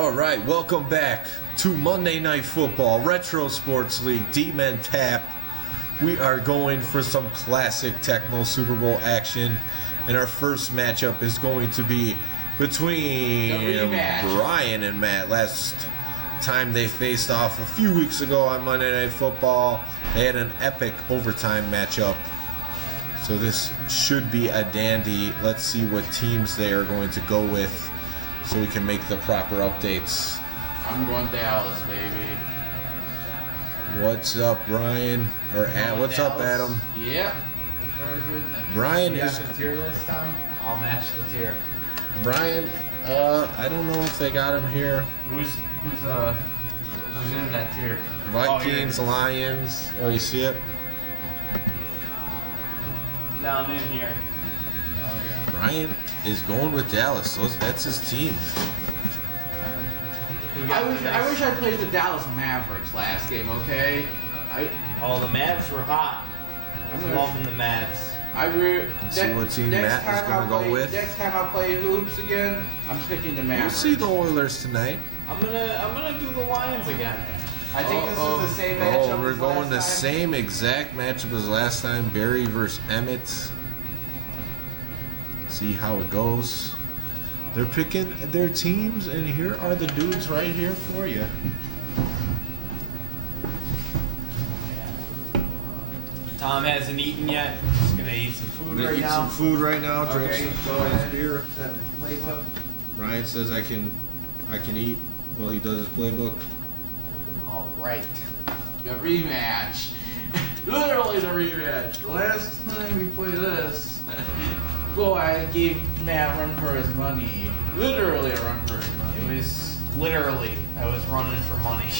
All right, welcome back to Monday Night Football, Retro Sports League, Dmen Tap. We are going for some classic Tecmo Super Bowl action, and our first matchup is going to be between Brian and Matt. Last time they faced off a few weeks ago on Monday Night Football, they had an epic overtime matchup. So this should be a dandy. Let's see what teams they are going to go with, so we can make the proper updates. I'm going Dallas, baby. What's up, Brian? What's up, Adam? Yep. Brian you is. got the tier list, Tom? I'll match the tier. Brian, I don't know if they got him here. Who's in that tier? Vikings, Lions. Oh, you see it? No, I'm in here. Oh yeah. Brian is going with Dallas. So that's his team. I wish I played the Dallas Mavericks last game. Okay. The Mavs were hot. I'm loving the Mavs. Let's see what team Matt is going to go with. Next time I play hoops again, I'm picking the Mavericks. We'll see the Oilers tonight. I'm gonna do the Lions again. I think this is the same matchup. We're as going last the time. same exact matchup as last time. Barry versus Emmett. See how it goes. They're picking their teams, and here are the dudes right here for you. Tom hasn't eaten yet. He's gonna eat some food right Eat now. some food right now. Drink Okay, some go ahead. beer. Set the playbook. Ryan says I can eat while he does his playbook. All right. The rematch. Literally the rematch. The last time we played this, boy, I gave Matt a run for his money. Literally a run for his money. It was literally I was running for money.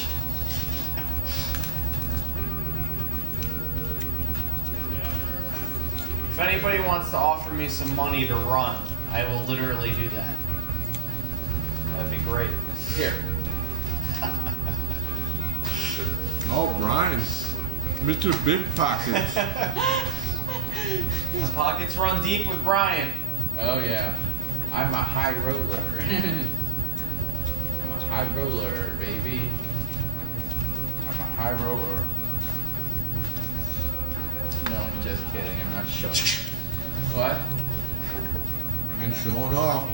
If anybody wants to offer me some money to run, I will literally do that. That'd be great. Here. Oh, Brian, Mr. Big Pockets. My pockets run deep with Brian. Oh yeah. I'm a high roller. I'm a high roller, baby. I'm a high roller. No, I'm just kidding. I'm not showing. What? I'm showing off.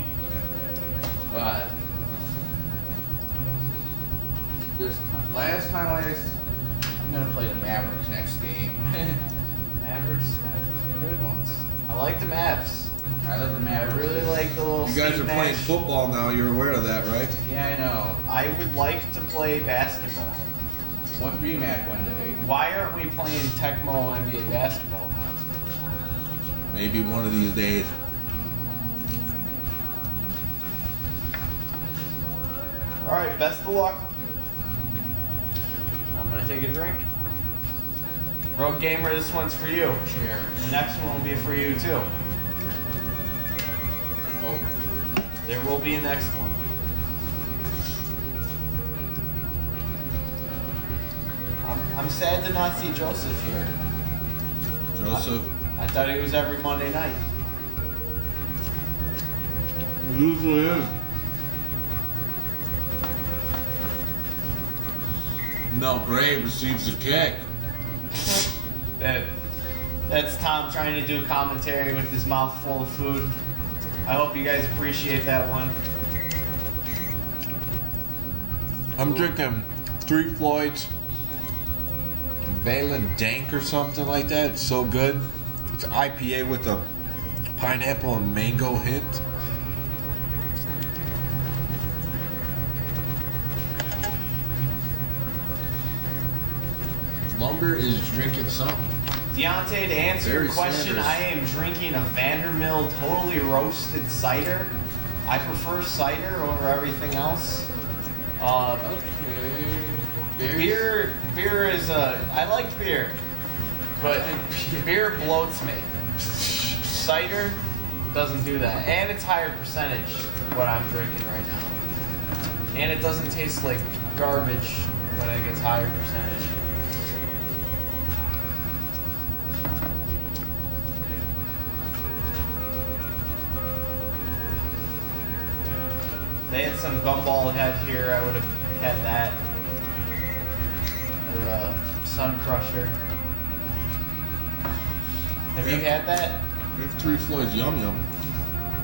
What? Last time I'm gonna play the Mavericks next game. Mavericks are good ones. I like the Mavs. I love the I Mavericks. really like the little You guys Steve are playing Nash. football now. You're aware of that, right? Yeah, I know. I would like to play basketball. One rematch one day. Why aren't we playing Tecmo NBA basketball? Maybe one of these days. All right, best of luck. I'm gonna take a drink. Road Gamer, this one's for you. Cheers. The next one will be for you too. Oh. There will be a next one. I'm sad to not see Joseph here. Joseph. I thought he was every Monday night. Usually is. No, Gray receives a kick. That's Tom trying to do commentary with his mouth full of food. I hope you guys appreciate that one. I'm drinking 3 Floyds, Valen Dank or something like that. It's so good. It's IPA with a pineapple and mango hint. Lumber is drinking something. Deontay, to answer Barry your question, Sanders. I am drinking a Vandermill totally roasted cider. I prefer cider over everything else. Okay. Beer is I like beer, but beer bloats me. Cider doesn't do that, and it's higher percentage what I'm drinking right now, and it doesn't taste like garbage when it gets higher percentage. They had some gumball head here. I would have had that. Or, Sun Crusher. Have you had that? We have 3 Floyds. Yum Yum.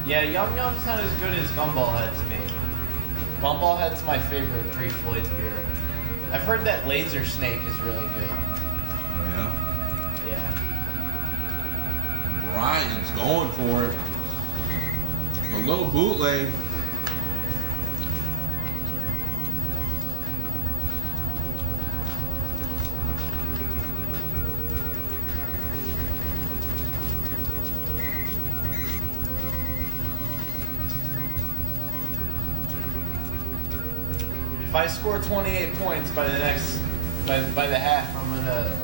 Yeah, Yum Yum's not as good as Gumball Head to me. Gumball Head's my favorite 3 Floyds beer. I've heard that Laser Snake is really good. Oh, yeah? Yeah. Brian's going for it. A little bootleg. If I score 28 points by the half, I'm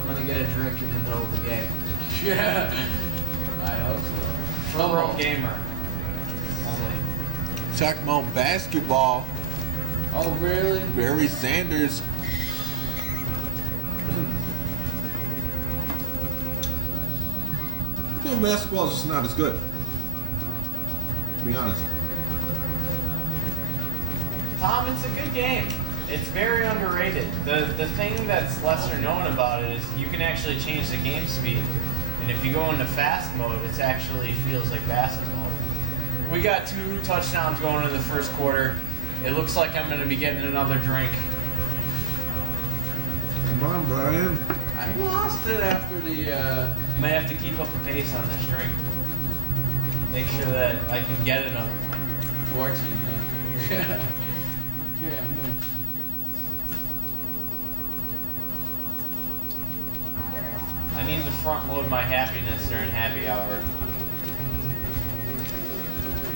gonna get a drink in the middle of the game. Yeah. I hope so. Pro gamer. Only. Tecmo basketball. Oh, really? Barry Sanders. Basketball is just not as good. To be honest. Tom, it's a good game. It's very underrated. The thing that's lesser known about it is you can actually change the game speed. And if you go into fast mode, it actually feels like basketball. We got 2 touchdowns going in the first quarter. It looks like I'm going to be getting another drink. Come on, Brian. I lost it after the. I might have to keep up the pace on this drink. Make sure that I can get another. 14. Okay, I'm gonna. I need to front load my happiness during happy hour.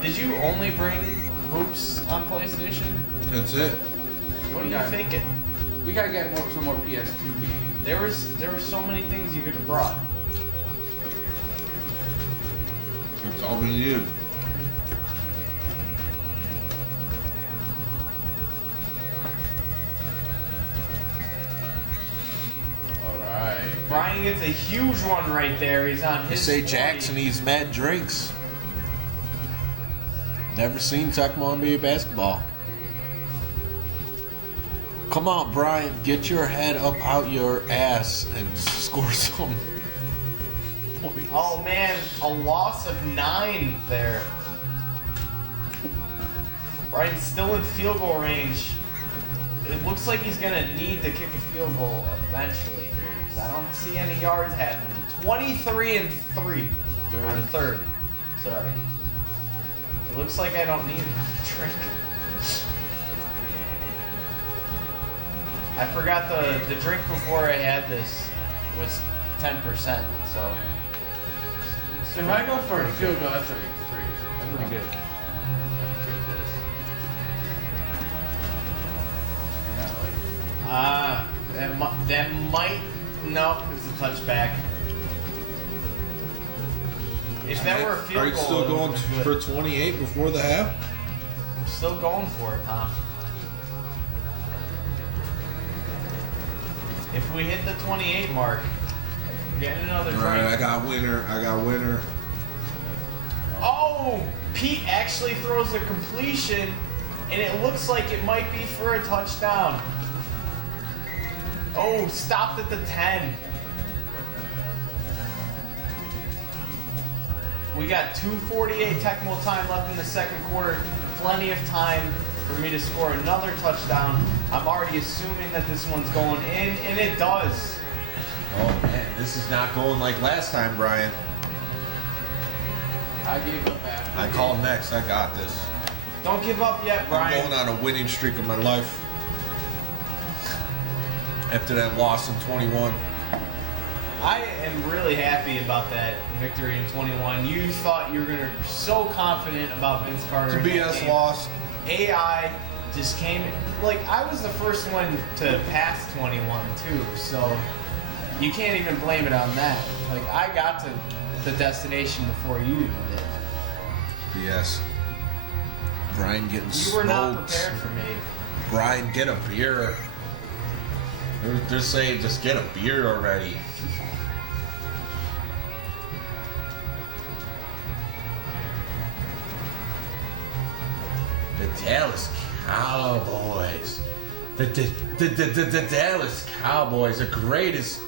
Did you only bring hoops on PlayStation? That's it. What are you Yeah. thinking? We gotta get some more PS2 games. There were so many things you could have brought. That's all we needed. Alright. Brian gets a huge one right there. He's on They his say 40. Jackson eats mad drinks. Never seen Tecmo NBA basketball. Come on, Brian, get your head up out your ass and score some points. Oh man, a loss of 9 there. Brian's still in field goal range. It looks like he's gonna need to kick a field goal eventually here, because I don't see any yards happening. 23-3 on third. Sorry. It looks like I don't need a trick. I forgot the drink before I had this was 10%, so If I go for a field goal, that's gonna be crazy. That's pretty good. That might, no, it's a touchback. If that were a field goal, Are you still it going would've been for good. 28 before the half? I'm still going for it, Tom. If we hit the 28 mark, we're getting another All drink. right, I got winner. Oh, Pete actually throws a completion, and it looks like it might be for a touchdown. Oh, stopped at the 10. We got 2:48 Tecmo time left in the second quarter. Plenty of time for me to score another touchdown. I'm already assuming that this one's going in, and it does. Oh man, this is not going like last time, Brian. I gave up after. I call next. I got this. Don't give up yet, Brian. I'm going on a winning streak of my life. After that loss in 21. I am really happy about that victory in 21. You thought you were gonna be so confident about Vince Carter. It's a in that BS game. loss. AI just came. Like I was the first one to pass 21 too, so you can't even blame it on that. Like I got to the destination before you even did. BS. Brian getting You were not smoked. prepared for me. Brian, get a beer. They're saying just get a beer already. The Dallas Cowboys. The Dallas Cowboys, the greatest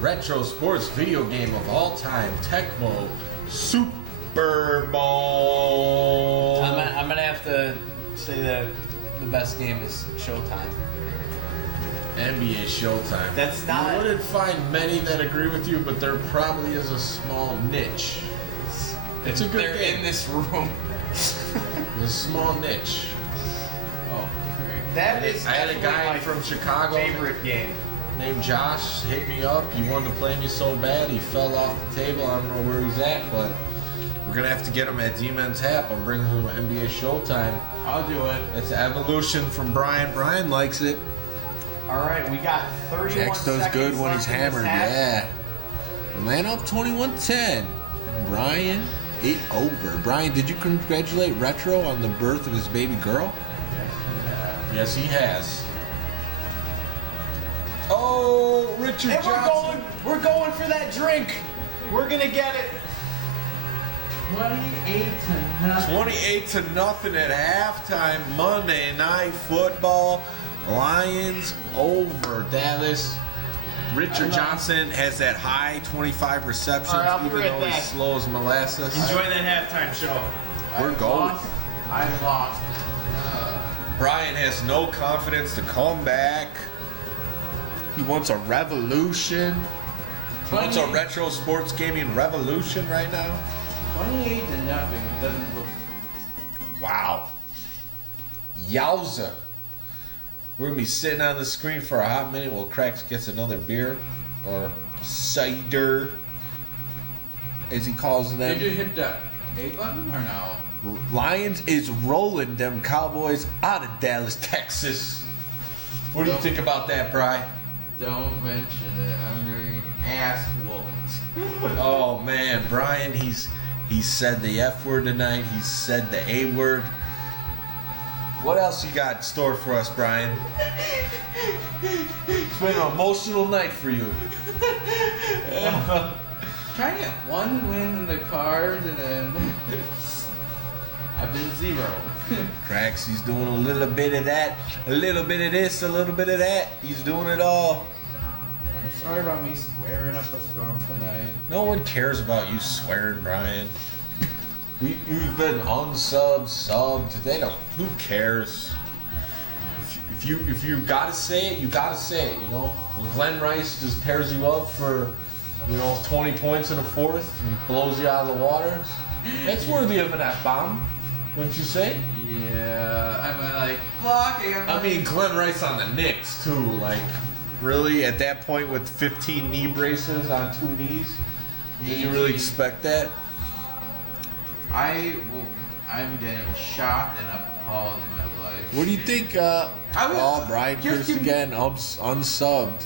retro sports video game of all time. Tecmo Super Bowl. I'm gonna have to say that the best game is Showtime. NBA Showtime. That's not- You wouldn't find many that agree with you, but there probably is a small niche. It's a good They're game. in this room. It's a small niche. Oh, great. That is. I had a definitely guy my from Chicago favorite game. named Josh hit me up. He wanted to play me so bad he fell off the table. I don't know where he's at, but we're gonna have to get him at Dmen Tap. I'm bringing him NBA Showtime. I'll do it. It's Evolution from Brian. Brian likes it. All right, we got 31 Jax does seconds good when left he's in this hammered. half. Yeah. Man up 21-10. Brian, it over. Brian, did you congratulate Retro on the birth of his baby girl? Yes, he has. Oh, Richard And Johnson. we're going for that drink. We're gonna get it. 28-0. 28-0 at halftime. Monday Night Football. Lions over Dallas. Richard Johnson has that high 25 receptions, All right, I'll be even right though back. he's slow as molasses. Enjoy that halftime show. We're going. I lost. Brian has no confidence to come back. He wants a revolution. He wants a retro sports gaming revolution right now. 28-0. Doesn't look. Wow. Yowza. We're going to be sitting on the screen for a hot minute while Cracks gets another beer or cider, as he calls them. Did you hit the A button or no? Lions is rolling them Cowboys out of Dallas, Texas. What do you think about that, Bri? Don't mention it. I'm getting ass whooped. Oh man, Brian, he said the F word tonight. He said the A word. What else you got in store for us, Brian? It's been an emotional night for you. Trying to get one win in the cards and then I've been 0. Cracks, he's doing a little bit of that, a little bit of this, a little bit of that. He's doing it all. I'm sorry about me swearing up a storm tonight. No one cares about you swearing, Brian. You've been unsubbed, subbed. They don't. Who cares? If you gotta say it, you gotta say it. You know, when Glenn Rice just tears you up for 20 points in the fourth and blows you out of the water, that's worthy of an F-bomb, wouldn't you say? Yeah, I'm like blocking. I mean, Glenn Rice on the Knicks too. Like, really, at that point with 15 knee braces on 2 knees, did you really expect that? I'm getting shocked and appalled in my life. What do you think? Brian just Chris give me- again, unsubbed.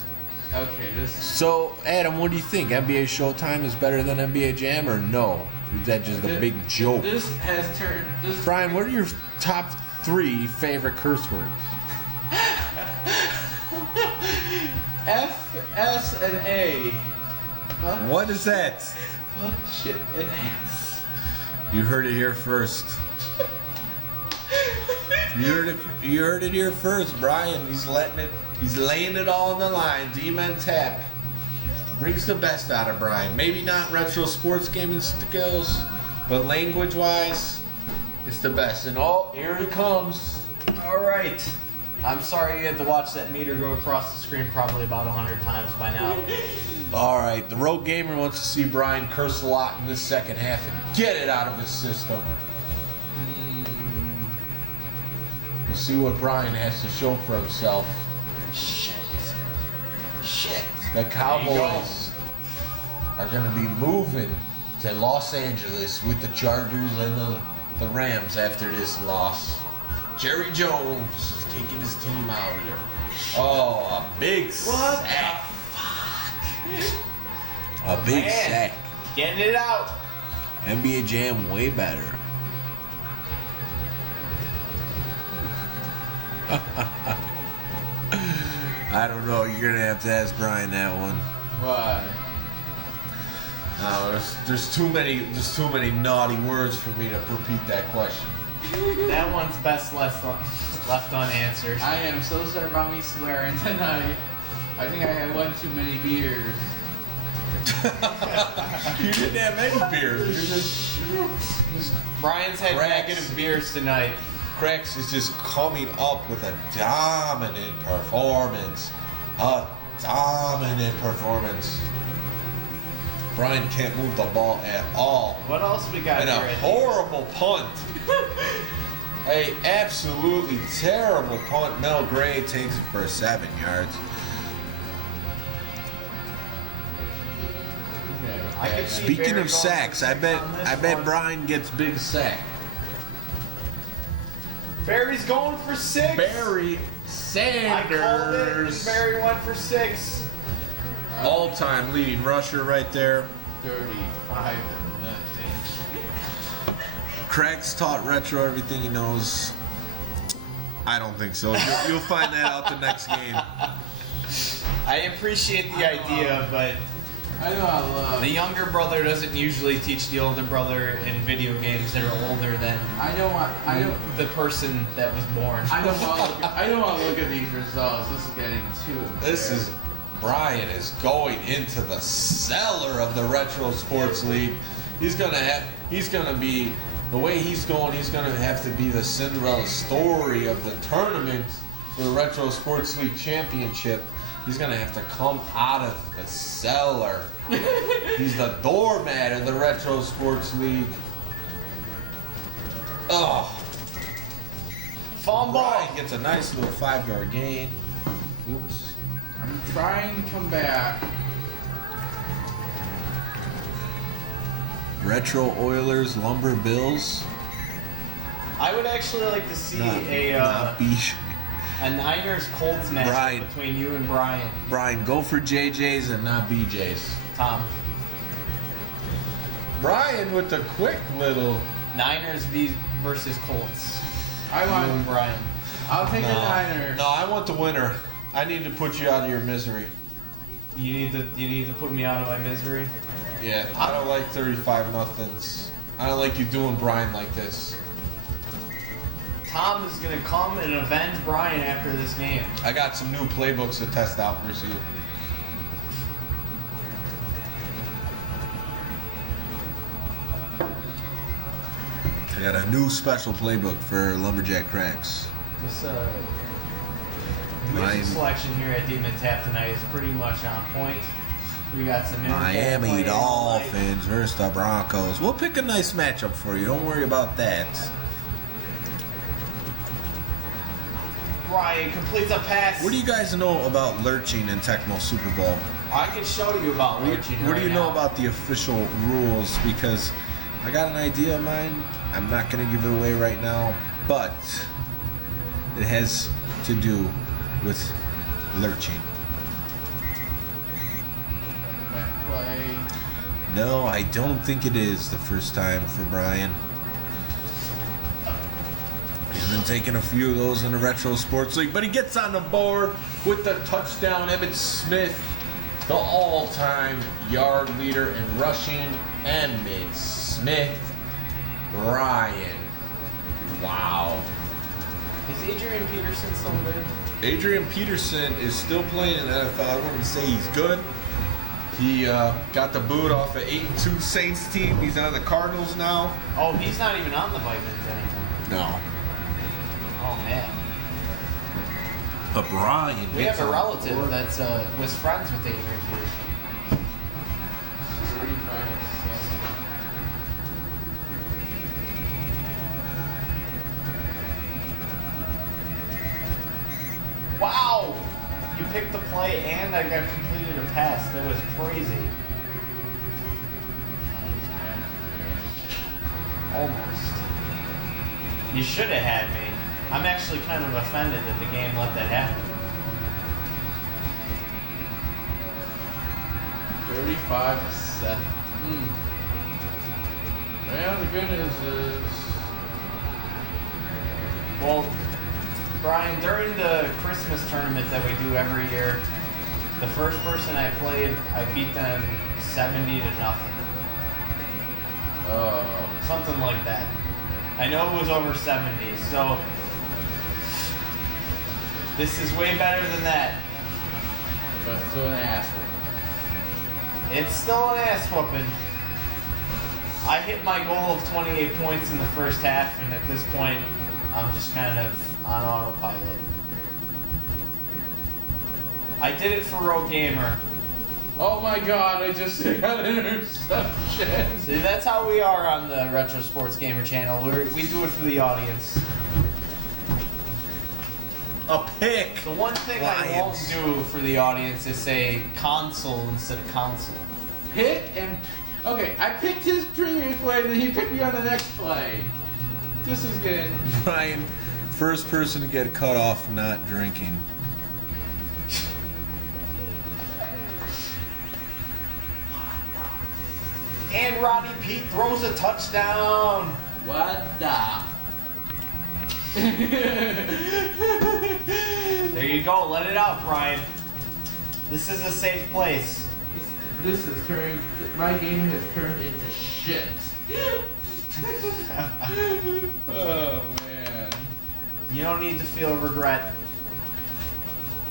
Okay, this. So, Adam, what do you think? NBA Showtime is better than NBA Jam, or no? Is that just a big joke? This has turned. This. Brian, what are your top 3 favorite curse words? F, S, and A. Fuck, What is that? fuck, shit, and ass. You heard it here first. You heard it here first, Brian. He's laying it all on the line. Dmen Tap brings the best out of Brian. Maybe not retro sports gaming skills, but language-wise, it's the best. And here he comes. All right. I'm sorry you had to watch that meter go across the screen probably about 100 times by now. All right, the Road Gamer wants to see Brian curse a lot in this second half and get it out of his system. We'll see what Brian has to show for himself. Shit. The Cowboys are going to be moving to Los Angeles with the Chargers and the Rams after this loss. Jerry Jones is taking his team out of there. Oh, a big sack. A big sack. Getting it out. NBA Jam way better. I don't know. You're gonna have to ask Brian that one. Why? No, there's too many naughty words for me to repeat that question. That one's best left unanswered. I am so sorry about me swearing tonight. I think I had one too many beers. You didn't have any beers. You're just Brian's had Cracks. negative beers tonight. Cracks is just coming up with a dominant performance. A dominant performance. Brian can't move the ball at all. What else we got And here? a Eddie? horrible punt. A absolutely terrible punt. Mel Gray takes it for 7 yards. I could see Speaking Barry of going sacks, for I six bet on this one. Brian gets big sack. Barry's going for 6. Barry I called it. Sanders. Barry went for 6. All-time leading rusher right there. 35 to nothing. Cracks taught Retro everything he knows. I don't think so. You'll find that out the next game. I appreciate the idea, but I know I love. the younger brother doesn't usually teach the older brother in video games that are older than I don't want. I don't. the person that was born. I don't want to look at these results. This is getting too embarrassing. This is Brian is going into the cellar of the Retro Sports League. He's gonna be the way he's going. He's gonna have to be the Cinderella story of the tournament for the Retro Sports League Championship. He's gonna have to come out of the cellar. He's the doormat of the Retro Sports League. Oh, Fumble. Brian gets a nice little 5-yard gain. Oops. I'm trying to come back. Retro Oilers, Lumber Bills. I would actually like to see Not a Niners Colts match Brian. between you and Brian. Brian, go for JJ's and not BJ's. Tom. Brian with the quick little. Niners versus Colts. I You and want. Brian. I'll take the Niners. No, I want the winner. I need to put you out of your misery. You need to put me out of my misery. Yeah, I don't like 35 nothings. I don't like you doing Brian like this. Tom is gonna come and avenge Brian after this game. I got some new playbooks to test out for you. I got a new special playbook for Lumberjack Cracks. This Mine- music selection here at Dmen Tap tonight is pretty much on point. We got some Miami playing Dolphins versus the Broncos. We'll pick a nice matchup for you. Don't worry about that. Brian completes a pass. What do you guys know about lurching in Tecmo Super Bowl? I can show you about lurching What right do you know now. about the official rules? Because I got an idea of mine. I'm not going to give it away right now, but it has to do with lurching. Play. No, I don't think it is the first time for Brian. He's been taking a few of those in the Retro Sports League, but he gets on the board with the touchdown. Emmitt Smith, the all-time yard leader in rushing. Emmitt Smith. Brian. Wow. Is Adrian Peterson still good? Adrian Peterson is still playing in the NFL. I wouldn't say he's good. He got the boot off an 8-2 Saints team. He's on the Cardinals now. Oh, he's not even on the Vikings anymore. No. Oh man. But Brian. We gets have a on the relative board. that's was friends with Adrian Peterson. 35. Wow! You picked the play and I got completed a pass. That was crazy. Almost. You should have had me. I'm actually kind of offended that the game let that happen. 35-7. Well, the good news is. Well, Brian, during the Christmas tournament that we do every year, the first person I played, I beat them 70-0. Something like that. I know it was over 70, so this is way better than that. But still an ass. It's still an ass whooping. I hit my goal of 28 points in the first half, and at this point, I'm just kind of on autopilot. I did it for Rogue Gamer. Oh my god, I just got an interception. See, that's how we are on the Retro Sports Gamer channel. We do it for the audience. A pick. The one thing I won't do for the audience is say console instead of console. Pick and... Okay, I picked his previous play, and then he picked me on the next play. This is getting... Brian, first person to get cut off not drinking. And Roddy Pete throws a touchdown. What the... There you go. Let it out, Brian. This is a safe place. This is turning... My game has turned into shit. Oh, man. You don't need to feel regret.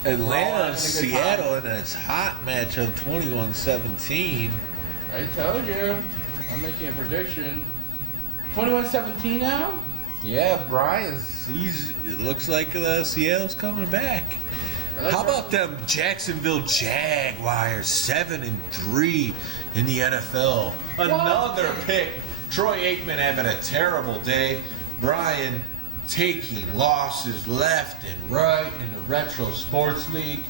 Atlanta, Seattle in its hot matchup 21-17. I told you. I'm making a prediction. 21-17 now? Yeah, Brian's. It looks like Seattle's coming back. How about them Jacksonville Jaguars 7-3 in the NFL? Another pick. Troy Aikman having a terrible day. Brian taking losses left and right in the Retro Sports League.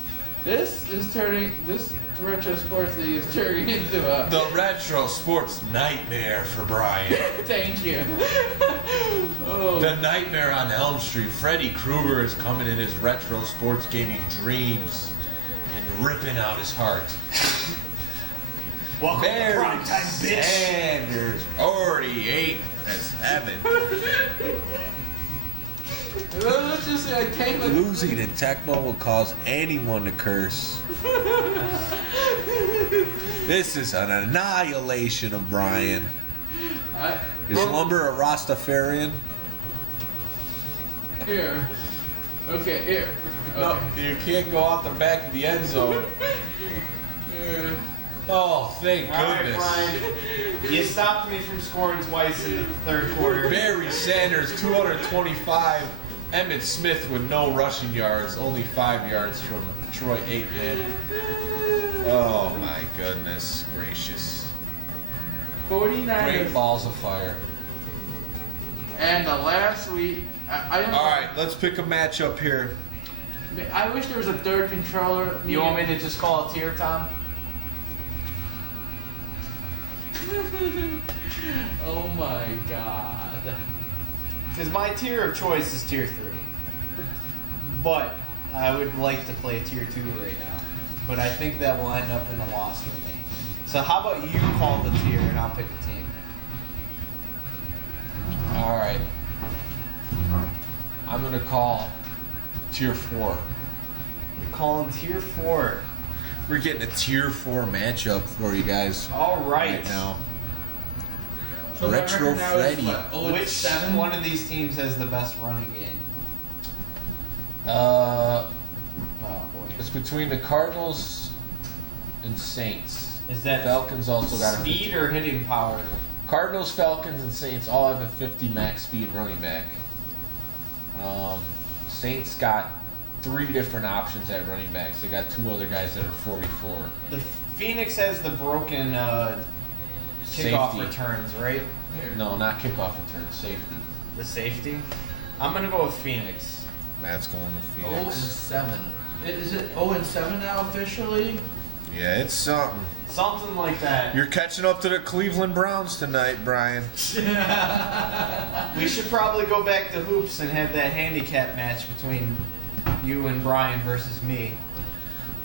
This Retro Sports League is turning into a... The Retro Sports Nightmare for Brian. Thank you. Oh. The Nightmare on Elm Street. Freddy Krueger is coming in his Retro Sports gaming dreams and ripping out his heart. Welcome to Barry prime time, bitch. Sanders, 48. That's heaven. Let's just say I came with... Losing to Tecmo will cause anyone to curse. This is an annihilation of Brian. Is Lumber a Rastafarian? Here. Okay, here. Okay. No, you can't go out the back of the end zone. Yeah. Oh, thank All right, goodness. Brian. You stopped me from scoring twice in the third quarter. Barry Sanders, 225. Emmett Smith with no rushing yards, only 5 yards from Troy Aikman. Oh my goodness gracious. 49. Great balls of fire. And the last week, I don't All right, let's pick a matchup here. I wish there was a third controller. You want me to just call it tier, Tom? Oh my god. Because my tier of choice is tier 3. But I would like to play tier 2 right now. But I think that will end up in a loss for me. So how about you call the tier and I'll pick a team? All right. I'm going to call tier 4. You're calling tier 4. We're getting a tier 4 matchup for you guys All right now. So my Retro record now is Freddy. what? Oh, it's Which 7? one of these teams has the best running game? Uh, Oh boy. it's between the Cardinals and Saints. Is that Falcons also got a 50. speed or hitting power? Cardinals, Falcons, and Saints all have a 50 max speed running back. Saints got 3 different options at running backs. They got 2 other guys that are 44. The Phoenix has the broken kickoff Safety. returns, right? No, not kickoff return, safety. The safety. I'm gonna go with Phoenix. Matt's going with 0 and Phoenix. 7. Is it 0 and 7 now officially? Yeah, it's something. Something like that. You're catching up to the Cleveland Browns tonight, Brian. We should probably go back to hoops and have that handicap match between you and Brian versus me.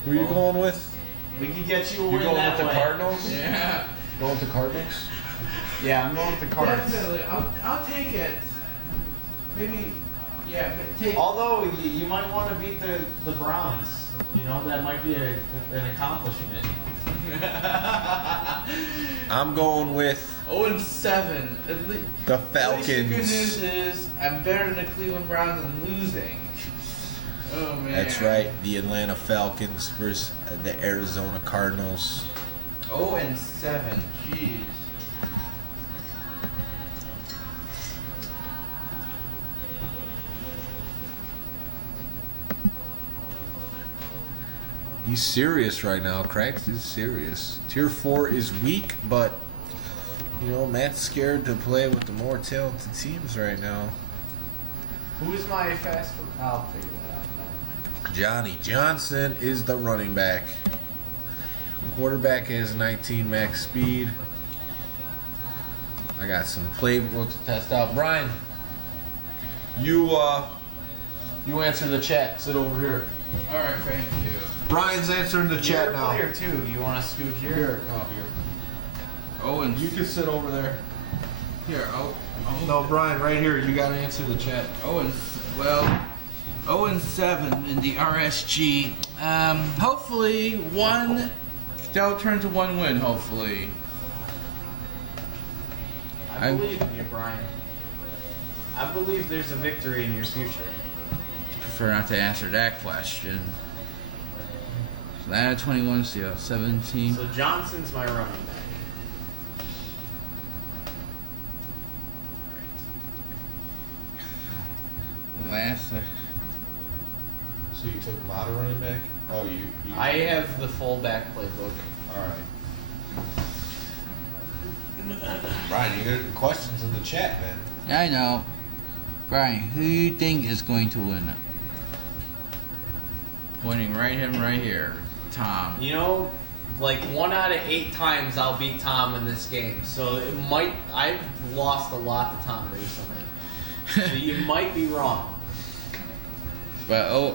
Who are you going with? We could get you a You win going that with the way. Cardinals? Yeah. Going with the Cardinals? Yeah, I'm going with the Cards. Definitely. I'll take it. Maybe. Yeah, but take. Although you might want to beat the Browns. You know, that might be an accomplishment. I'm going with 0-7. The At least the Falcons. good news is I'm better than the Cleveland Browns than losing. Oh man. That's right. The Atlanta Falcons versus the Arizona Cardinals. 0-7. Jeez. He's serious right now. Cracks is serious. Tier 4 is weak, but you know, Matt's scared to play with the more talented teams right now. Who is my fast food? I'll figure that out. Johnny Johnson is the running back. Quarterback has 19 max speed. I got some playbooks to test out. Brian, you answer the chat. Sit over here. Alright, thank you. Brian's answering the chat You're a now. player too. You want to scoot here? Here, no, here. You can sit over there. Here, No, Brian, right here. You got to answer the chat. 0-7 in the RSG. Hopefully that'll turn to one win. Hopefully. I believe in you, Brian. I believe there's a victory in your future. Prefer not to answer that question. So that at 21, so 17. So Johnson's my running back. Last. So you took him out of running back? Oh, you I have the fullback playbook. All right. Brian, you got questions in the chat, man. Yeah, I know. Brian, who do you think is going to win? Pointing him right here. Tom. You know, like 1 out of 8 times I'll beat Tom in this game. So it might. I've lost a lot to Tom recently. So you might be wrong. But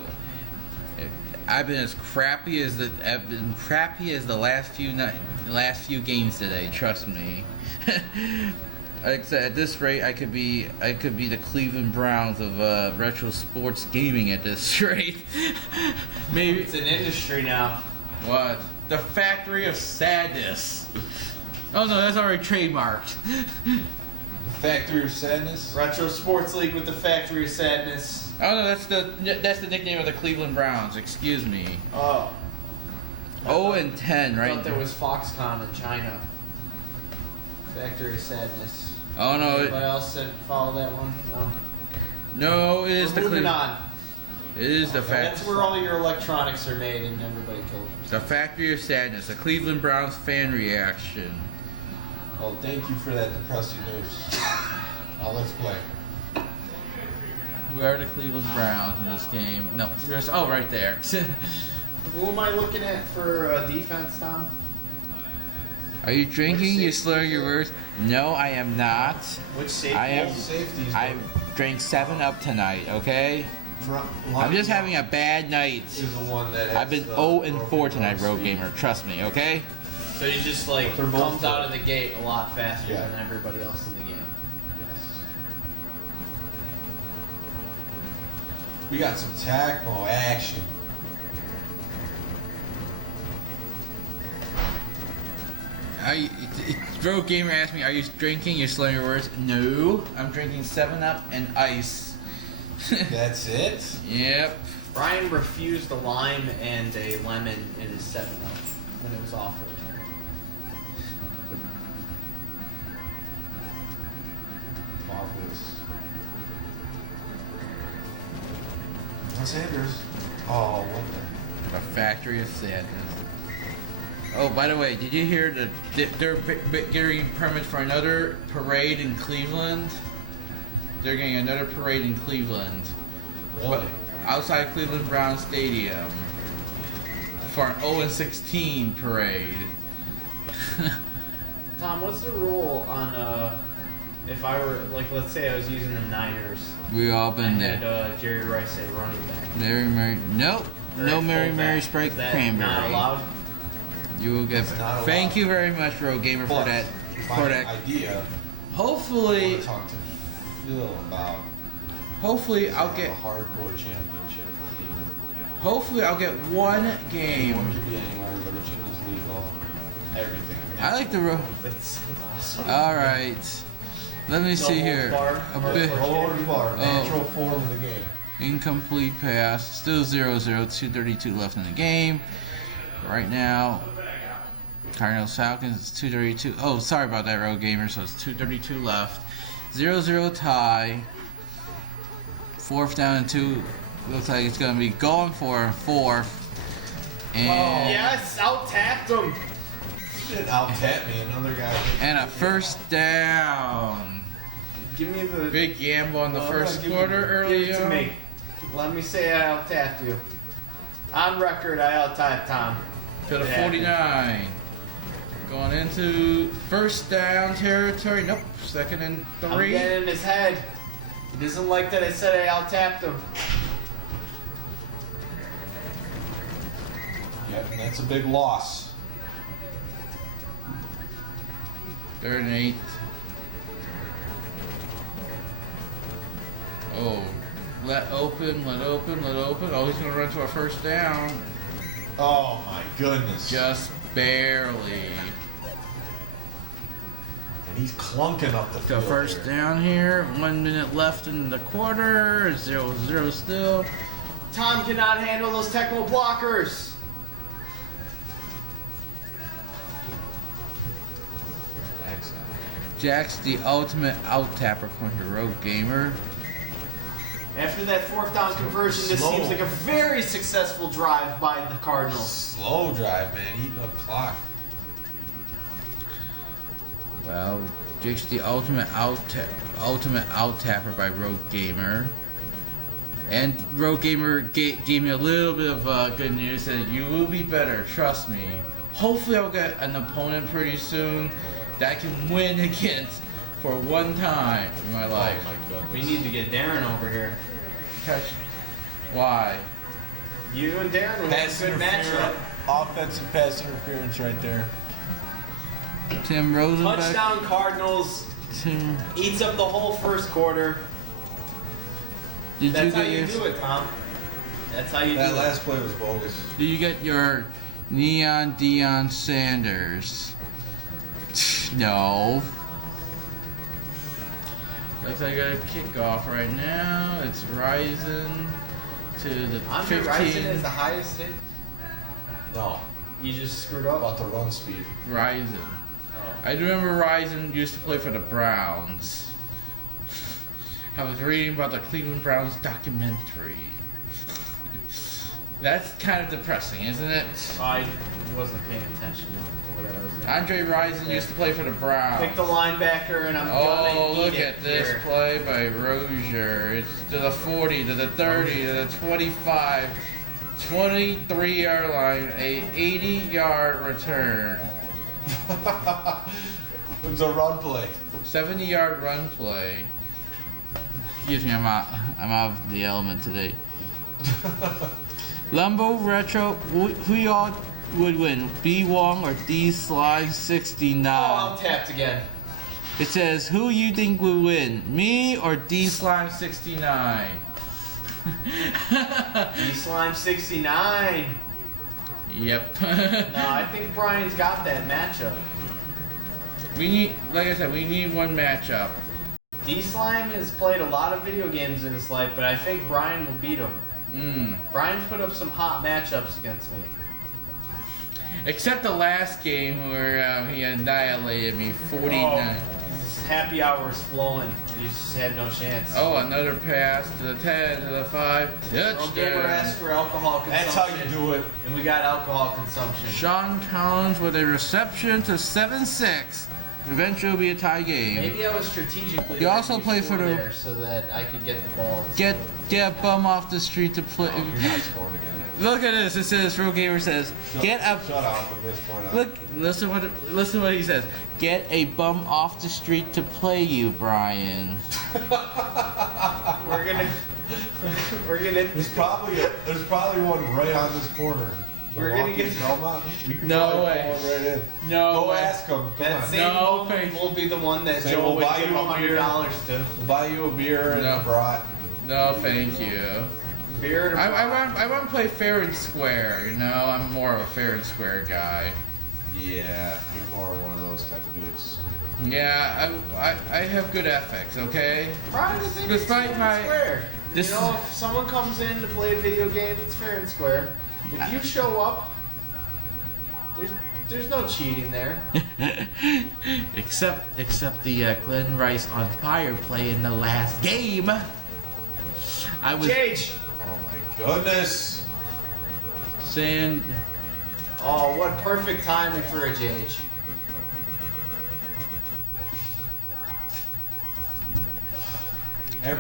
I've been crappy as the last few games today. Trust me. Like I said, at this rate, I could be the Cleveland Browns of retro sports gaming at this rate. Maybe It's an industry now. what? The Factory of Sadness. Oh no, that's already trademarked. Factory of Sadness? Retro Sports League with the Factory of Sadness. Oh no, that's the nickname of the Cleveland Browns. Excuse me. Oh. 0-10, I right? thought there was Foxconn in China. Factory of Sadness. Oh no, Anybody else that follow that one? No. no, it is We're the moving Cleveland. on. It is the That's where all your electronics are made and everybody killed The Factory of Sadness, a Cleveland Browns fan reaction. Well, thank you for that depressing news. Now let's play. Who are the Cleveland Browns in this game? No, right there. Who am I looking at for defense, Tom? Are you drinking? You slur your words. No, I am not. Which safety? I am. Safeties. I drank 7-Up tonight. Okay. I'm just having a bad night. Is the one that has I've been the 0-4 tonight, broken Road Gamer. Trust me. Okay. So he just like They're both comes out of the gate a lot faster Yeah. than everybody else in the game. We got some Tecmo action. Road Gamer asked me, "Are you drinking?" You're slurring your words. No, I'm drinking 7-Up and ice. That's it? Yep. Brian refused a lime and a lemon in his 7-Up when it was offered. Marvelous. Sanders. Oh, what the? The Factory of Sadness. Oh, by the way, did you hear that they're getting permits for another parade in Cleveland? They're getting another parade in Cleveland. Really? Outside Cleveland Brown Stadium. For an 0-16 parade. Tom, what's the rule on if I were like, let's say I was using the Niners, We all I been there. had Jerry Rice at running back. Mary Mary. Nope. Or No at Mary fullback. Mary Sprite Is that Cranberry. not allowed? You will get. It's not Thank allowed. you very much, Road Gamer, for But that. if For I that. have an idea. I Hopefully, want to talk to Phil about. hopefully I'll have get. a hardcore championship. Hopefully I'll get one game. Anyone can be anywhere. Religion is legal. Everything. I like the road. It's awesome. All right. Let me see here. A bit Forward bar, natural form of the game. incomplete pass. Still 0-0. 2:32 left in the game. Right now, Cardinals Falcons is 2:32. Oh, sorry about that, Road Gamer. So it's 2:32 left. 0-0 tie. 4th down and 2. Looks like it's gonna be going for a 4th. And Yes, out tapped him. You didn't out tap me, another guy. and a 1st down. Give me the. Big gamble on the Oh, first give quarter Give early it to on. me. Let me say I out tapped you. On record, I out tapped Tom. To the Yeah. 49. Going into 1st down territory. Nope. 2nd and I'm 3. getting in his head. He doesn't like that I said I out tapped him. Yep, and that's a big loss. 3rd and 8. Oh. Let open. Oh, he's going to run to a 1st down. Oh my goodness. Just barely. And he's clunking up the The field. 1st here. down here. 1 minute left in the quarter. 0-0 still. Tom cannot handle those Tecmo blockers. Excellent. Jack's the ultimate out tapper, according to Road Gamer. After that 4th down conversion, this Slow. seems like a very successful drive by the Cardinals. Slow drive, man. Eating up clock. Well, Jake's the ultimate out tapper by Road Gamer. And Road Gamer gave me a little bit of good news that you will be better, trust me. Hopefully I'll get an opponent pretty soon that I can win against for one time in my life. Oh my goodness. We need to get Darren over here. Touch. Why? You and Darren will have Pass a good matchup. interference. Offensive pass interference right there. Tim Rosenbeck. Touchdown Cardinals. Tim, Eats up the whole first quarter. did That's you how get you your do it, Tom. That's how you That do last play was bogus. Did you get your Neon Deion Sanders? No. Looks like I got a kickoff right now. It's rising to the it. Andre 15. Rison is the highest hit. No. You just screwed up. About the run speed. Rising. I do remember Rising used to play for the Browns. I was reading about the Cleveland Browns documentary. That's kind of depressing, isn't it? I wasn't paying attention to what I was doing. Andre Rison used to play for the Browns. Pick the linebacker, and I'm Oh, gonna look eat it at this here. play by Rozier. It's to the 40, to the 30, to the 25, 23-yard line, a 80-yard return. It was a run play. 70-yard run play. Excuse me, I'm out of the element today. Lumbo Retro, who y'all would win? B Wong or D Slime 69? Oh, I'm tapped again. It says, who you think would win? Me or D Slime 69? D-Slime 69. Yep. No, I think Brian's got that matchup. We need, like I said, we need one matchup. D-Slime has played a lot of video games in his life, but I think Brian will beat him. Brian's put up some hot matchups against me. Except the last game where he annihilated me 49. His happy hour was flowing. He just had no chance. Oh, another pass to the 10, to the 5. Well, Gamer asked Touchdown. for alcohol consumption. That's how you do it. And we got alcohol consumption. Sean Collins with a reception to 7-6. Eventually will be a tie game. Maybe I was strategically. You also making play sure for the- there so that I could get the ball. Get a bum off the street to play. You're not scoring again. Look at this. It says, Real Gamer says, get a. Shut off from this point on. Look, listen what he says. Get a bum off the street to play you, Brian. We're gonna. There's probably one right on this corner. We're gonna get- Belmont. We can No probably way. pull it right in. No Go way. ask him. Come That on. same No, one thank- will be the one that Say, Joe we'll would buy give you a beer. $100 to. We'll buy you a beer and No. a brat. No, thank you. Beer and a I want to play fair and square. You know, I'm more of a fair and square guy. Yeah, you're more one of those type of dudes. Yeah, I have good ethics, okay? Probably think Despite it's fair my- and square. this- You know, if someone comes in to play a video game, it's fair and square. If you show up, there's no cheating there. except the Glenn Rice on fire play in the last game. I was Gage! Oh my goodness. saying, Oh, what perfect timing for a Gage.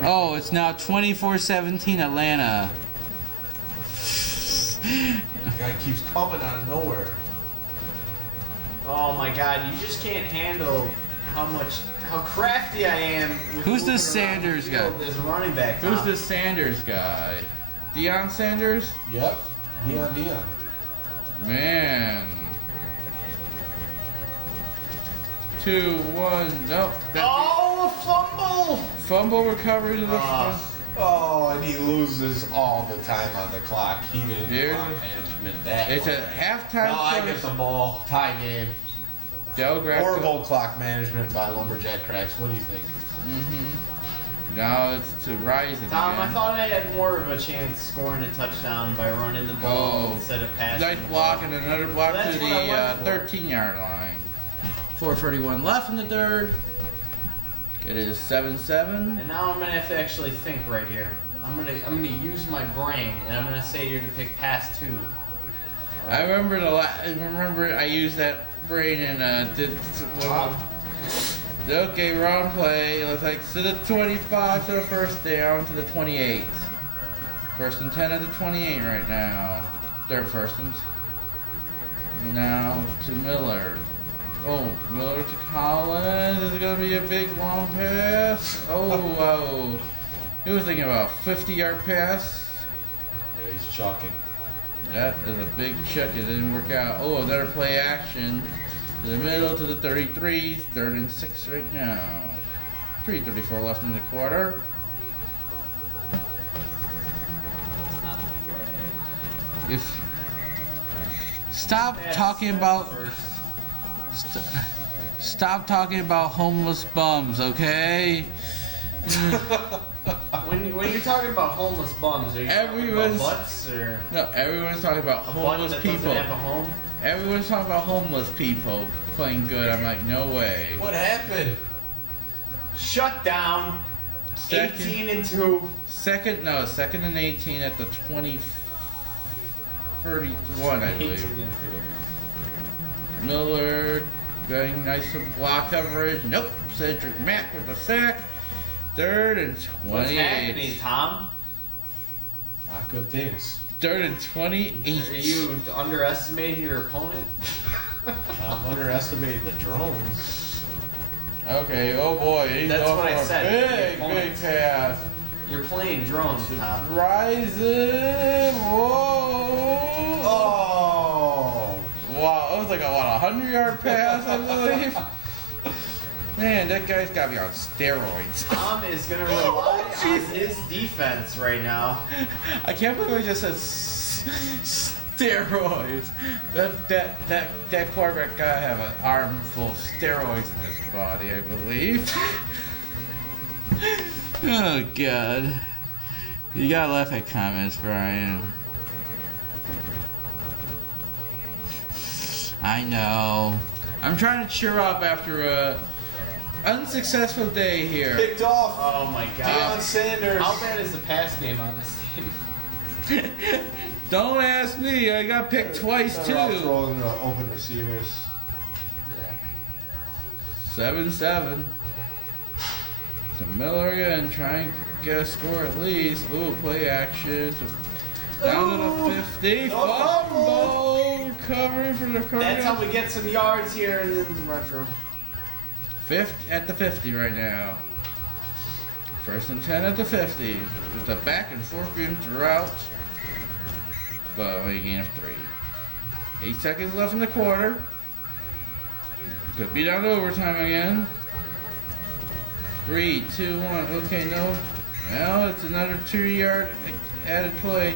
oh, it's now 24-17 Atlanta. The guy keeps coming out of nowhere. Oh my god, you just can't handle how crafty I am. With Who's moving this around Sanders the field guy? as a running back. Who's Tom. the Sanders guy? Deion Sanders? Yep. Dion. Man. 2-1. Nope. Oh, a fumble! Fumble recovery to the front. Oh, and he loses all the time on the clock. He didn't There's clock a- management that It's a way. halftime. No, I push. get the ball. Tie game. Del Greco. Horrible clock management by Lumberjack Cracks. What do you think? Now it's to Rising Tom, again. I thought I had more of a chance scoring a touchdown by running the ball Oh. instead of passing. Nice the block ball. and another block That's to what I went the for. 13-yard line. 4:31 left in the third. It is 7-7. And now I'm gonna have to actually think right here. I'm gonna use my brain, and I'm gonna say you're gonna pick pass 2. I remember I used that brain and did. Okay, wrong play. It looks like to the 25 to the first down to the 28. First and 10 at the 28 right now. Third first and. Now to Miller. Oh, Miller to Collins. Is it going to be a big long pass? Oh, whoa. He was thinking about a 50-yard pass. Yeah, he's chalking. That is a big chuck. It didn't work out. Oh, another play action. To the middle to the 33. 3rd and 6 right now. 3:34 left in the quarter. If stop talking about stop talking about homeless bums, okay? When you're talking about homeless bums, are you talking Everyone's- about butts or No, everyone's talking about a butt homeless that people. doesn't have a home? Everyone's talking about homeless people playing good. I'm like, no way. What happened? Shut down. Second. 18-2. Second and 18 at the 31, I 18-2. believe. Miller getting nice block coverage. Nope. Cedric Mack with the sack. 3rd and 28. What's happening, Tom? Not good things. 3rd and 28. Are you underestimating your opponent? I'm underestimating the drones. Okay, oh boy. He's That's going what I for a said. big pass. You're playing drones, Tom. Rising. Whoa. Oh! Wow, it was like a 100-yard pass, I believe. Man, that guy's got me on steroids. Tom is gonna rely on his defense right now. I can't believe I just said steroids. That quarterback gotta have an arm full of steroids in his body, I believe. Oh God. You gotta laugh at comments, Brian. I know. I'm trying to cheer up after a unsuccessful day here. Picked off. Oh my Deion God. Sanders. How bad is the pass game on this team? Don't ask me. I got picked twice They're all too. throwing open receivers. 7-7. To Miller again, trying to get a score at least. Ooh, play action. Down to the 50. No Fumble. Recovery for the That's Cardinals. how we get some yards here in the retro. At the 50 right now. 1st and 10 at the 50. With a back and forth game throughout. But only a gain of 3. 8 seconds left in the quarter. Could be down to overtime again. 3, 2, 1. Okay, no. Well, it's another 2-yard added play.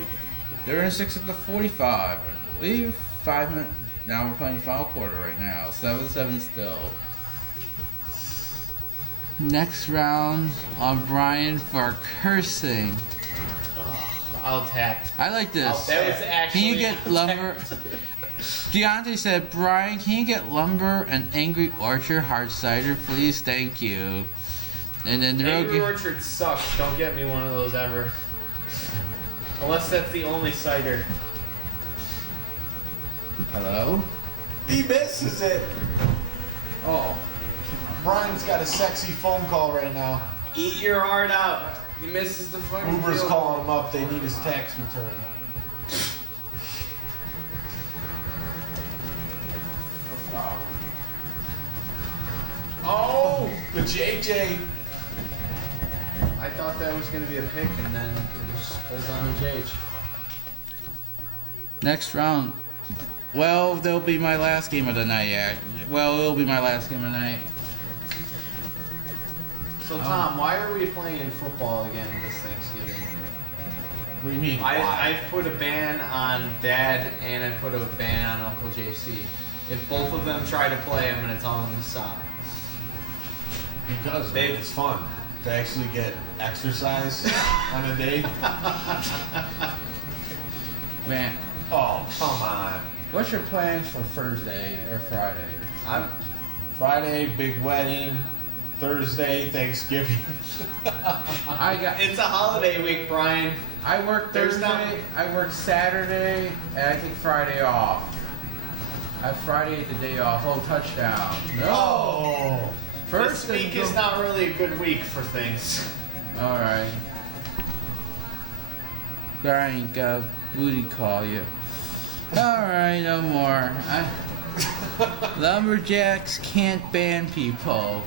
They're in 6 at the 45. I believe 5 Now we're playing the final quarter right now. 7-7 still. Next round on Brian for cursing. I'll attack. I like this. That was actually. Can you get lumber? Deontay said, Brian, can you get lumber and Angry Orchard hard cider, please? Thank you. And then the Angry Orchard sucks. Don't get me one of those ever. Unless that's the only cider. Hello? He misses it. Oh. Brian's got a sexy phone call right now. Eat your heart out. He misses the fucking Uber's field calling him up. They need his tax return. Oh! The JJ. I thought that was going to be a pick, and then it just pulled down the JH. Next round. Well, there'll be my last game of the night. Yeah. Well, it'll be my last game of the night. So, Tom, why are we playing football again this Thanksgiving? What do you mean? I put a ban on Dad, and I put a ban on Uncle JC. If both of them try to play, I'm going to tell them to stop. Because it's fun to actually get exercise on a day. Man, Oh, come on. what's your plans for Thursday or Friday? Friday, big wedding. Thursday, Thanksgiving. It's a holiday week, Brian. I work There's Thursday, I work Saturday, and I take Friday off. I have Friday the day off. Oh, touchdown. No. Oh. First this week is not really a good week for things. Alright. Brian got booty call you. Alright, no more. Lumberjacks can't ban people.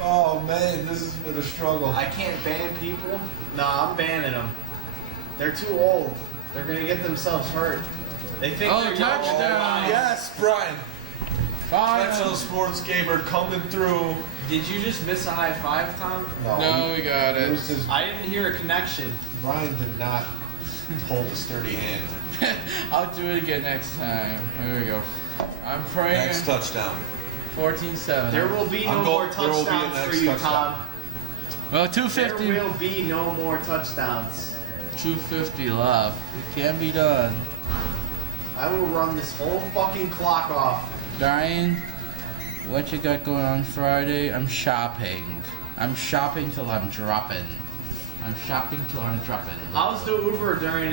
Oh man, this has been a struggle. I can't ban people? Nah, I'm banning them. They're too old. They're gonna get themselves hurt. They think Oh, they're touchdown. young. Yes, Brian. Retro Fine. Sports Gamer coming through. Did you just miss a high five, Tom? No, we got it. Bruce is- I didn't hear a connection. Brian did not hold a sturdy hand. I'll do it again next time. Here we go. I'm praying. Next touchdown. 14-7. There will be no I'm more there will be a touchdowns for next you, touchdown. Tom. Well, There 250. will be no more touchdowns. 250 left. It can be done. I will run this whole fucking clock off. Brian, what you got going on Friday? I'm shopping. I'm shopping till I'm dropping. I'm shopping till I'm dropping. How's the Uber during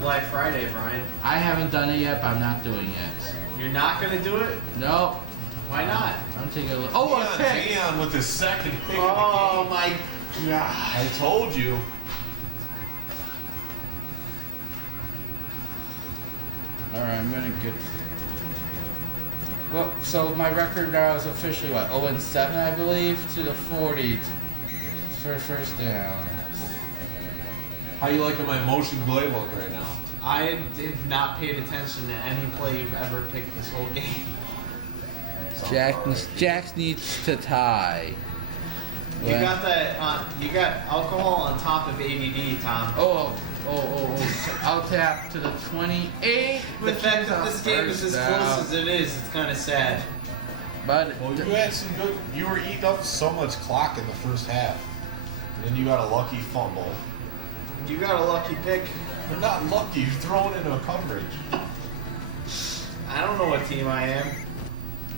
Black Friday, Brian? I haven't done it yet, but I'm not doing it. You're not gonna do it? Nope. Why not? I'm taking a look. Oh, a pick! Dion with his second pick Oh of the game. my god. I told you. Alright, I'm gonna get. Well, so my record now is officially what? 0-7, I believe, to the 40 for first down. How you liking my motion playbook right now? I have not paid attention to any play you've ever picked this whole game. Jack needs to tie. You What? got that? You got alcohol on top of ADD, Tom. Oh. I'll tap to the 28. The which fact is that a this game is as first close down. as it is, it's kind of sad. But Well, you had some good. You were eating up so much clock in the first half, and then you got a lucky fumble. You got a lucky pick. But not lucky. You're throwing into a coverage. I don't know what team I am.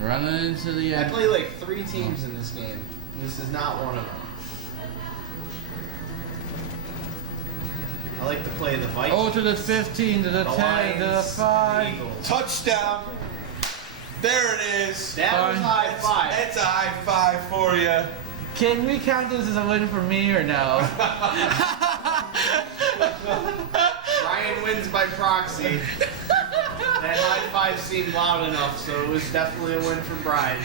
running into the I end. play like 3 teams in this game. This is not one of them. I like to play the Vikings. Oh, to the 15, to the 10, Lions, to the 5. Eagles. Touchdown! There it is. That was Fine. high five. It's a high five for you. Can we count this as a win for me or no? Ryan wins by proxy. That high five seemed loud enough, so it was definitely a win for Brian.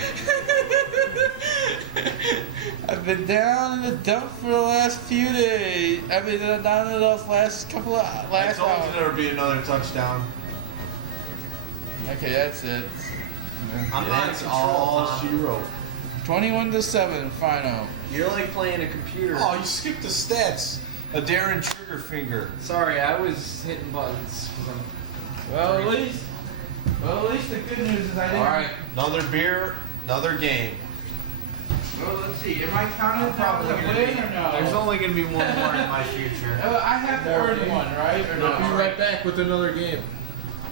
I've been down in the dump for the last few days. I've been down in those last couple of I told you there would be another touchdown. Okay, that's it. I'm not in That's control, all Tom. she wrote. 21-7, final. You're like playing a computer. Oh, you skipped the stats. A Darren trigger finger. Sorry, I was hitting buttons. 'Cause Well, at least Well, at least the good news is I didn't. All right, another beer, another game. Well, let's see. Am I counted Probably as a gonna win be. or no? There's only gonna be one more in my future. I have to earn one, right? Or I'll be no? right back with another game.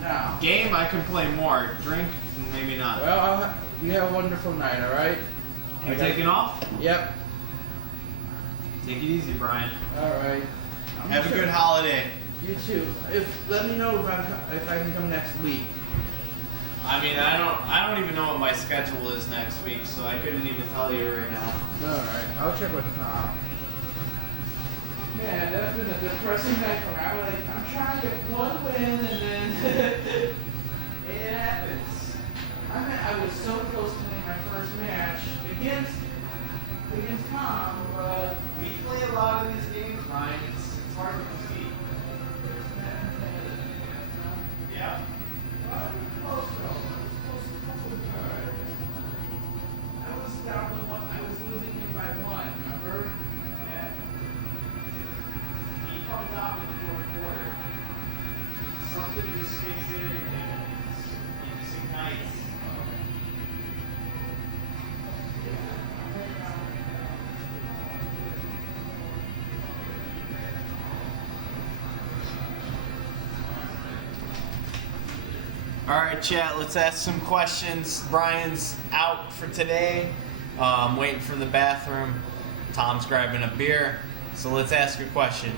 No. Game, I can play more. Drink, maybe not. Well, you have a wonderful night, all right? You taking off? Yep. Take it easy, Brian. All right. Have a good holiday. You too. Let me know if I can come next week. I mean, I don't even know what my schedule is next week, so I couldn't even tell you right now. All right. I'll check with Tom. Man, that's been a depressing night for me. I'm trying to get one win and then it happens. I was so close to winning my first match against Tom, but We play a lot of these games, Brian. It's hard to compete. Yeah. I was down to one. I was losing him by one. Remember? Yeah. He comes out in the fourth quarter. Something just kicks in and he just ignites. All right, chat, let's ask some questions. Brian's out for today. Waiting for the bathroom. Tom's grabbing a beer. So let's ask a question.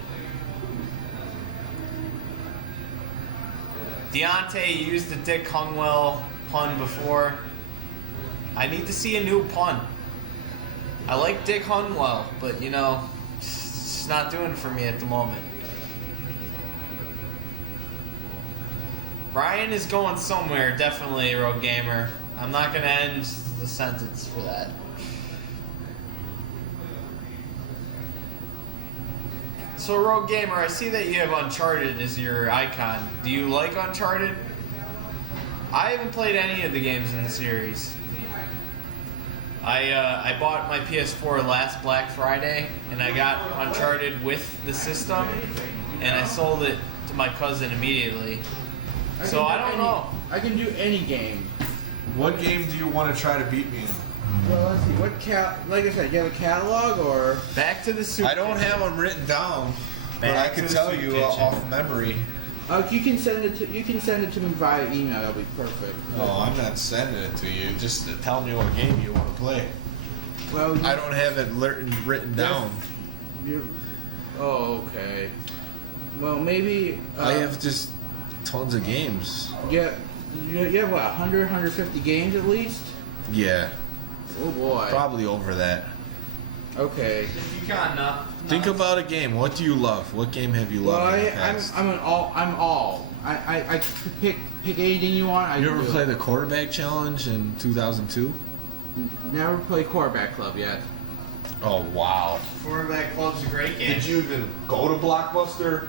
Deontay used the Dick Hungwell pun before. I need to see a new pun. I like Dick Hungwell, but you know, it's not doing it for me at the moment. Brian is going somewhere, definitely, Road Gamer. I'm not going to end the sentence for that. So, Road Gamer, I see that you have Uncharted as your icon. Do you like Uncharted? I haven't played any of the games in the series. I bought my PS4 last Black Friday, and I got Uncharted with the system, and I sold it to my cousin immediately. So I don't know. I can do any game. What game do you want to try to beat me in? Well, let's see. Like I said, you have a catalog or? Back to the soup. I don't have them written down, but Back I to can the tell soup you kitchen. off memory. You can send it to me via email. That'll be perfect. No, I'm not sending it to you. Just tell me what game you want to play. Well, I don't have it written down. Oh, okay. Well, maybe. I have just tons of games. You have what, 100, 150 games at least? Yeah, Oh boy. probably over that. Okay. If you got enough. Think about a game. What do you love? What game have you Well, loved in the past? I'm all. I pick anything you want. You can ever do play it. the quarterback challenge in 2002? Never played Quarterback Club yet. Oh wow! Quarterback Club's a great game. Did you even go to Blockbuster?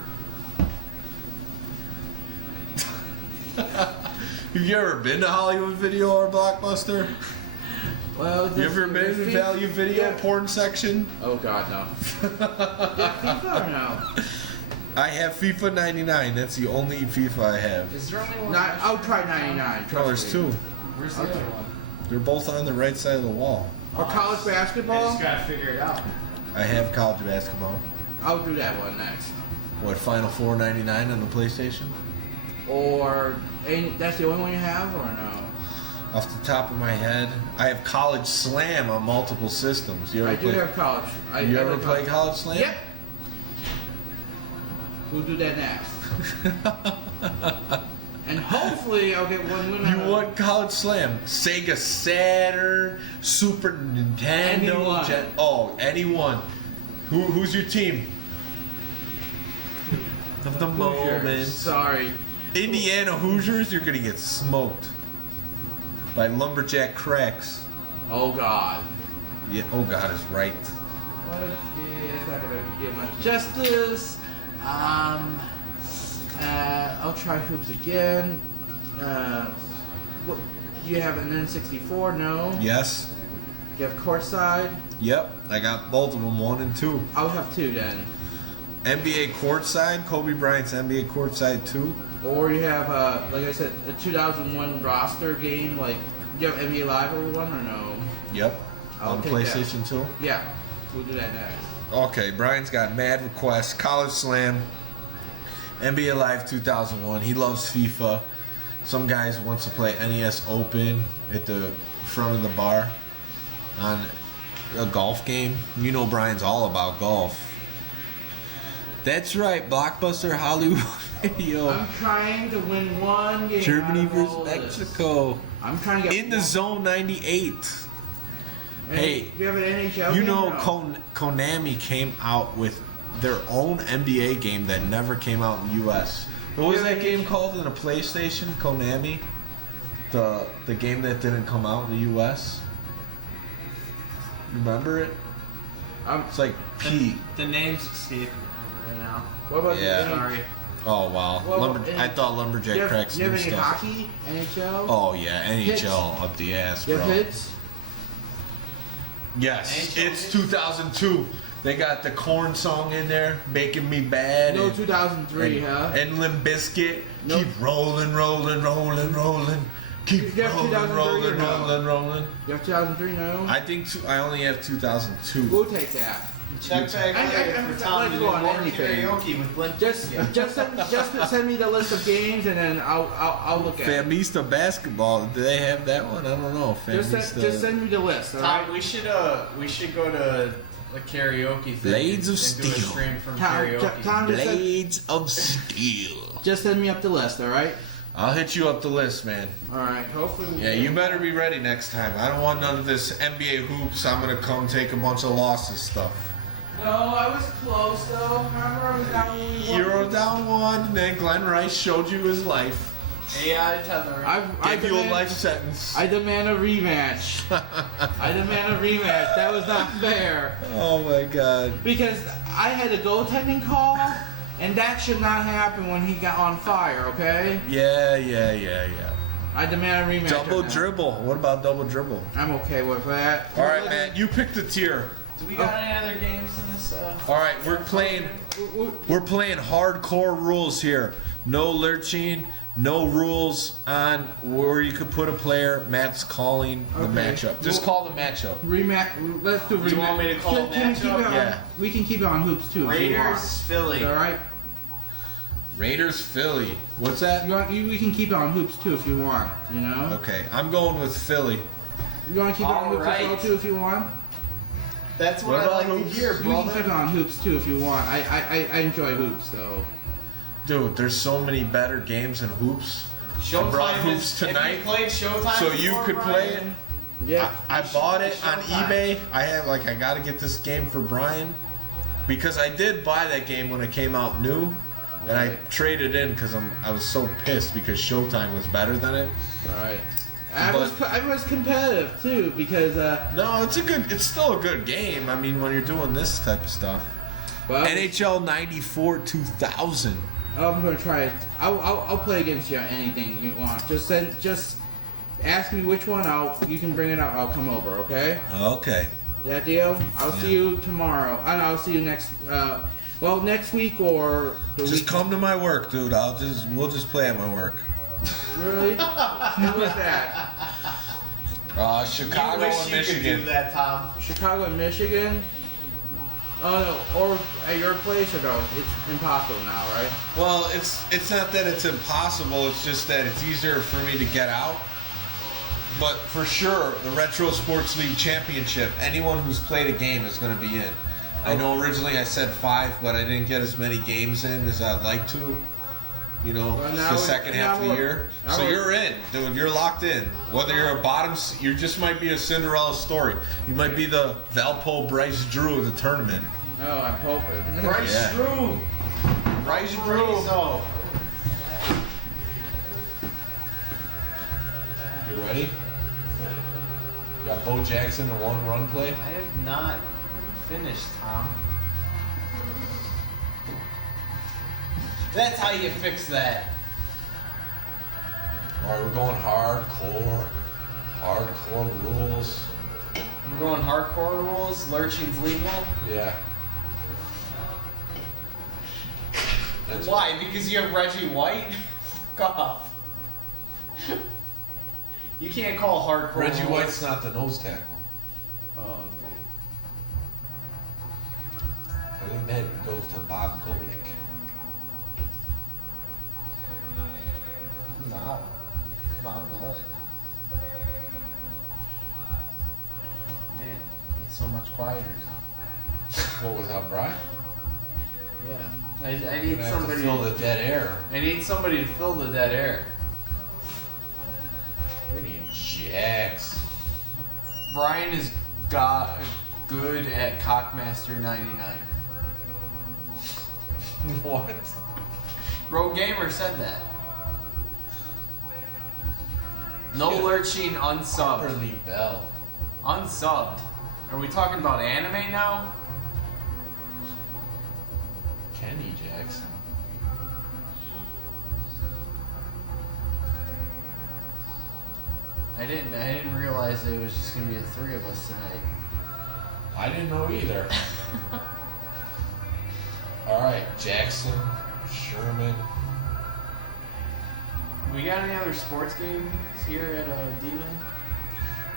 Have you ever been to Hollywood Video or Blockbuster? Well, You ever been in the value video porn section? Oh God, no. Yeah, FIFA or no? I have FIFA 99. That's the only FIFA I have. Is there only one? Not, I'll try 99. No, there's trust me. two. Where's the other one? They're both on the right side of the wall. Or college I basketball. just gotta figure it out. I have college basketball. I'll do that one next. What, Final Four 99 on the PlayStation? Or that's the only one you have, or no? Off the top of my head, I have College Slam on multiple systems. You ever I do play? have college. You I ever like play College Slam? Yep. We'll do that next. And hopefully I'll get one win. You won College Slam, Sega Saturn, Super Nintendo. Anyone. Anyone. Who's your team? Of the moment. Sorry. Indiana Hoosiers, you're gonna get smoked by Lumberjack Cracks. Oh God. Yeah. Oh God is right. It's not gonna give much justice. I'll try hoops again. What? You have an N64? No. Yes. You have courtside. Yep. I got both of them, 1 and 2. I'll have two then. NBA courtside, Kobe Bryant's NBA courtside 2. Or you have, like I said, a 2001 roster game. Like, do you have NBA Live one or no? Yep. I'll On take PlayStation 2. Yeah, we'll do that next. Okay, Brian's got mad requests. College Slam, NBA Live 2001. He loves FIFA. Some guys wants to play NES Open at the front of the bar on a golf game. You know Brian's all about golf. That's right, Blockbuster Hollywood Video. I'm trying to win one game. Germany out of all versus this. Mexico. I'm trying to get In the Zone 98. Hey, do you have an NHL you game know or no? Konami came out with their own NBA game that never came out in the US. What was that game called in the PlayStation? Konami? The game that didn't come out in the US? Remember it? It's like P. The name's escaping right now. What about Yeah. Sorry. Oh wow. Well, I thought Lumberjack Cracks you have knew any stuff. hockey? NHL? Oh yeah, Hits? NHL up the ass, You bro. have hits? Yes, NHL it's hits? 2002. They got the corn song in there, Making Me Bad. No, and- 2003, huh? And Limp Bizkit, Nope. keep rolling, rolling, rolling, rolling. Keep You have rolling, 2003 or rolling, no? rolling, rolling. You have 2003, no? I think I only have 2002. We'll take that. Check back I- later I'm for Tom like to do go on more anything. karaoke with Limp Just send me the list of games and then I'll look at it. Famista basketball. Do they have that one? I don't know. Just send me the list, alright? Tom, we should go to a karaoke thing. Blades of and do a Steel. stream from Tom, karaoke. Tom Blades of Steel. just send me up the list, alright? I'll hit you up the list, man. Alright, hopefully we'll Yeah, you better be ready next time. I don't want none of this NBA hoops. I'm gonna come take a bunch of losses stuff. No, I was close though. Remember I was down 1. You're down one, and then Glenn Rice showed you his life. AI tether. I Gave you a demand- life sentence. I demand a rematch. I demand a rematch. That was not fair. Oh my god. Because I had a goaltending call, and that should not happen when he got on fire, okay? Yeah. I demand a rematch. Double on that. dribble. What about double dribble? I'm okay with that. All right, man. You pick the tier. Do we got any other games in this? All right, we're playing hardcore rules here. No lurching. No rules on where you could put a player. Matt's calling the Okay. matchup. Just call the matchup. Rematch. Let's do rematch. you want me to call Can we keep matchup? it on- Yeah. We can keep it on hoops too. if you want. Raiders, Philly. All right. Raiders, Philly. What's that? We can keep it on hoops too if you want. You know. Okay, I'm going with Philly. You want to keep it on All hoops as well right. too if you want. That's What what, I about like to hoops? hear, You can keep brother. it on hoops too if you want. I enjoy hoops though. Dude, there's so many better games than hoops. I brought Showtime hoops is, If tonight, you played Showtime so you before, could play it. Brian, Yeah. I bought it on Showtime. eBay. I gotta get this game for Brian because I did buy that game when it came out new, and I traded in because I was so pissed because Showtime was better than it. All right. I was competitive too because No, it's still a good game. I mean, when you're doing this type of stuff. well, NHL 94 2000. I'm gonna try it. I'll play against you on anything you want. Just ask me which one. You can bring it up. I'll come over. Okay. Okay. That deal. I'll see you tomorrow. And I'll see you next. Next week or the Just week. come to my work, dude. We'll just play at my work. Really? Who was that? Chicago you wish and you Michigan. could do that, Tom. Chicago and Michigan. Oh no, or at your place or no? It's impossible now, right? Well, it's not that it's impossible. It's just that it's easier for me to get out. But for sure, the Retro Sports League Championship, anyone who's played a game is going to be in. I know originally I said 5, but I didn't get as many games in as I'd like to. You know, Well, it's now the we- second now half of the we're- year. now So we're- you're in, dude. You're locked in. Whether you're a bottom, you just might be a Cinderella story. You might be the Valpo Bryce Drew of the tournament. No, I'm hoping. Bryce Yeah. Drew. Bryce Drew. So, You ready? Got Bo Jackson in one run play. I have not finished, Tom. That's how you fix that. All right, we're going hardcore. Hardcore rules. We're going hardcore rules. Lurching's legal. Yeah. That's Why? Because you have Reggie White? Fuck off. You can't call hardcore. Reggie rules. White's not the nose tackle. Oh, I think that goes to Bob Golick. no. Bob Golick. Man, it's so much quieter now. What, without Brian? Yeah. I You're need gonna have to somebody. fill the dead air. I need somebody to fill the dead air. Pretty jacks. Brian is good at Cockmaster 99. What? Rogue Gamer said that. No lurching unsubbed. Properly Bell. Unsubbed. Are we talking about anime now? Kenny Jackson. I didn't realize that it was just gonna be the three of us tonight. I didn't know either. Alright, Jackson, Sherman. We got any other sports games here at Dmen?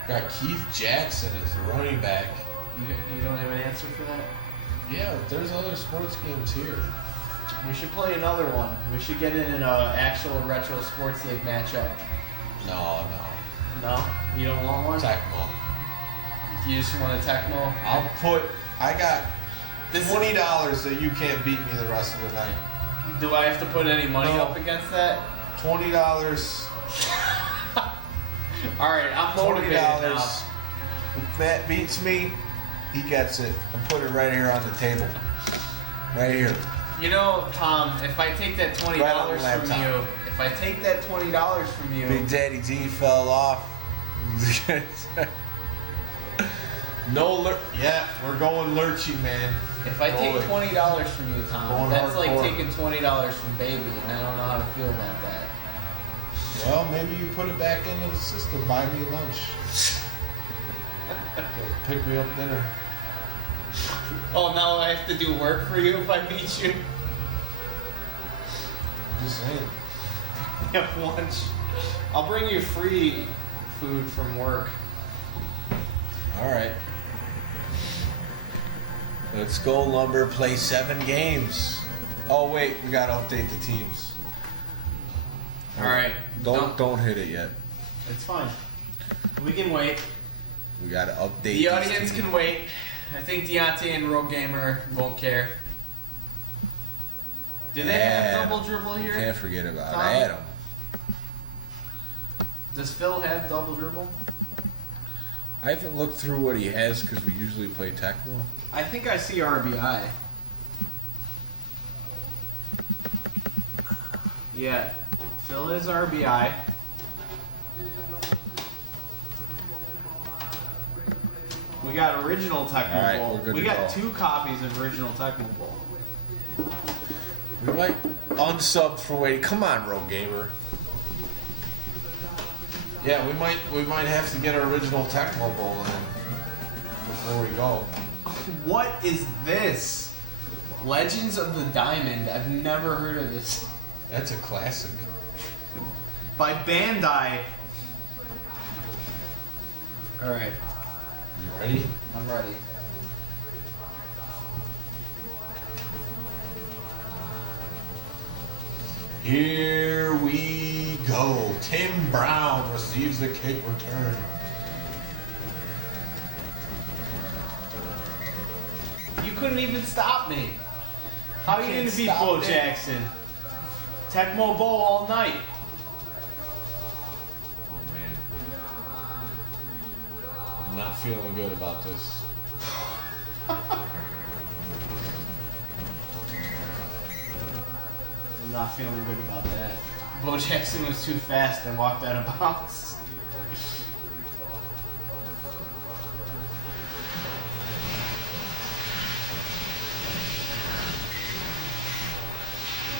Got Keith Jackson as the running back. You don't have an answer for that? Yeah, there's other sports games here. We should play another one. We should get in an actual retro sports league matchup. No. No? You don't want one? Tecmo. You just want a Tecmo? I got $20 that you can't beat me the rest of the night. Do I have to put any money No. up against that? $20. Alright, I'm motivated now. $20. If Matt beats me, he gets it. And put it right here on the table. Right here. You know, Tom, if I take that $20 Right on the from laptop. you, if I take that $20 from you, Big Daddy G fell off. Yeah, we're going lurchy, man. if I take Going. $20 from you, Tom, Going that's like hardcore. taking $20 from Baby, and I don't know how to feel about that. Well, maybe you put it back into the system. Buy me lunch. Pick me up dinner. Oh, now I have to do work for you if I beat you? Just saying. Have lunch. I'll bring you free food from work. All right. Let's go, Lumber. Play 7 games. Oh wait, we gotta update the teams. Alright. Don't hit it yet. It's fine. We can wait. We gotta update. The audience can wait. I think Deontay and Rogue Gamer won't care. Do they have double dribble here? Can't forget about Tom? Adam. Does Phil have double dribble? I haven't looked through what he has because we usually play Tecmo. I think I see RBI. Yeah, Phil has RBI. We got original Tecmo All right, Bowl. we're good We to got go. 2 copies of original Tecmo Bowl. We might unsubbed for waiting. Come on, Rogue Gamer. Yeah, we might have to get our original Tecmo Bowl in before we go. What is this? Legends of the Diamond. I've never heard of this. That's a classic. By Bandai. Alright, You ready? I'm ready. Here we go. Tim Brown receives the kick return. You couldn't even stop me. How are you Can't gonna beat stop Bo me. Jackson? Tecmo Bowl all night. Oh man. I'm not feeling good about this. I'm not feeling good about that. Bo Jackson was too fast and walked out of bounds.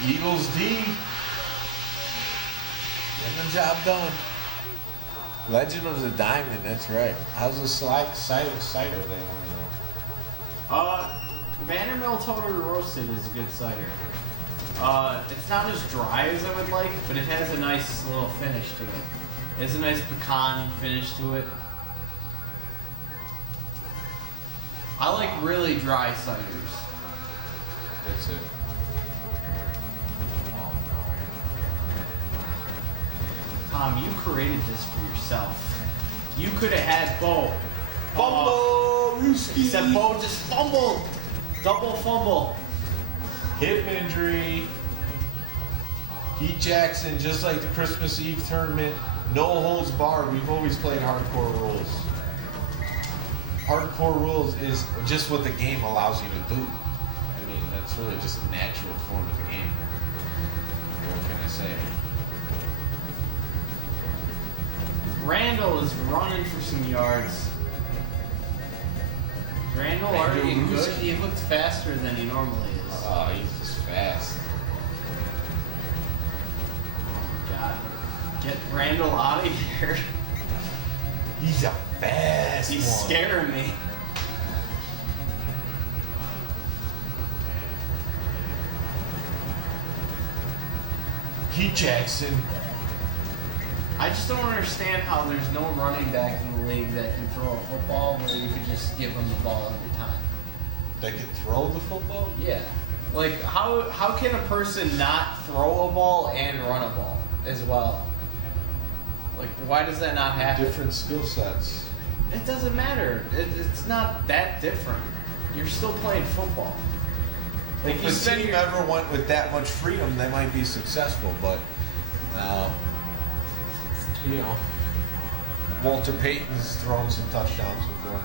Eagles D. Getting the job done. Legend of the Diamond, that's right. How's the cider they want to know? Vandermill Total Roasted is a good cider. It's not as dry as I would like, but it has a nice little finish to it. It has a nice pecan finish to it. I like really dry ciders. That's it. Tom, you created this for yourself. You could have had Bo. Fumble, Rooski. Except Bo just fumbled. Double fumble. Hip injury. Heat Jackson, just like the Christmas Eve tournament, no holds barred. We've always played hardcore rules. Hardcore rules is just what the game allows you to do. I mean, that's really just a natural form of the game. What can I say? Randall is running for some yards. Randall already good. He looks faster than he normally is. Oh, he's just fast. God. Get Randall out of here. He's a fast He's one. scaring me. Heat Jackson. I just don't understand how there's no running back in the league that can throw a football where you could just give him the ball every time. That could throw the football? Yeah. Like, how can a person not throw a ball and run a ball as well? Like, why does that not happen? Different skill sets. It doesn't matter. It's not that different. You're still playing football. Like, If you a spend team your... ever went with that much freedom, they might be successful, but you know, Walter Payton's thrown some touchdowns before.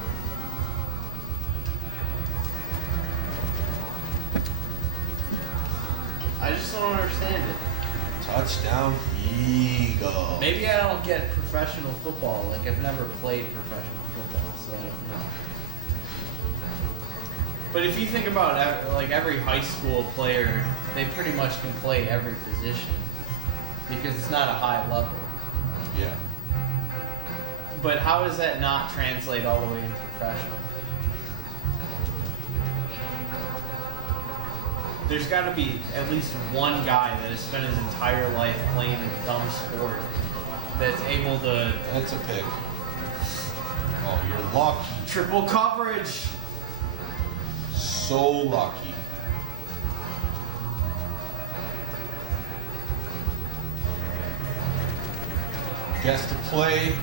I just don't understand it. Touchdown, Eagle. Maybe I don't get professional football. Like, I've never played professional football, so I don't know. But if you think about like every high school player, they pretty much can play every position because it's not a high level. Yeah. But how does that not translate all the way into professional? There's got to be at least one guy that has spent his entire life playing a dumb sport that's able to... That's a pick. Oh, you're lucky. Triple coverage! So lucky. Gets to play.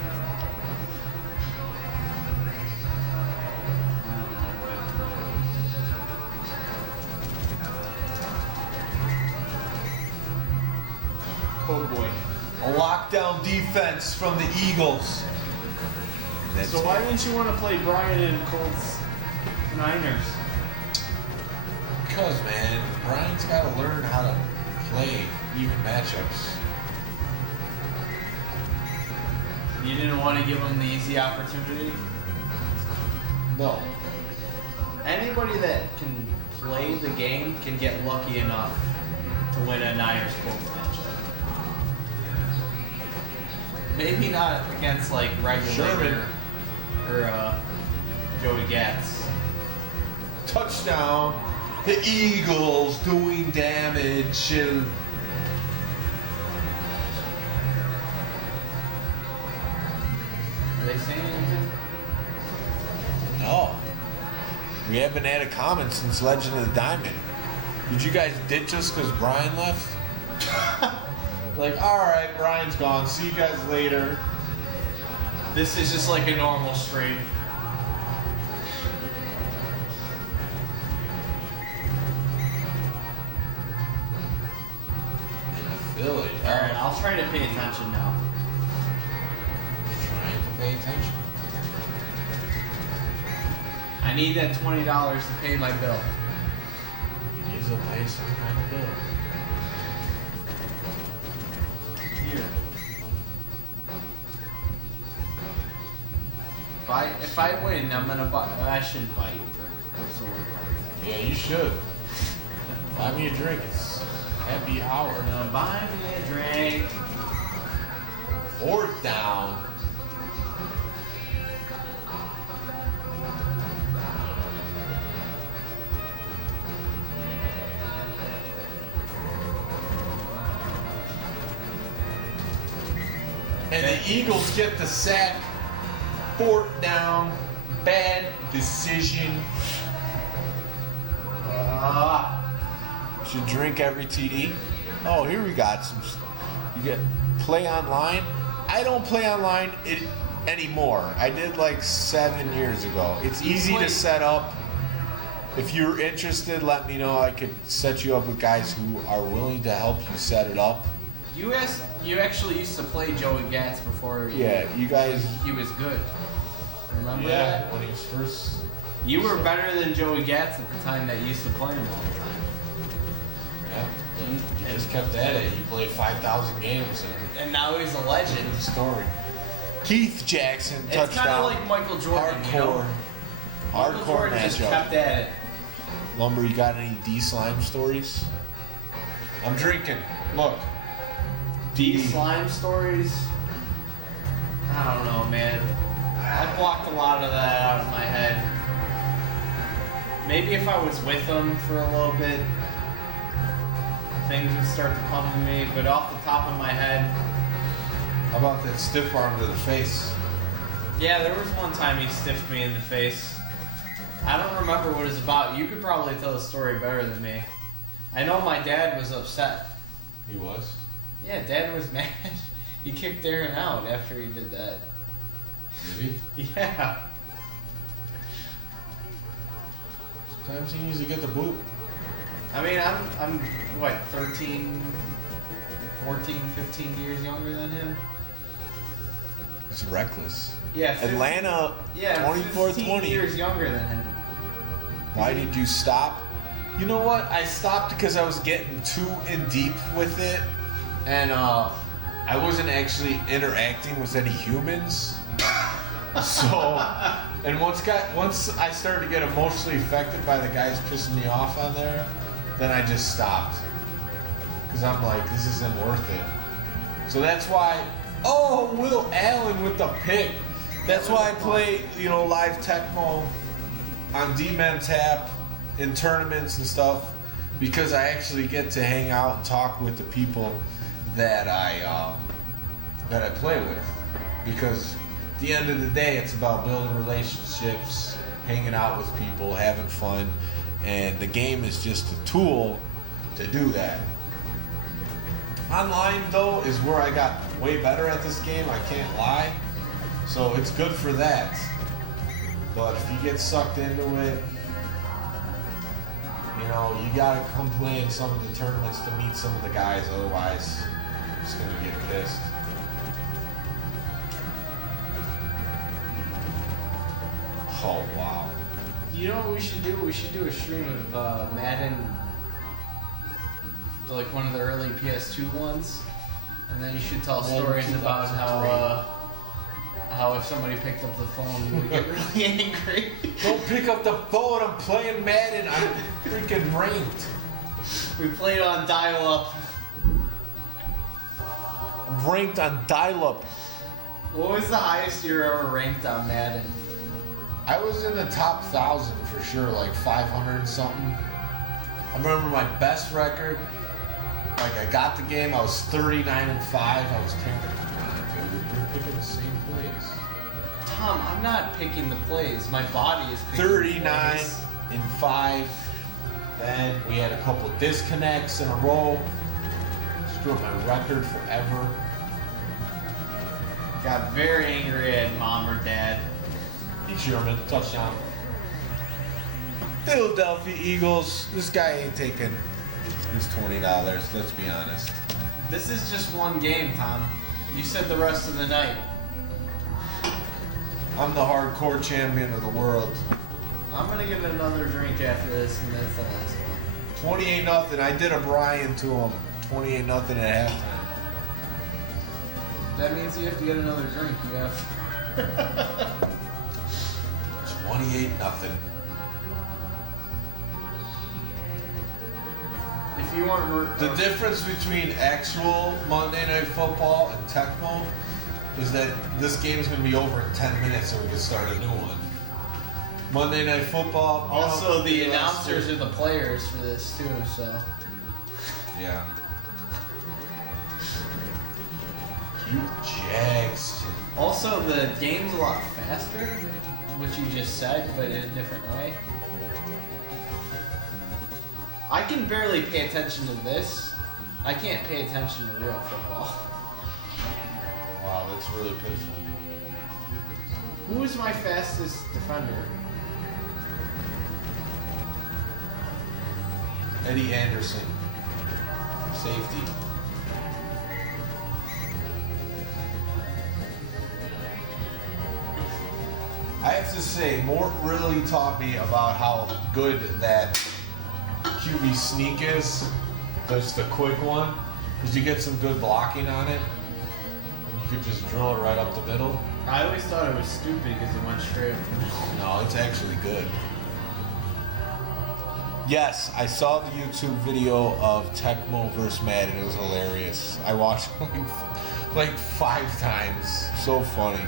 Oh boy. A lockdown defense from the Eagles. That's So why didn't you want to play Brian and Colts Niners? Because, man, Brian's got to learn how to play even matchups. You didn't want to give him the easy opportunity? No. Anybody that can play the game can get lucky enough to win a Niners Colts matchup. Maybe not against like Regulator or Joey Gatz. Touchdown. The Eagles doing damage. Are they saying anything? No. We haven't had a comment since Legend of the Diamond. Did you guys ditch us because Brian left? Like, alright, Brian's gone. See you guys later. This is just like a normal stream. Philly. Alright, I'll try to pay attention now. Trying to pay attention. I need that $20 to pay my bill. He's a pay some kind of bill. Here. If I win, I'm gonna buy. I shouldn't buy you a drink. Yeah, you should. Buy me a drink. It's happy hour. Buy me a drink. Fourth down. And the Eagles get the sack. 4th down. Bad decision. Should drink every TD. Oh, here we got some. You get play online. I don't play online anymore. I did like 7 years ago. It's easy to set up. If you're interested, let me know. I could set you up with guys who are willing to help you set it up. You actually used to play Joey Gatz before. You guys. He was good. Remember Yeah, that? when he was first. You were better than Joey Gatz at the time that you used to play him all the time. Yeah. He just kept at it. He played 5,000 games. And now he's a legend. Story. Keith Jackson touchdown. It's kind of like Michael Jordan, Hardcore. you know? Michael Hardcore Jordan just kept matchup. at it. Lumber, you got any D slime stories? I'm drinking. Look. D slime stories? I don't know, man. I blocked a lot of that out of my head. Maybe if I was with them for a little bit, things would start to come to me, but off the top of my head. How about that stiff arm to the face? Yeah, there was one time he stiffed me in the face. I don't remember what it was about. You could probably tell the story better than me. I know my dad was upset. He was? Yeah, Dad was mad. He kicked Aaron out after he did that. Did he? Yeah. Sometimes he needs to get the boot. I mean, I'm what, 13, 14, 15 years younger than him? It's reckless. Yeah, 15, Atlanta, yeah, 15 years younger than him. Why did you stop? You know what? I stopped because I was getting too in deep with it, and I wasn't actually interacting with any humans. So, and once I started to get emotionally affected by the guys pissing me off on there, then I just stopped. Because I'm like, this isn't worth it. So that's why, Will Allen with the pick. That's why I play, live Tecmo on Dmen tap in tournaments and stuff, because I actually get to hang out and talk with the people that I play with. Because at the end of the day, it's about building relationships, hanging out with people, having fun, and the game is just a tool to do that. Online, though, is where I got way better at this game, I can't lie. So it's good for that. But if you get sucked into it, you gotta come play in some of the tournaments to meet some of the guys, otherwise you're just gonna get pissed. Oh, wow. You know what we should do? We should do a stream of Madden, like one of the early PS2 ones, and then you should tell stories about how if somebody picked up the phone, you would get really angry. Don't pick up the phone, I'm playing Madden, I'm freaking ranked. We played on dial-up. I'm ranked on dial-up. What was the highest you were ever ranked on Madden? I was in the top 1,000 for sure, like 500 and something. I remember my best record, like I got the game, I was 39-5, I was terrible. You're picking the same plays. Tom, I'm not picking the plays, my body is picking the plays. 39-5, then we had a couple disconnects in a row. Screwed my record forever. Got very angry at mom or dad. Sherman, touchdown. Philadelphia Eagles. This guy ain't taking his $20, let's be honest. This is just one game, Tom. You said the rest of the night. I'm the hardcore champion of the world. I'm gonna get another drink after this, and that's the last one. 28-0. I did a Brian to him. 28-0 at halftime. That means you have to get another drink. You have. 28-0. If you weren't The difference between actual Monday Night Football and Tecmo is that this game is going to be over in 10 minutes and we can start a new one. Monday Night Football. Also, the announcers are the players for this too, so. Yeah. Hugh Jags. Also, the game's a lot faster, which you just said, but in a different way. I can barely pay attention to this. I can't pay attention to real football. Wow, that's really pitiful. Who is my fastest defender? Eddie Anderson. Safety. I have to say, Mort really taught me about how good that QB sneak is. Just the quick one. Because you get some good blocking on it. And you could just drill it right up the middle. I always thought it was stupid because it went straight up the middle. No, it's actually good. Yes, I saw the YouTube video of Tecmo versus Madden. It was hilarious. I watched like 5 times. So funny.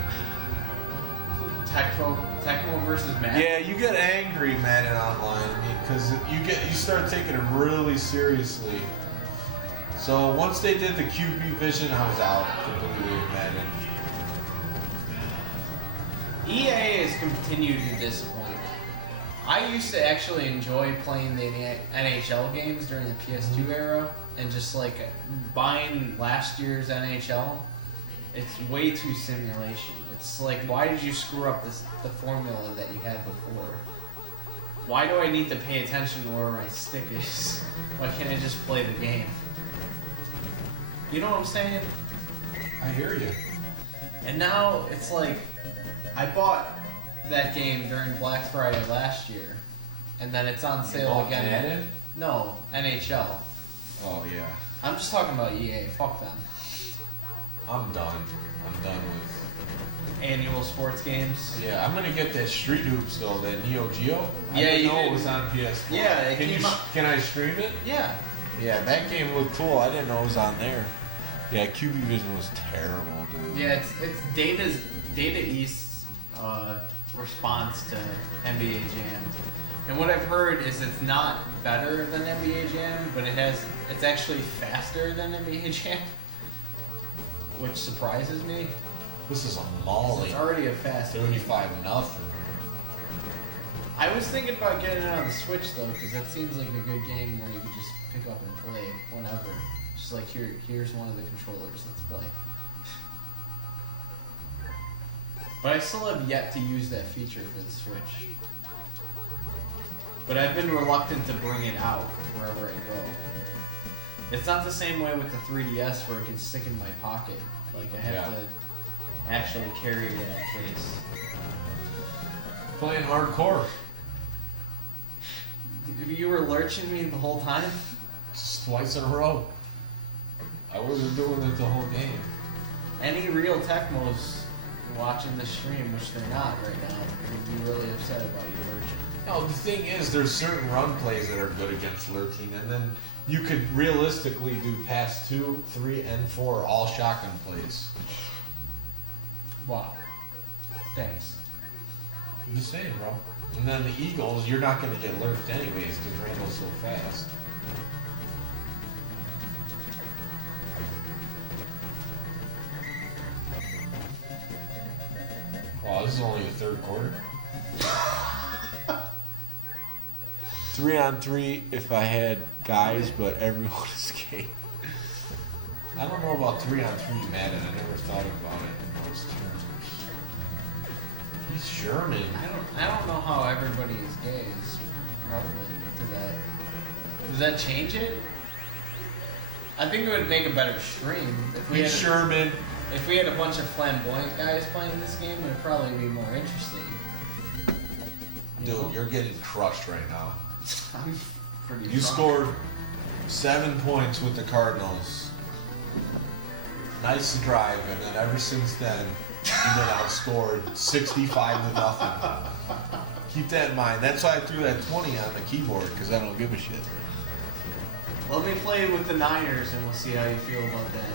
Tecmo versus Madden? Yeah, you get angry Madden online. I mean, because you start taking it really seriously. So once they did the QB vision, I was out completely with Madden. EA has continued to disappoint. I used to actually enjoy playing the NHL games during the PS2 era, and just like buying last year's NHL. It's way too simulation. It's like, why did you screw up the formula that you had before? Why do I need to pay attention to where my stick is? Why can't I just play the game? You know what I'm saying? I hear you. And now it's like, I bought that game during Black Friday last year, and then it's on sale again. Madden? No, NHL. Oh yeah. I'm just talking about EA. Fuck them. I'm done. I'm done with. Annual sports games. Yeah, I'm gonna get that Street Hoops though, that Neo Geo. I Yeah, didn't you know did. it was on PS4. Yeah, it can came you out- can I stream it? Yeah. Yeah, that game looked cool. I didn't know it was on there. Yeah, QB Vision was terrible, dude. Yeah, it's Data East's response to NBA Jam. And what I've heard is it's not better than NBA Jam, but it's actually faster than NBA Jam, which surprises me. This is a mauling. It's already a fast game. 35-0. I was thinking about getting it on the Switch though, because that seems like a good game where you could just pick up and play whenever. Just like here's one of the controllers, let's play. But I still have yet to use that feature for the Switch. But I've been reluctant to bring it out wherever I go. It's not the same way with the 3DS where it can stick in my pocket. Like I have to actually carry it in a case. Playing hardcore. You were lurching me the whole time? Just twice in a row. I wasn't doing it the whole game. Any real Tecmos watching the stream, which they're not right now, would be really upset about you lurching. No, the thing is, there's certain run plays that are good against lurking, and then you could realistically do pass 2, 3, and 4 all shotgun plays. Wow. Thanks. I'm just saying, bro. And then the Eagles, you're not going to get lurked anyways because Randall's so fast. Wow, this is only the third quarter. 3-on-3 if I had guys, but everyone escaped. I don't know about 3-on-3 Madden. I never thought about it in those terms. He's German. I don't know how everybody is gay is relevant to that. Does that change it? I think it would make a better stream if we He's German. If we had a bunch of flamboyant guys playing this game, it would probably be more interesting. Dude, you're getting crushed right now. I'm pretty You drunk. scored 7 points with the Cardinals. Nice drive, and then ever since then, you've been outscored 65-0. Keep that in mind. That's why I threw that 20 on the keyboard, because I don't give a shit. Let me play with the Niners, and we'll see how you feel about that.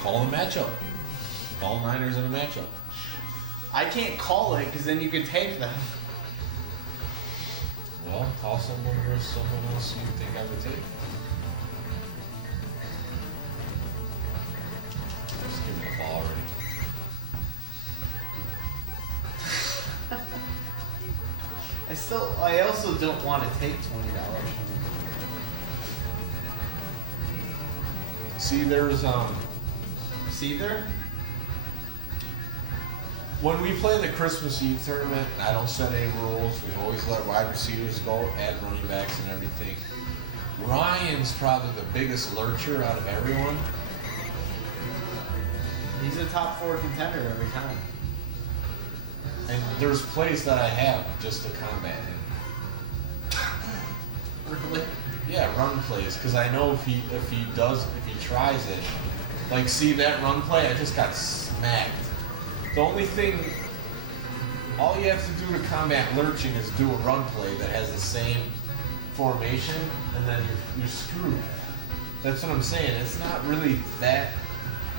Call the matchup. Call Niners in a matchup. I can't call it, because then you could tape them. Well, call someone versus someone else you think I would take. Just I also don't want to take $20 from See, there's Seether? when we play the Christmas Eve tournament, I don't set any rules. We've always let wide receivers go, add running backs and everything. Ryan's probably the biggest lurcher out of everyone. He's a top 4 contender every time. And there's plays that I have just to combat him. Really? Yeah, run plays, because I know if he tries it, like see that run play, I just got smacked. The only thing, all you have to do to combat lurching is do a run play that has the same formation, and then you're screwed. That's what I'm saying. It's not really that.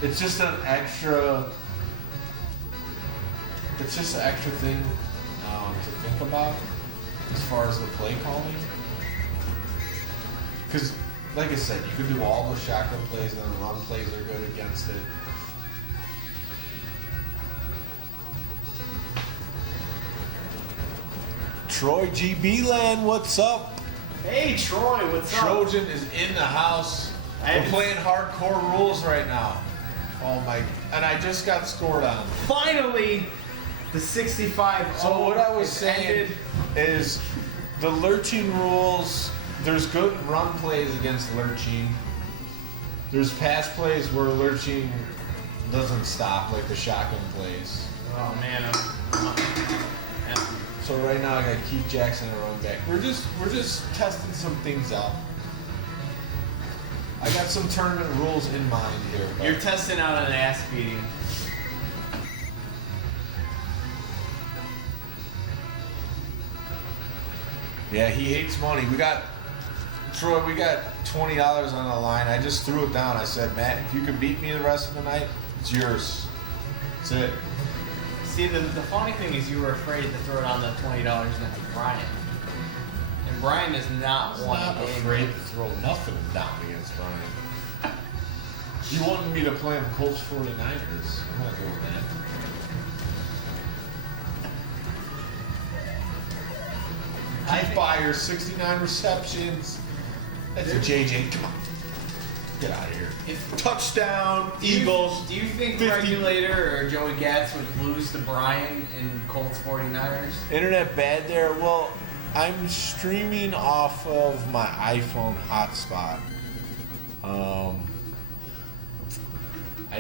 It's just an extra. It's just an extra thing to think about as far as the play calling. Because, like I said, you could do all the shotgun plays and then the run plays are good against it. Troy GB Land, what's up? Hey Troy, what's up? Trojan is in the house. We're playing hardcore rules right now. Oh my! And I just got scored on. Finally, the 65. So what I was saying is the lurching rules. There's good run plays against lurching. There's pass plays where lurching doesn't stop, like the shotgun plays. Oh man, So right now I got Keith Jackson and run back. We're just testing some things out. I got some tournament rules in mind here. But you're testing out an ass beating. yeah, he hates money. Troy, we got $20 on the line. I just threw it down. I said, Matt, if you can beat me the rest of the night, it's yours. That's it. See, the funny thing is you were afraid to throw down the $20 against Brian. And Brian is not I'm one not afraid to throw nothing down against Brian. You wanted me to play him Colts 49ers. I'm not good with that. Keith Byers, 69 receptions. That's a JJ. Come on. Get out of here. Touchdown, Eagles. Do you think 50. Regulator or Joey Gatz would lose to Brian in Colts 49ers? Internet bad there? Well, I'm streaming off of my iPhone hotspot. I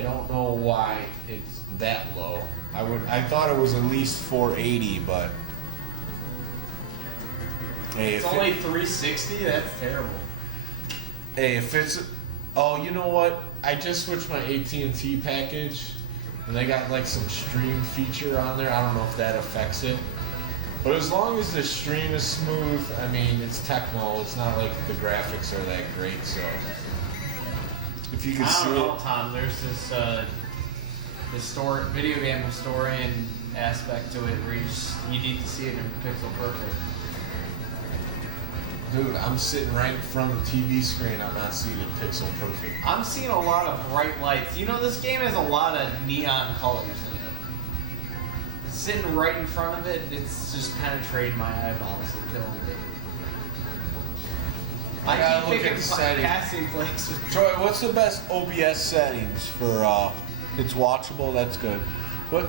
don't know why it's that low. I thought it was at least 480, but hey, It's only 360? That's terrible. Hey, if it's you know what? I just switched my AT&T package, and they got like some stream feature on there. I don't know if that affects it, but as long as the stream is smooth, I mean, it's Tecmo. It's not like the graphics are that great. So if you can see I don't know, it, Tom. There's this video game historian aspect to it where you need to see it in pixel perfect. dude, I'm sitting right in front of the TV screen. I'm not seeing it pixel perfect. I'm seeing a lot of bright lights. You know, this game has a lot of neon colors in it. Sitting right in front of it, it's just penetrating my eyeballs and killing me. I gotta keep look picking at settings. passing plays. Troy, what's the best OBS settings for? It's watchable. That's good. What?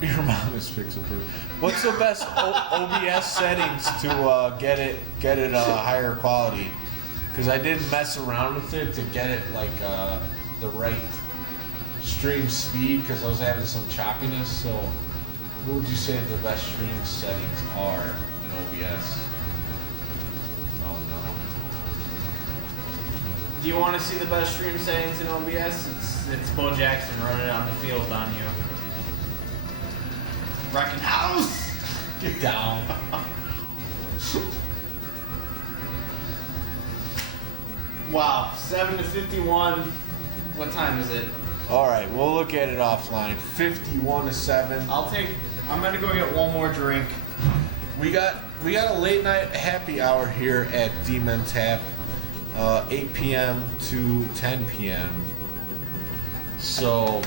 Your mom is pixel perfect. What's the best OBS settings to get it higher quality? Because I did mess around with it to get it like the right stream speed because I was having some choppiness. So, what would you say the best stream settings are in OBS? Oh no. Do you want to see the best stream settings in OBS? It's Bo Jackson running on the field on you. Wrecking house! Get down. Wow, 7-51. What time is it? All right, we'll look at it offline. 51-7. I'm gonna go get one more drink. We got a late night happy hour here at Dmen Tap, 8 p.m. to 10 p.m. So,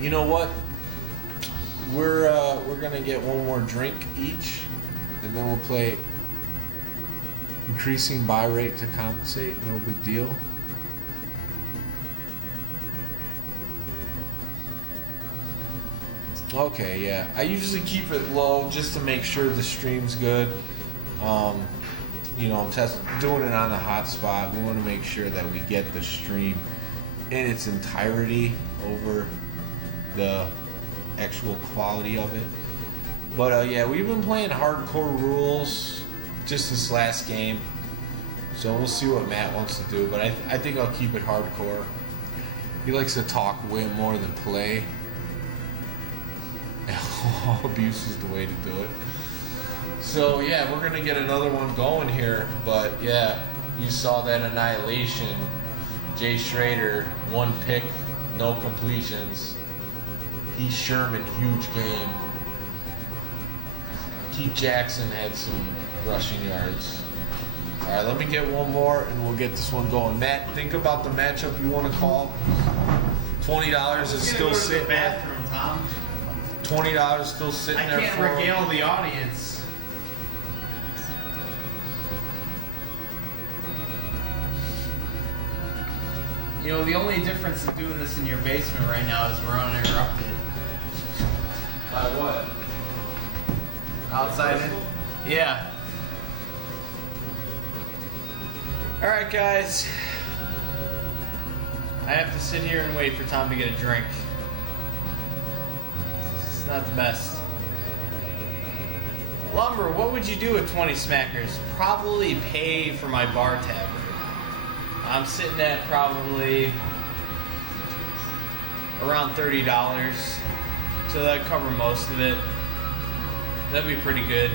you know what? we're gonna get one more drink each, and then we'll play increasing buy rate to compensate. No big deal. Okay, yeah. I usually keep it low just to make sure the stream's good. Doing it on the hotspot. We want to make sure that we get the stream in its entirety over the actual quality of it. But yeah, we've been playing hardcore rules just this last game. So we'll see what Matt wants to do. But I think I'll keep it hardcore. He likes to talk way more than play. Abuse is the way to do it. So yeah, we're gonna get another one going here. But yeah, you saw that annihilation. Jay Schrader, 1 pick, no completions. Heath Sherman, huge game. Keith Jackson had some rushing yards. All right, let me get one more and we'll get this one going. Matt, think about the matchup you want to call. $20 is still sitting there. Bathroom, Tom. $20 still sitting I there can't for him. regale the audience. You know, the only difference in doing this in your basement right now is we're uninterrupted. By what? Outside it? Yeah. Alright, guys. I have to sit here and wait for Tom to get a drink. It's not the best. Lumber, what would you do with 20 smackers? Probably pay for my bar tab. I'm sitting at probably around $30. So that'd cover most of it. That'd be pretty good.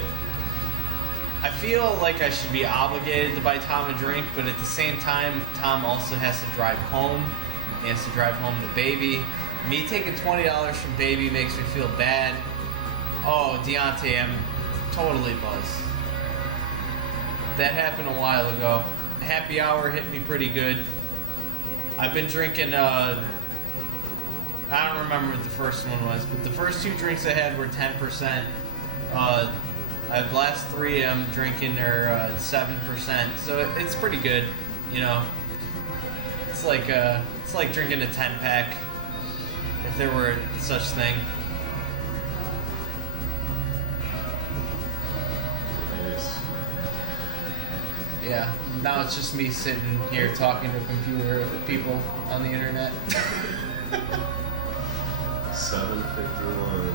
I feel like I should be obligated to buy Tom a drink, but at the same time, Tom also has to drive home. He has to drive home to Baby. Me taking $20 from Baby makes me feel bad. Oh, Deontay, I'm totally buzzed. That happened a while ago. Happy hour hit me pretty good. I've been drinking, I don't remember what the first one was, but the first 2 drinks I had were 10%. The last 3 I'm drinking are 7%, so it's pretty good, you know. It's like drinking a 10-pack, if there were such thing. Yeah, now it's just me sitting here talking to computer people on the internet. 7:51.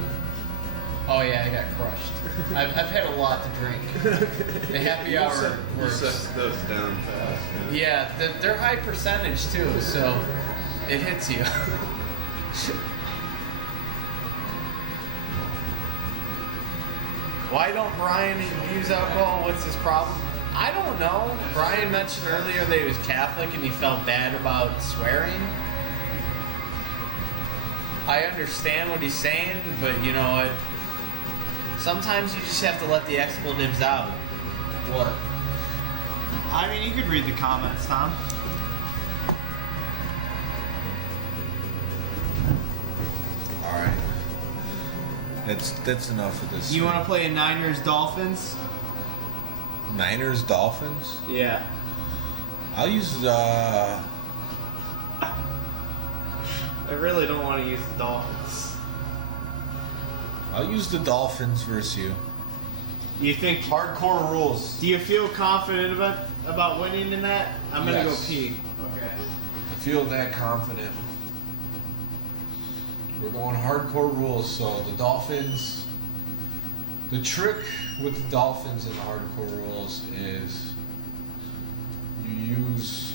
Oh yeah, I got crushed. I've had a lot to drink. The happy hour You works. suck those down fast. Yeah, they're high percentage too, so it hits you. Why don't Brian use alcohol? What's his problem? I don't know. Brian mentioned earlier that he was Catholic and he felt bad about swearing. I understand what he's saying, but you know what? Sometimes you just have to let the expletives out. What? I mean, you could read the comments, Tom. All right. That's enough of this. You want to play a Niners Dolphins? Niners Dolphins? Yeah. I'll use I really don't want to use the Dolphins. I'll use the Dolphins versus you. You think? Hardcore rules. Do you feel confident about winning in that? I'm gonna Yes. go pee. Okay. I feel that confident. We're going hardcore rules, so the Dolphins. The trick with the Dolphins and the hardcore rules is you use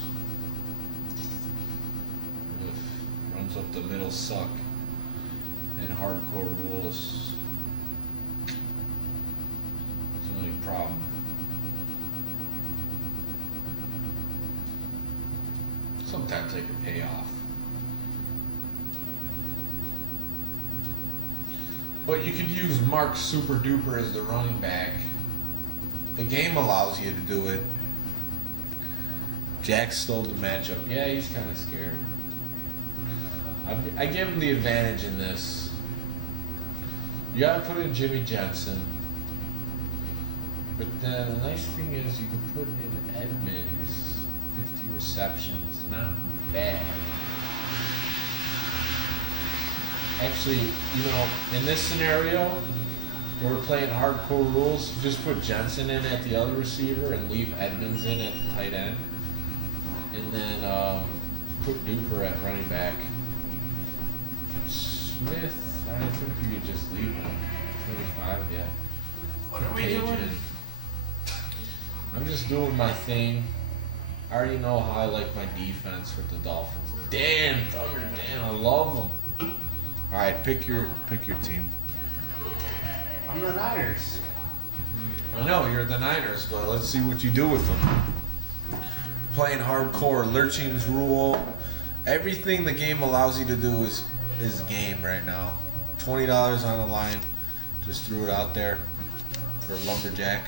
runs up the middle suck in hardcore rules. It's the only problem. Sometimes they can pay off. But you could use Mark Super Duper as the running back. The game allows you to do it. Jack stole the matchup. Yeah, he's kind of scared. I give him the advantage in this. You gotta put in Jimmy Jensen. But then the nice thing is you can put in Edmonds, 50 receptions, not bad. Actually, in this scenario, where we're playing hardcore rules, just put Jensen in at the other receiver and leave Edmonds in at the tight end. And then put Duper at running back. Smith, I think you could just leave him. 25 yet. What are we doing? I'm just doing my thing. I already know how I like my defense with the Dolphins. Dan, Thunder Dan, I love them. All right, pick your team. I'm the Niners. I know you're the Niners, but let's see what you do with them. Playing hardcore, lurchings rule, everything the game allows you to do is game right now. $20 on the line, just threw it out there for Lumberjack.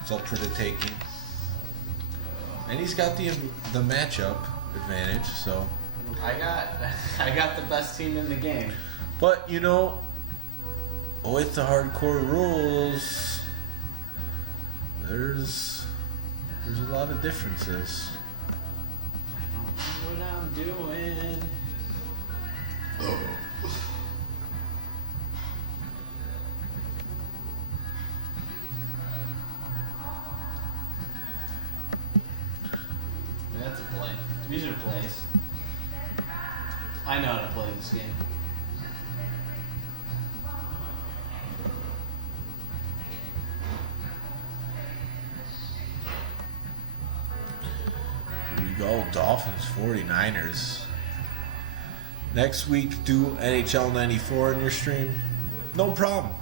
It's up for the taking, and he's got the matchup advantage. So I got the best team in the game. But with the hardcore rules, there's a lot of differences. I don't know what I'm doing. That's a play. These are plays. I know how to play this game. Here we go, Dolphins 49ers. Next week, do NHL 94 in your stream. No problem.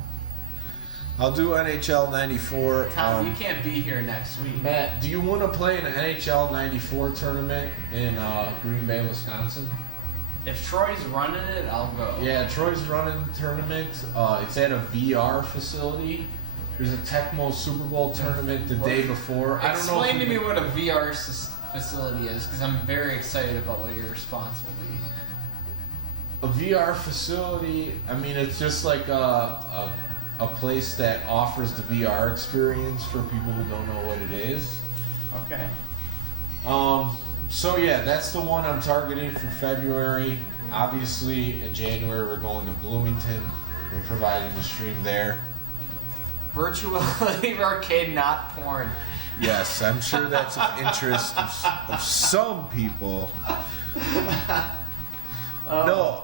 I'll do NHL 94. Tom, you can't be here next week. Matt, do you want to play in an NHL 94 tournament in Green Bay, Wisconsin? If Troy's running it, I'll go. Yeah, Troy's running the tournament. It's at a VR facility. There's a Tecmo Super Bowl tournament the day before. I don't know. Explain to me what a VR facility is, because I'm very excited about what your response will be. A VR facility, I mean, it's just like a place that offers the VR experience for people who don't know what it is. Okay. So yeah, that's the one I'm targeting for February. Obviously, in January we're going to Bloomington. We're providing the stream there. Virtual arcade, not porn. Yes, I'm sure that's of interest of some people. No,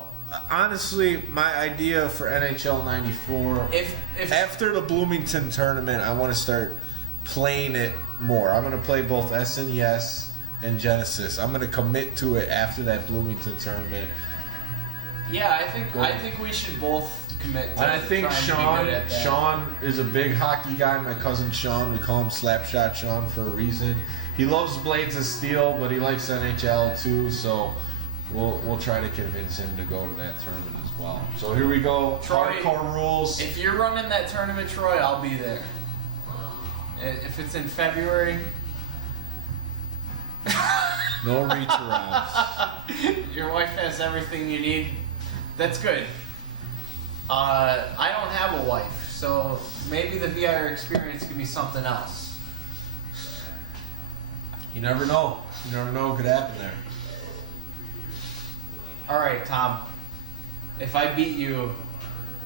honestly, my idea for NHL 94, If after the Bloomington tournament, I want to start playing it more. I'm going to play both SNES and Genesis. I'm going to commit to it after that Bloomington tournament. Yeah, I think we should both commit to And I think trying to be good at that. Sean is a big hockey guy. My cousin Sean, we call him Slapshot Sean for a reason. He loves Blades of Steel, but he likes NHL too, so we'll try to convince him to go to that tournament as well. So here we go. Troy, hardcore rules. If you're running that tournament, Troy, I'll be there. If it's in February, No reach arounds. your wife has everything you need. That's good. I don't have a wife, so maybe the VR experience could be something else. You never know. You never know what could happen there. All right, Tom. If I beat you,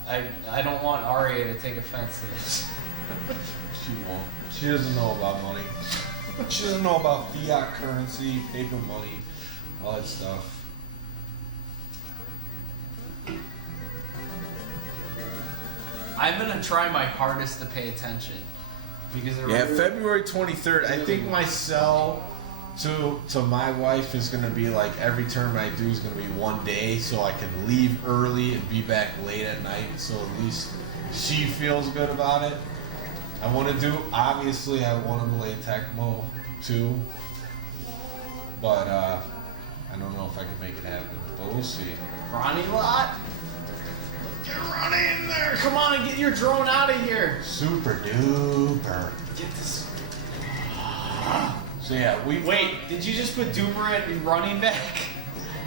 I don't want Aria to take offense to this. She won't. She doesn't know about money. She doesn't know about fiat currency, paper money, all that stuff. I'm gonna try my hardest to pay attention because February 23rd. I think my sell to my wife is gonna be like every term I do is gonna be one day, so I can leave early and be back late at night. So at least she feels good about it. I want to do. Obviously, I want to play Tecmo too, but I don't know if I can make it happen. But we'll see. Ronnie Lot. Get Ronnie in there! Come on, get your drone out of here! Super duper. Get this. So yeah, Wait, did you just put Duper at running back?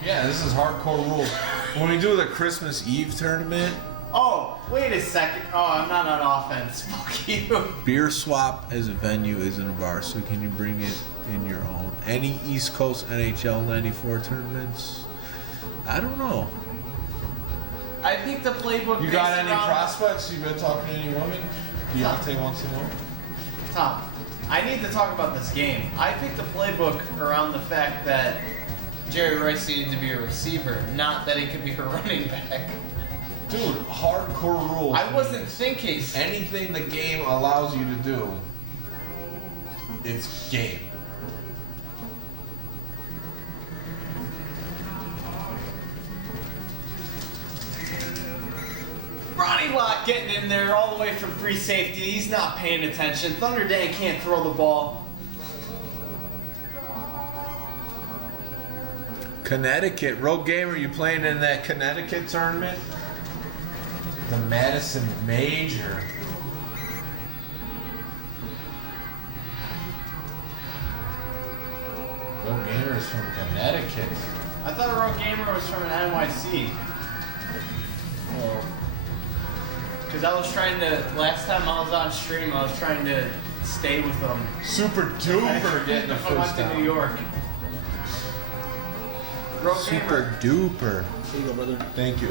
Yeah, this is hardcore rules. When we do the Christmas Eve tournament, Oh, Wait a second. Oh, I'm not on offense. Fuck you. Beer Swap as a venue isn't a bar, so can you bring it in your own? Any East Coast NHL 94 tournaments? I don't know. I think the playbook. You got based any around- prospects? You been talking to any women? Deontay wants to know. Tom, I need to talk about this game. I picked the playbook around the fact that Jerry Rice needed to be a receiver, not that he could be a running back. Dude, hardcore rules. I wasn't thinking. Anything the game allows you to do, it's game. Ronnie Lott getting in there all the way from free safety. He's not paying attention. Thunder Dan can't throw the ball. Connecticut. Road Gamer, you playing in that Connecticut tournament? The Madison Major. Road Gamer is from Connecticut. I thought Road Gamer was from an NYC. Oh. Because I was trying to, last time I was on stream, I was trying to stay with them. Super duper getting the I went first to down. New York. Road Super Gamer, duper. Here you go, brother. Thank you.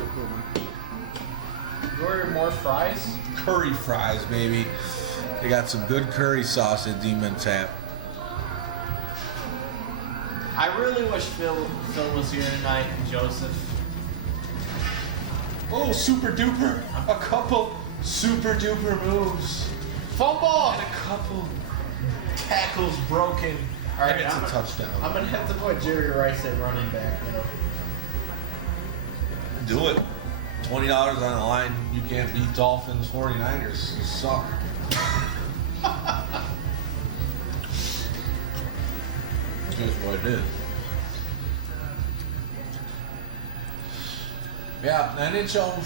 you order more fries? Curry fries, baby. They got some good curry sauce at Dmen Tap. I really wish Phil was here tonight and Joseph. Oh, super duper. A couple super duper moves. Fumble! And a couple tackles broken. All right, and it's I'm a gonna- touchdown. I'm going to have to put Jerry Rice at running back. Do it. $20 on the line. You can't beat Dolphins 49ers. You suck. Here's what it is. Yeah, NHL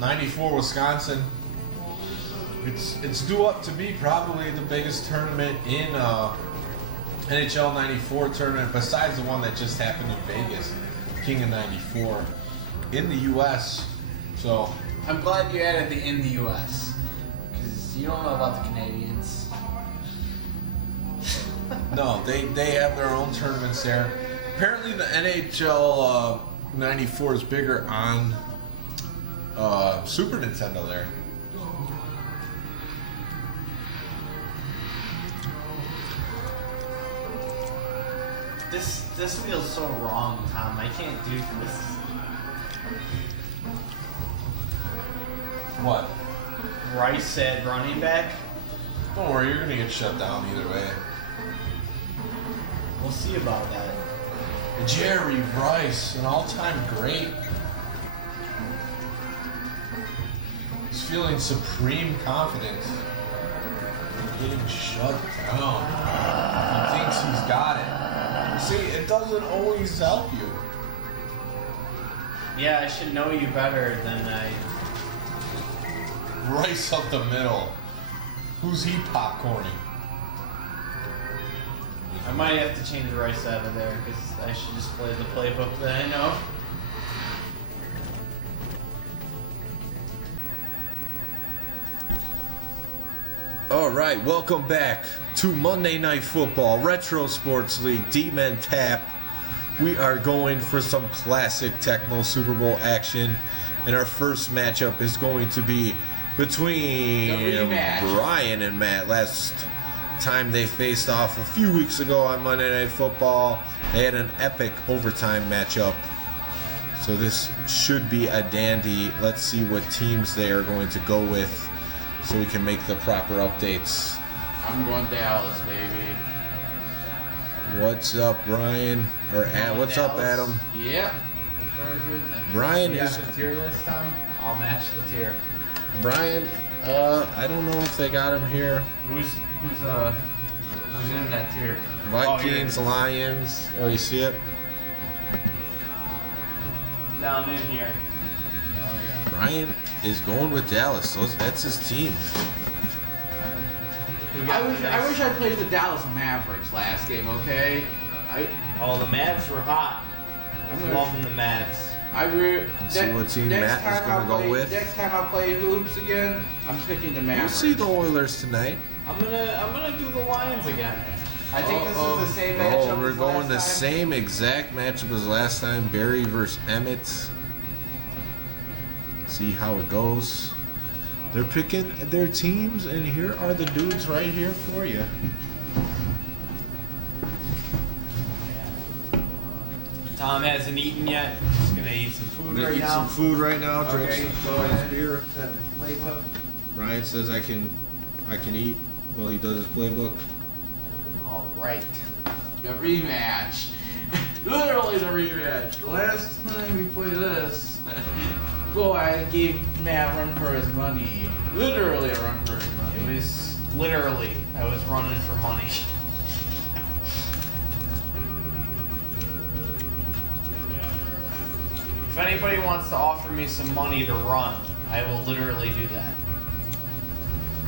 94 Wisconsin. It's due up to be probably the biggest tournament in NHL 94 tournament besides the one that just happened in Vegas, King of 94, in the U.S. So I'm glad you added the in the U.S. Because you don't know about the Canadians. no, they have their own tournaments there. Apparently, the NHL 94 is bigger on Super Nintendo there. This feels so wrong, Tom. I can't do this. What? Rice said running back. Don't worry, you're gonna get shut down either way. We'll see about that. Jerry Rice, an all-time great. He's feeling supreme confidence. Getting shut down. He thinks he's got it. See, it doesn't always help you. Yeah, I should know you better than I. Rice up the middle. Who's he popcorning? I might have to change Rice out of there because I should just play the playbook that I know. All right, welcome back to Monday Night Football, Retro Sports League, Dmen Tap. We are going for some classic Tecmo Super Bowl action, and our first matchup is going to be between The rematch. Brian and Matt. Last time they faced off a few weeks ago on Monday Night Football, they had an epic overtime matchup. So this should be a dandy. Let's see what teams they are going to go with, so we can make the proper updates. I'm going Dallas, baby. What's up, Brian? Or what's up, Dallas. Adam? Yep. Brian You got is the tier list, Tom? I'll match the tier. Brian. I don't know if they got him here. Who's in that tier? Vikings, Oh, Lions. Oh, you see it? yeah. Down in here. Oh, yeah. Brian is going with Dallas. So that's his team. We got I wish I played the Dallas Mavericks last game, okay? Oh, the Mavs were hot. I'm I'm gonna- loving the Mavs. Let's see what team Matt is gonna go with. Next time I play hoops again, I'm picking the Mavericks. We'll see the Oilers tonight. I'm gonna do the Lions again. I think this is the same matchup. Oh, we're as going last the time. same exact matchup as last time. Barry versus Emmett. See how it goes. They're picking their teams, and here are the dudes right here for you. Tom hasn't eaten yet. He's gonna eat some food right Eat now. some food right now. Drink Okay, some go ahead. beer. Set the playbook. Ryan says I can eat while he does his playbook. All right. The rematch. Literally the rematch. The last time we played this, well, I gave Matt a run for his money. Literally a run for his money. It was literally, I was running for money. If anybody wants to offer me some money to run, I will literally do that.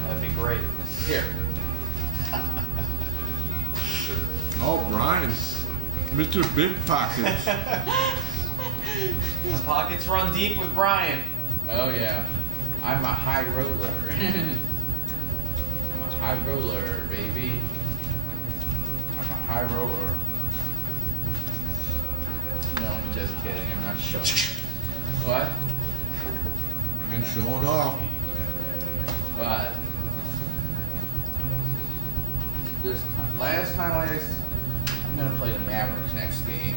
That'd be great. Here. Oh, Brian, Mr. Big Pockets. My pockets run deep with Brian. Oh yeah. I'm a high roller. I'm a high roller, baby. I'm a high roller. No, I'm just kidding. I'm not sure. What? And showing off. But last time I'm gonna play the Mavericks next game.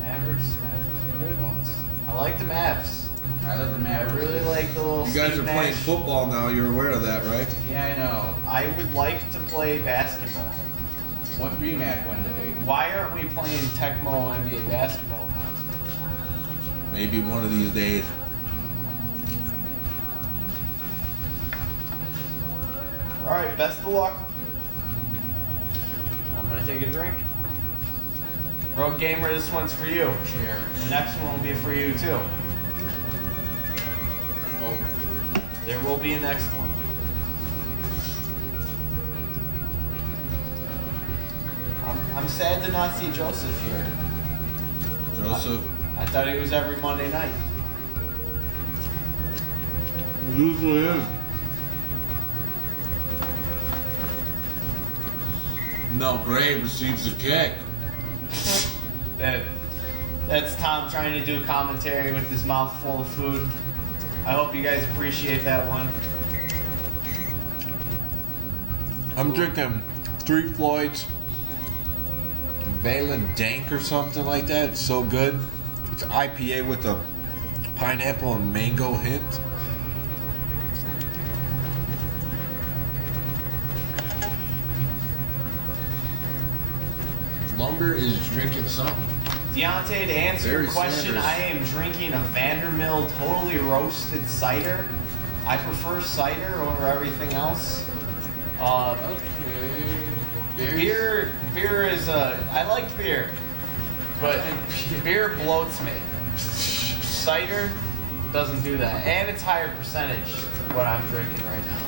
Mavericks are good ones. I like the Mavs. I like the I Mavericks. really like the little You guys Steve are playing Nash. football now. You're aware of that, right? Yeah, I know. I would like to play basketball. One rematch one day. Why aren't we playing Tecmo NBA basketball now? Maybe one of these days. Alright, best of luck. I'm gonna take a drink. Road Gamer, this one's for you. Cheers. The next one will be for you too. Oh. There will be a next one. I'm sad to not see Joseph here. Joseph. I thought he was every Monday night. Usually is. No, Gray receives a kick. That's Tom trying to do commentary with his mouth full of food. I hope you guys appreciate that one. I'm drinking 3 Floyds, Valen Dank or something like that. It's so good. It's IPA with a pineapple and mango hint. Lumber is drinking something. Deontay, to answer Barry your question, Sanders. I am drinking a Vandermill totally roasted cider. I prefer cider over everything else. Okay. Beer is I like beer, but beer bloats me. Cider doesn't do that, and it's higher percentage than what I'm drinking right now,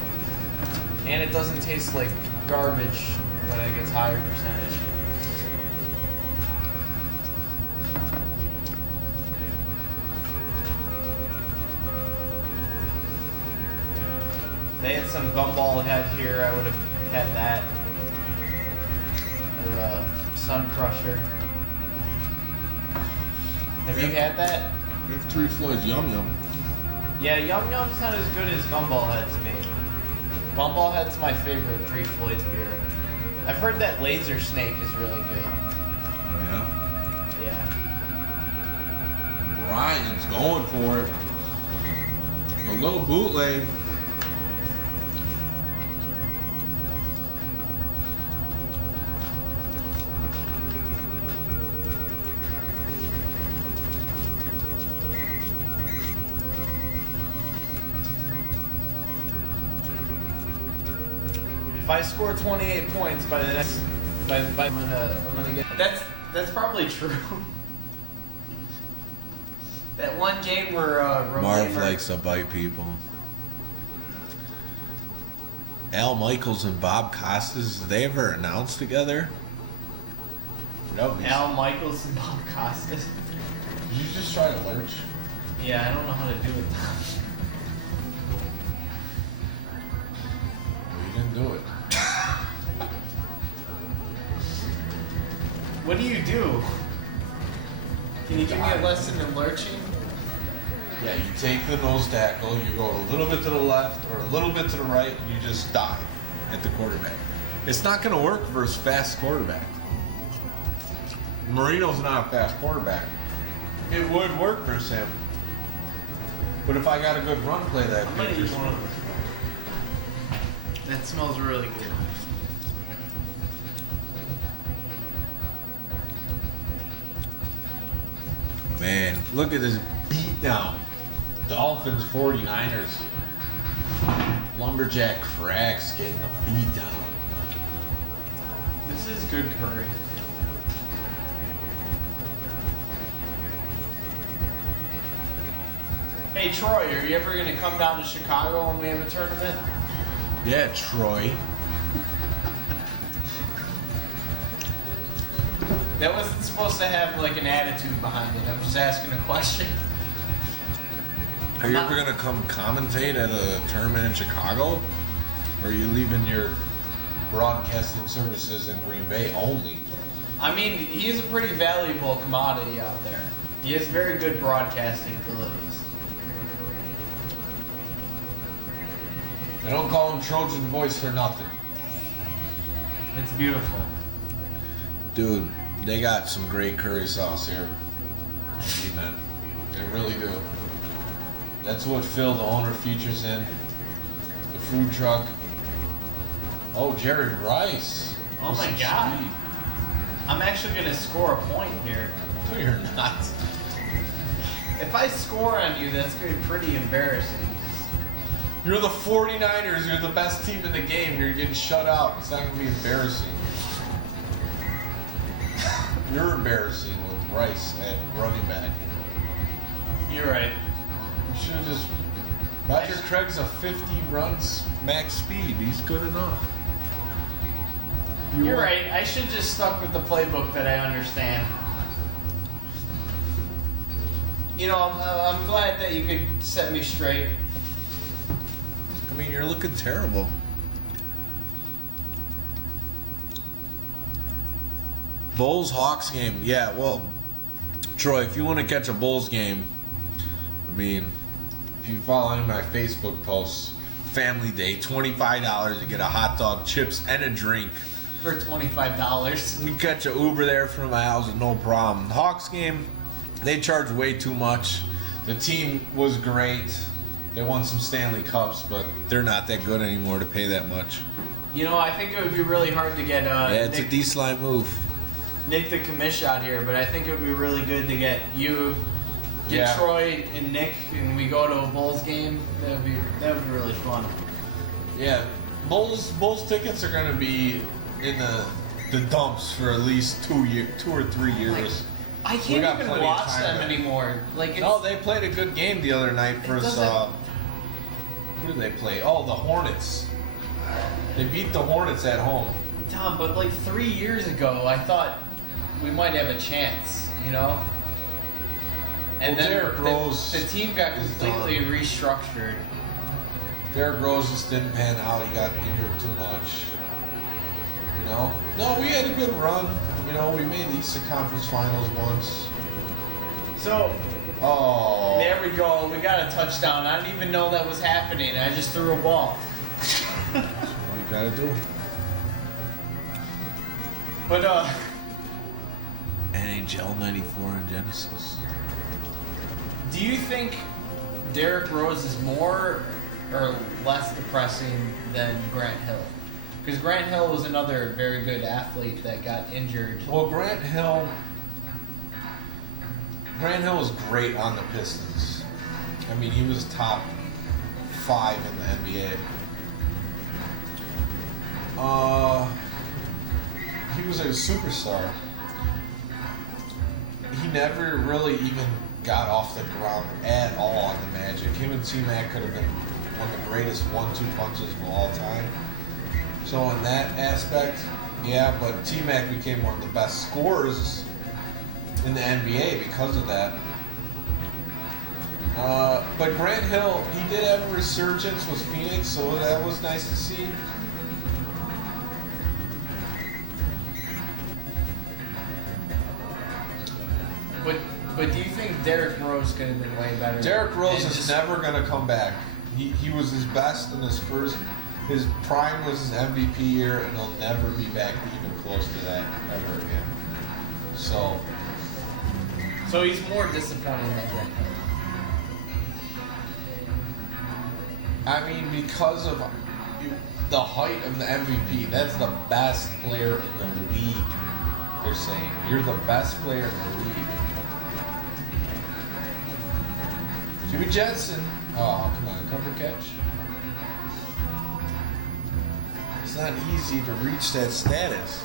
and it doesn't taste like garbage when it gets higher percentage. They had some gumball head here. I would have had that. Or, Sun Crusher. Have you had that? We have 3 Floyds Yum Yum. Yeah, Yum Yum's not as good as Gumball Head to me. Gumball Head's my favorite Three Floyds beer. I've heard that Laser Snake is really good. Oh, yeah? Yeah. Brian's going for it. A little bootleg. If I score 28 points by the next, I'm gonna get. That's probably true. That one game where Marv likes to bite people. Al Michaels and Bob Costas, did they ever announce together? Al Michaels and Bob Costas. Did you just try to lurch? Yeah, I don't know how to do it. You didn't do it. What do you do? Can you give me a lesson in lurching? Yeah, you take the nose tackle, you go a little bit to the left or a little bit to the right, and you just dive at the quarterback. It's not going to work versus fast quarterback. Marino's not a fast quarterback. It would work versus him. But if I got a good run play that I'm gonna eat one of them. That smells really good. Man, look at this beatdown. Dolphins 49ers. Lumberjack Cracks getting a beatdown. This is good curry. Hey Troy, are you ever gonna come down to Chicago when we have a tournament? Yeah, Troy. That wasn't supposed to have like an attitude behind it. I'm just asking a question. Are you ever gonna come commentate at a tournament in Chicago? Or are you leaving your broadcasting services in Green Bay only? I mean, he is a pretty valuable commodity out there. He has very good broadcasting abilities. I don't call him Trojan Voice for nothing. It's beautiful. Dude, they got some great curry sauce here. Dmen. They really do. That's what Phil, the owner, features in. The food truck. Oh, Jerry Rice. Oh my God. Sweet. I'm actually gonna score a point here. No, you're not. If I score on you, that's gonna be pretty embarrassing. You're the 49ers. You're the best team in the game. You're getting shut out. It's not going to be embarrassing. You're embarrassing with Rice at running back. You're right. You should have just... Roger Craig's a 50 runs max speed. He's good enough. You're right. I should just stuck with the playbook that I understand. You know, I'm glad that you could set me straight. I mean, you're looking terrible. Bulls-Hawks game. Yeah, well, Troy, if you want to catch a Bulls game, I mean, if you follow any of my Facebook posts, Family Day, $25 to get a hot dog, chips, and a drink. For $25. You catch an Uber there from my house with no problem. Hawks game, they charge way too much. The team was great. They won some Stanley Cups, but they're not that good anymore to pay that much. You know, I think it would be really hard to get Yeah, it's a D-slide move. Nick the commish out here, but I think it would be really good to get you, Yeah. Troy and Nick, and we go to a Bulls game. That would be really fun. Yeah, Bulls tickets are gonna be in the dumps for at least 2 or 3 years. I We can't got even plenty of watch time them left. anymore. Like, it's, No, they played a good game the other night versus doesn't- who did they play? Oh, the Hornets. They beat the Hornets at home. Tom, but like 3 years ago, I thought we might have a chance, you know? And Well, then Derrick Rose the team got is completely restructured. Derrick Rose just didn't pan out. He got injured too much. You know? No, we had a good run. You know, we made the Eastern Conference Finals once. So, Oh. there we go. We got a touchdown. I didn't even know that was happening. I just threw a ball. That's what you gotta do. But, NHL 94 in Genesis. do you think Derrick Rose is more or less depressing than Grant Hill? Because Grant Hill was another very good athlete that got injured. Well, Grant Hill was great on the Pistons. I mean, he was top 5 in the NBA. He was a superstar. He never really even got off the ground at all on the Magic. Him and T-Mac could have been one of the greatest 1-2 punches of all time. So in that aspect, yeah, but T-Mac became one of the best scorers in the NBA because of that. But Grant Hill, he did have a resurgence with Phoenix, so that was nice to see. But do you think Derrick Rose could have been way better? Derrick Rose is never going to come back. He was his best in his prime was his MVP year, and he'll never be back even close to that ever again. So he's more disappointing than Grant Hill. I mean, because of the height of the MVP, that's the best player in the league. They're saying you're the best player in the league. Jimmy Jensen. Oh, come on, cover catch. It's not easy to reach that status.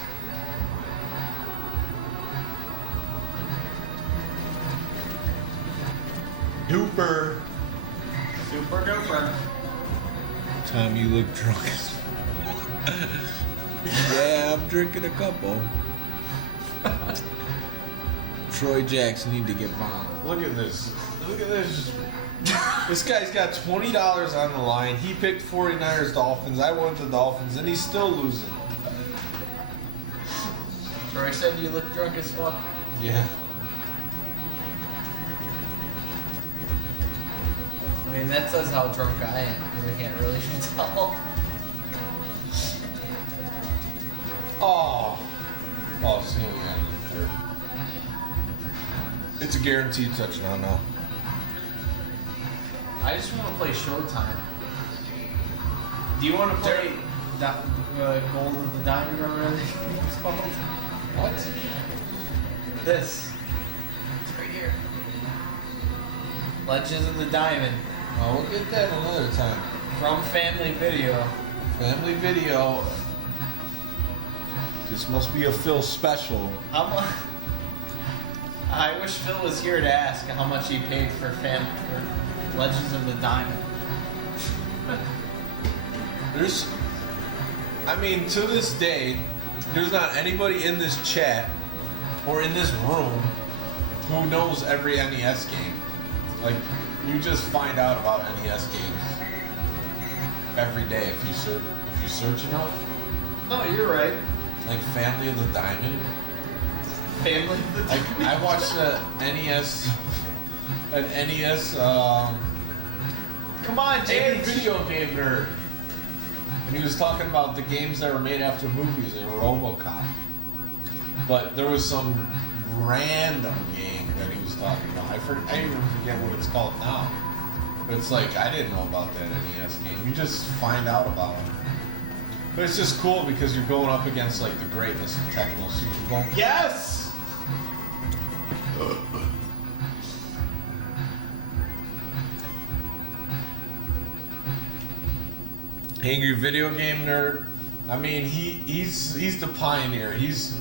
Duper. Super duper. Tom, you look drunk. Yeah, I'm drinking a couple. Troy Jackson need to get bombed. Look at this. Look at this. This guy's got $20 on the line. He picked 49ers Dolphins. I went the Dolphins, and he's still losing. Troy said you look drunk as fuck. Yeah. I mean, that says how drunk I am, because I can't really tell. Oh. Oh, Sammy got it third. It's a guaranteed touchdown now. I just want to play Showtime. Do you want to play Gold of the Diamond or whatever it's called? What? This. It's right here. Legends of the Diamond. Oh, we'll get that another time. From Family Video. Family Video. This must be a Phil special. How much? I wish Phil was here to ask how much he paid for Legends of the Diamond. I mean, to this day, there's not anybody in this chat or in this room who knows every NES game. Like, you just find out about NES games every day if you search enough. No, you're right. Like Family of the Diamond. Family of the Diamond. I watched an NES. Come on, Angry James. Video Game Nerd. And he was talking about the games that were made after movies and RoboCop. But there was some random game that he was talking about. I even forget what it's called now. But it's like, I didn't know about that NES game. You just find out about it. But it's just cool because you're going up against like the greatness of Tecmo Super Bowl. Yes! Angry Video Game Nerd. I mean, he's the pioneer. He's,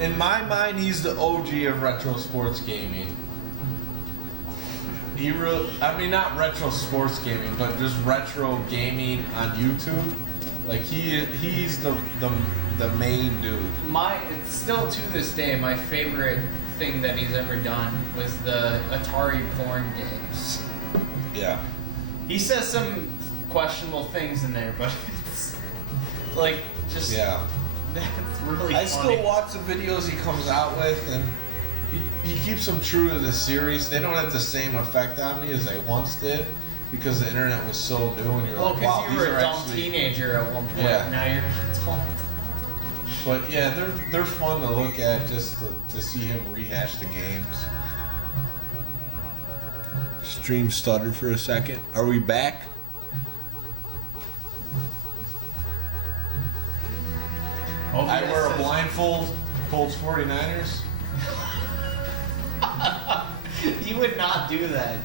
in my mind, he's the OG of retro sports gaming. I mean, not retro sports gaming, but just retro gaming on YouTube. Like he's the main dude. It's still to this day my favorite thing that he's ever done was the Atari porn games. Yeah. He says some questionable things in there, but it's like just that's really I funny. still watch the videos he comes out with, and he keeps them true to the series. They don't have the same effect on me as they once did because the internet was so new, and you're like, wow, you were these a are dumb actually teenager at one point. Yeah. Now you're an adult. But yeah, they're fun to look at just to see him rehash the games. Stream stuttered for a second. Are we back? I wear a blindfold. Colts 49ers. You would not do that.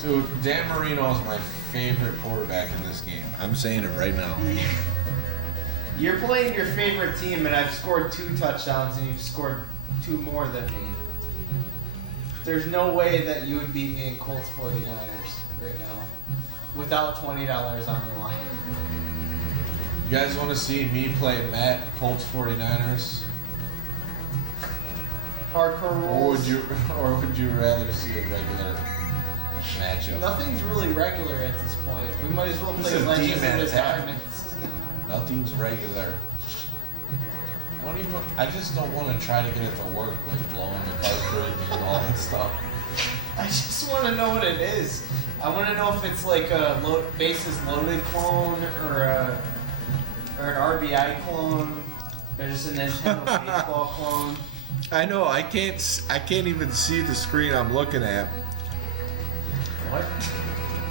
Dude, Dan Marino is my favorite quarterback in this game. I'm saying it right now. You're playing your favorite team, and I've scored 2 touchdowns, and you've scored 2 more than me. There's no way that you would beat me in Colts 49ers right now without $20 on the line. You guys want to see me play Matt Colts 49ers? Hardcore rules. Or would you rather see a regular matchup. Nothing's really regular at this point. We might as well play It's a Legends of Dmen the tap. Diamonds. Nothing's regular. I just don't want to try to get it to work, like blowing the cartridge and all that stuff. I just want to know what it is. I want to know if it's like a bases loaded clone or an RBI clone or just a Nintendo baseball clone. I know. I can't even see the screen I'm looking at. What?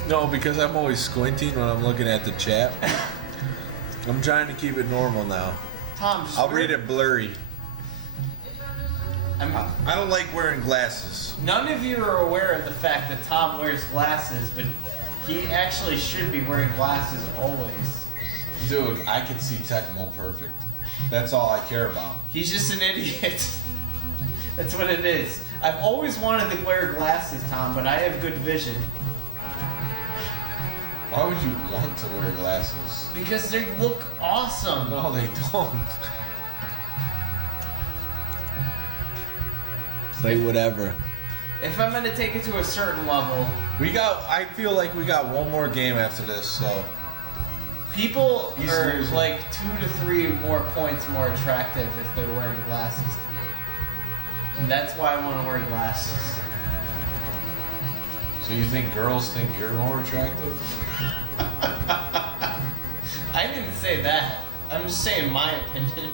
No, because I'm always squinting when I'm looking at the chat. I'm trying to keep it normal now. Tom, just I'll read it blurry. I I don't like wearing glasses. None of you are aware of the fact that Tom wears glasses, but he actually should be wearing glasses always. Dude, I can see Tecmo perfect. That's all I care about. He's just an idiot. That's what it is. I've always wanted to wear glasses, Tom, but I have good vision. Why would you want to wear glasses? Because they look awesome. No, they don't. Say whatever. If I'm gonna take it to a certain level, I feel like we got one more game after this, so. people He's are losing. like 2 to 3 more points more attractive if they're wearing glasses to me. And that's why I want to wear glasses. So you think girls think you're more attractive? I didn't say that. I'm just saying my opinion.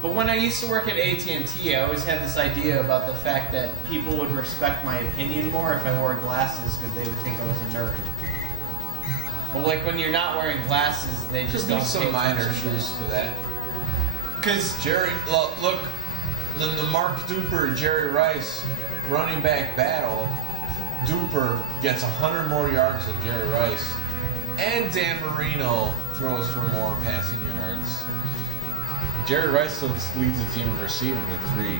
But when I used to work at AT&T, I always had this idea about the fact that people would respect my opinion more if I wore glasses because they would think I was a nerd. But like when you're not wearing glasses, they just Could don't be some pay minor attention to truths to that. Because Jerry, look, the Mark Duper Jerry Rice running back battle. Duper gets 100 more yards than Jerry Rice, and Dan Marino throws for more passing yards. Jerry Rice still leads the team in receiving with 3.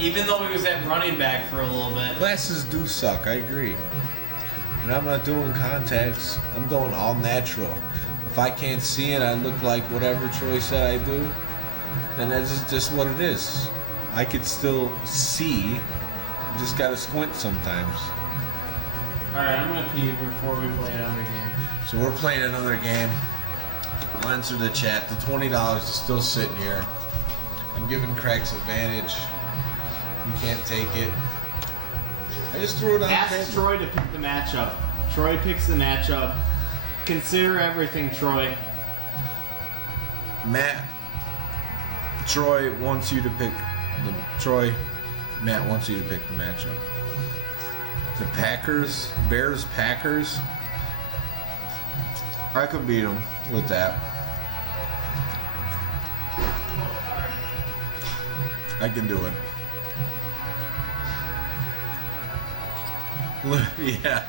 even though he was at running back for a little bit, Glasses do suck, I agree. And I'm not doing contacts. I'm going all natural. If I can't see it, I look like whatever Troy said I do. Then that's just what it is. I could still see. Just gotta squint sometimes. Alright, I'm gonna pee before we play another game. So we're playing another game. I'll answer the chat. The $20 is still sitting here. I'm giving Craig's advantage. You can't take it. I just threw it on the Ask table. Troy to pick the matchup. Troy picks the matchup. Consider everything, Troy. Matt wants you to pick the matchup. The Bears Packers. I could beat them with that. I can do it. Yeah,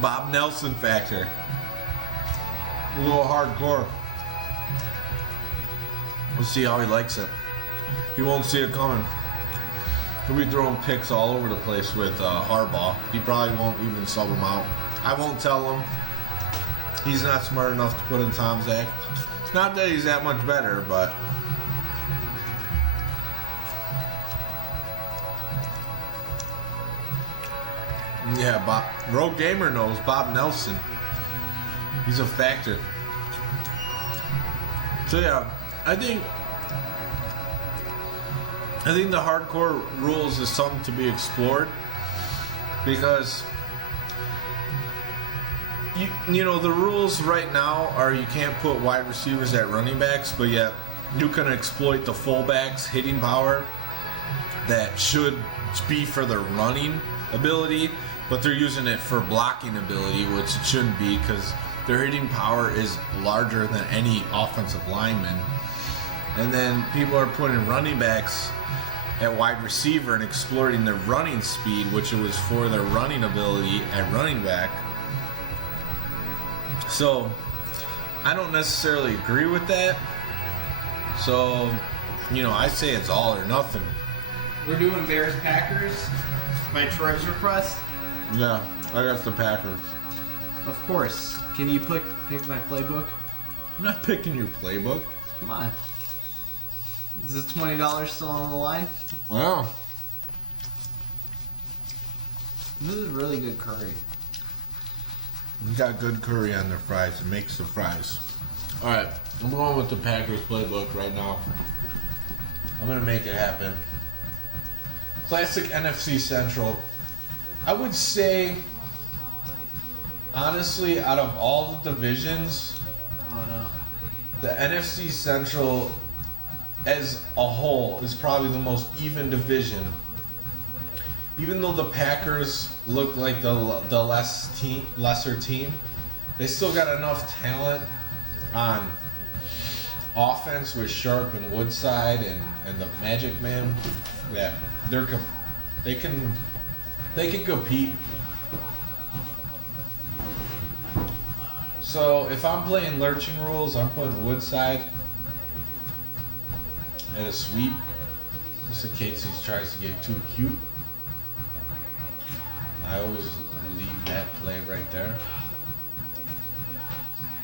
Bob Nelson factor. A little hardcore. We'll see how he likes it. He won't see it coming. He'll be throwing picks all over the place with Harbaugh. He probably won't even sub him out. I won't tell him. He's not smart enough to put in Tom Zach. Not that he's that much better, but yeah, Rogue Gamer knows Bob Nelson. He's a factor. So yeah, I think the hardcore rules is something to be explored because you know the rules right now are you can't put wide receivers at running backs, but yet you can exploit the fullbacks hitting power that should be for their running ability, but they're using it for blocking ability, which it shouldn't be because their hitting power is larger than any offensive lineman. And then people are putting running backs at wide receiver and exploiting their running speed, which it was for their running ability at running back. So I don't necessarily agree with that. So, you know, I say it's all or nothing. We're doing Bears Packers by Troy's request. Yeah, I got the Packers. Of course. Can you pick my playbook? I'm not picking your playbook. Come on. Is the $20 still on the line? Well, This is really good curry. You got good curry on their fries. It makes the fries. All right, I'm going with the Packers playbook right now. I'm gonna make it happen. Classic NFC Central. I would say, honestly, out of all the divisions, Oh no. the NFC Central as a whole is probably the most even division. Even though the Packers look like the lesser team, they still got enough talent on offense with Sharp and Woodside and the Magic Man that they can compete. So if I'm playing lurching rules, I'm putting Woodside at a sweep, just in case he tries to get too cute. I always leave that play right there.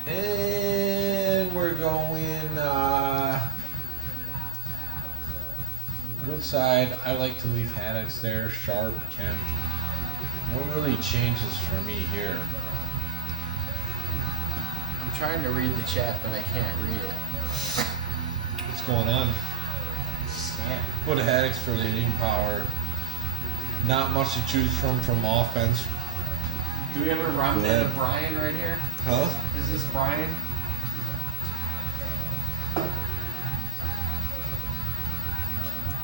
And we're going Woodside. I like to leave Haddocks there. Sharp, Kent. No really changes for me here. I'm trying to read the chat, but I can't read it. What's going on? Scam. Put Haddocks for leading power. Not much to choose from offense. Do we ever run Go ahead. into Brian right here? Huh? Is this Brian?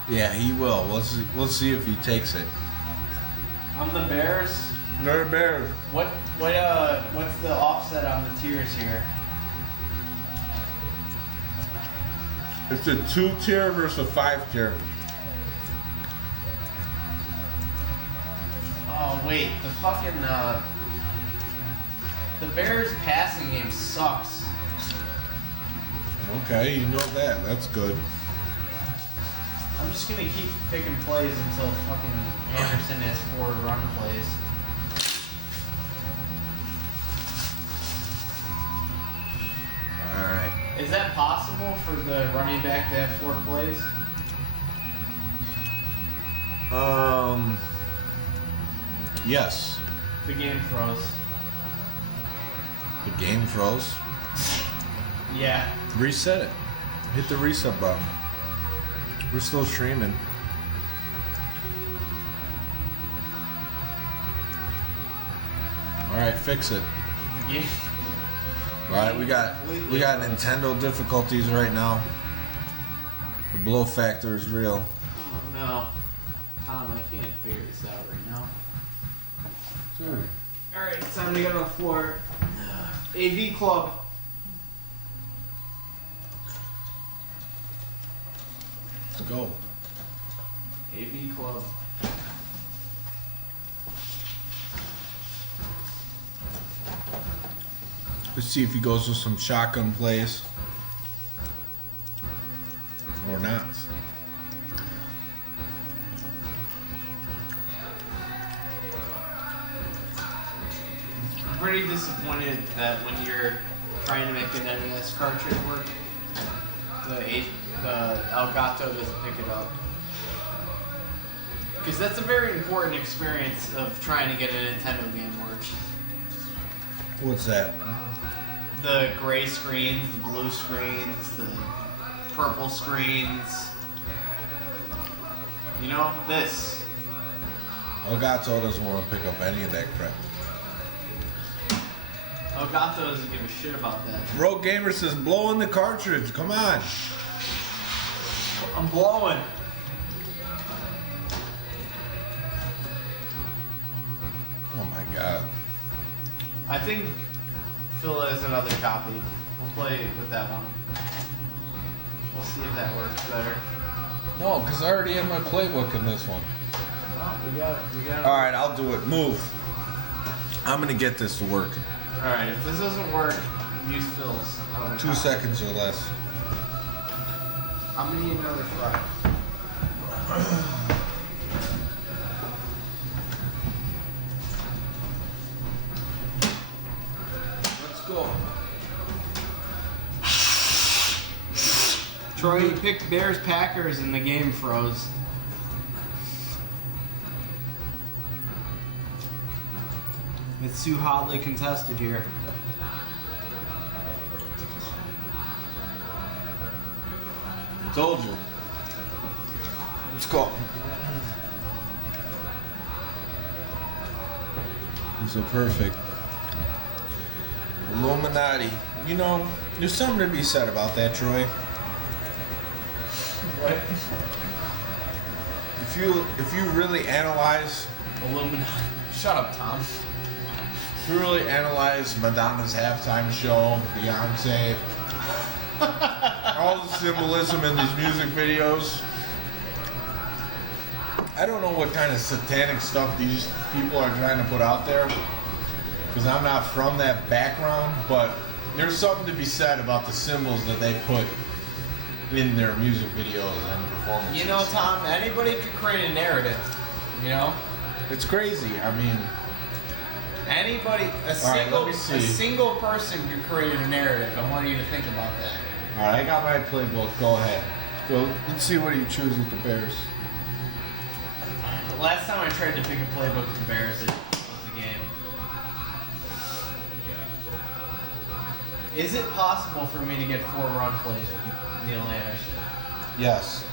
Yeah, he will. Let's see if he takes it. I'm the Bears. They're Bears. What's the offset on the tiers here? It's a 2-tier versus a 5-tier. Oh wait, the fucking the Bears passing game sucks. Okay, you know that. That's good. I'm just gonna keep picking plays until fucking Anderson has 4 run plays. All right. Is that possible for the running back to have 4 plays? Yes. The game froze. The game froze. Yeah. Reset it. Hit the reset button. We're still streaming. All right, fix it. The game. All right, we got Nintendo difficulties right now. The blow factor is real. Oh no. Tom, I can't figure this out right now. Alright, it's time to get on the floor. AV Club. Let's go. AV Club. Let's see if he goes with some shotgun plays or not. I'm pretty disappointed that when you're trying to make an NES cartridge work, the Elgato doesn't pick it up. Because that's a very important experience of trying to get a Nintendo game work. What's that? The gray screens, the blue screens, the purple screens. You know, this. Elgato doesn't want to pick up any of that crap. Elgato doesn't give a shit about that. Rogue Gamer says, blow in the cartridge. Come on. I'm blowing. Oh my god. I think Phil has another copy. We'll play with that one. We'll see if that works better. No, because I already have my playbook in this one. Well, we got it. All right, I'll do it. Move. I'm going to get this to work. Alright, if this doesn't work, use Phil's. 2 seconds or less. I'm gonna need another fry. Let's go. Troy, you picked Bears Packers and the game froze. It's too hotly contested here. I told you. Let's go. So perfect. Illuminati. You know, there's something to be said about that, Troy. What? If you really analyze, Illuminati. Shut up, Tom. if you really analyze Madonna's halftime show, Beyonce, all the symbolism in these music videos, I don't know what kind of satanic stuff these people are trying to put out there, because I'm not from that background, but there's something to be said about the symbols that they put in their music videos and performances. You know, Tom, anybody could create a narrative. You know? It's crazy. I mean, Anybody, a single person could create a narrative. I want you to think about that. all right, I got my playbook. Go ahead. Go. Let's see what you choose with the Bears. The last time I tried to pick a playbook with the Bears, it was the game. Is it possible for me to get 4 run plays with Neil Anderson? Yes.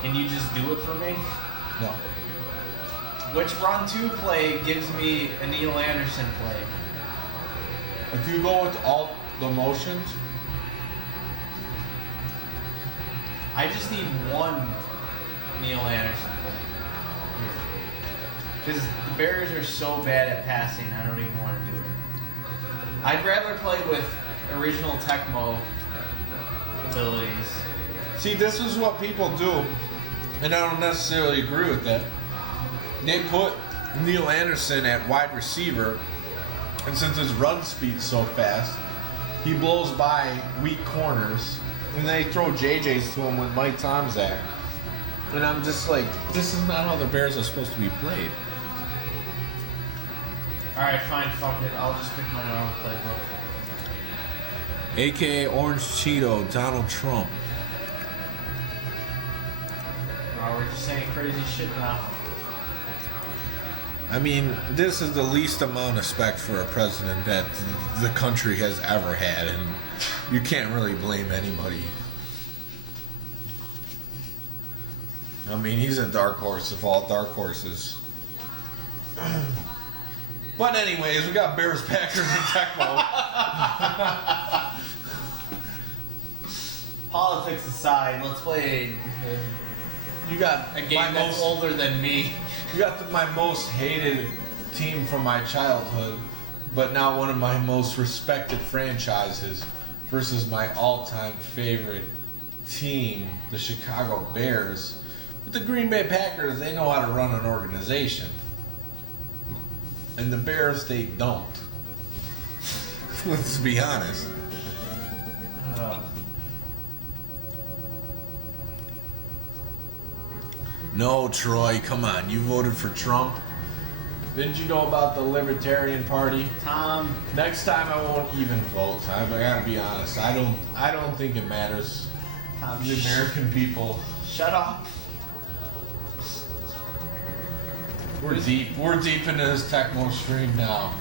Can you just do it for me? No. Which run 2 play gives me a Neil Anderson play? If you go with all the motions, I just need 1 Neil Anderson play. Because the Bears are so bad at passing, I don't even want to do it. I'd rather play with original Tecmo abilities. see, this is what people do, and I don't necessarily agree with that. They put Neil Anderson at wide receiver, and since his run speed's so fast, he blows by weak corners, and they throw JJs to him with Mike Tomczak. And I'm just like, this is not how the Bears are supposed to be played. Alright, fine, fuck it. I'll just pick my own playbook. AKA Orange Cheeto, Donald Trump. Oh, we're just saying crazy shit now. I mean, this is the least amount of respect for a president that the country has ever had, and you can't really blame anybody. I mean, he's a dark horse of all dark horses. But anyways, we got Bears, Packers, and Tecmo. Politics aside, let's play You got a game that's older than me. You got my most hated team from my childhood, but now one of my most respected franchises versus my all-time favorite team, the Chicago Bears. But the Green Bay Packers, they know how to run an organization. And the Bears, they don't. Let's be honest. No, Troy, come on. You voted for Trump. Didn't you know about the Libertarian Party? Tom, Next time I won't even vote. I gotta be honest. I don't think it matters. Tom, The American people. shut up. We're deep into this Tecmo stream now.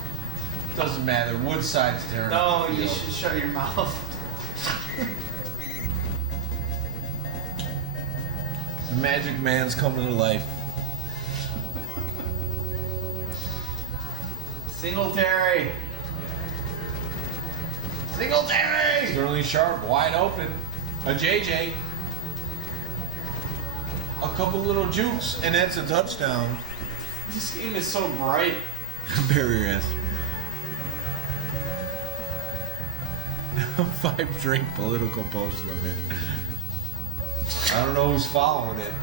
Doesn't matter. Woodside's tearing No, up the you field. should shut your mouth. The Magic Man's coming to life. Singletary. Singletary! Sterling Sharp wide open. A JJ. A couple little jukes, and that's a touchdown. This game is so bright. Bury your ass. 5 drink political post limit. I don't know who's following it.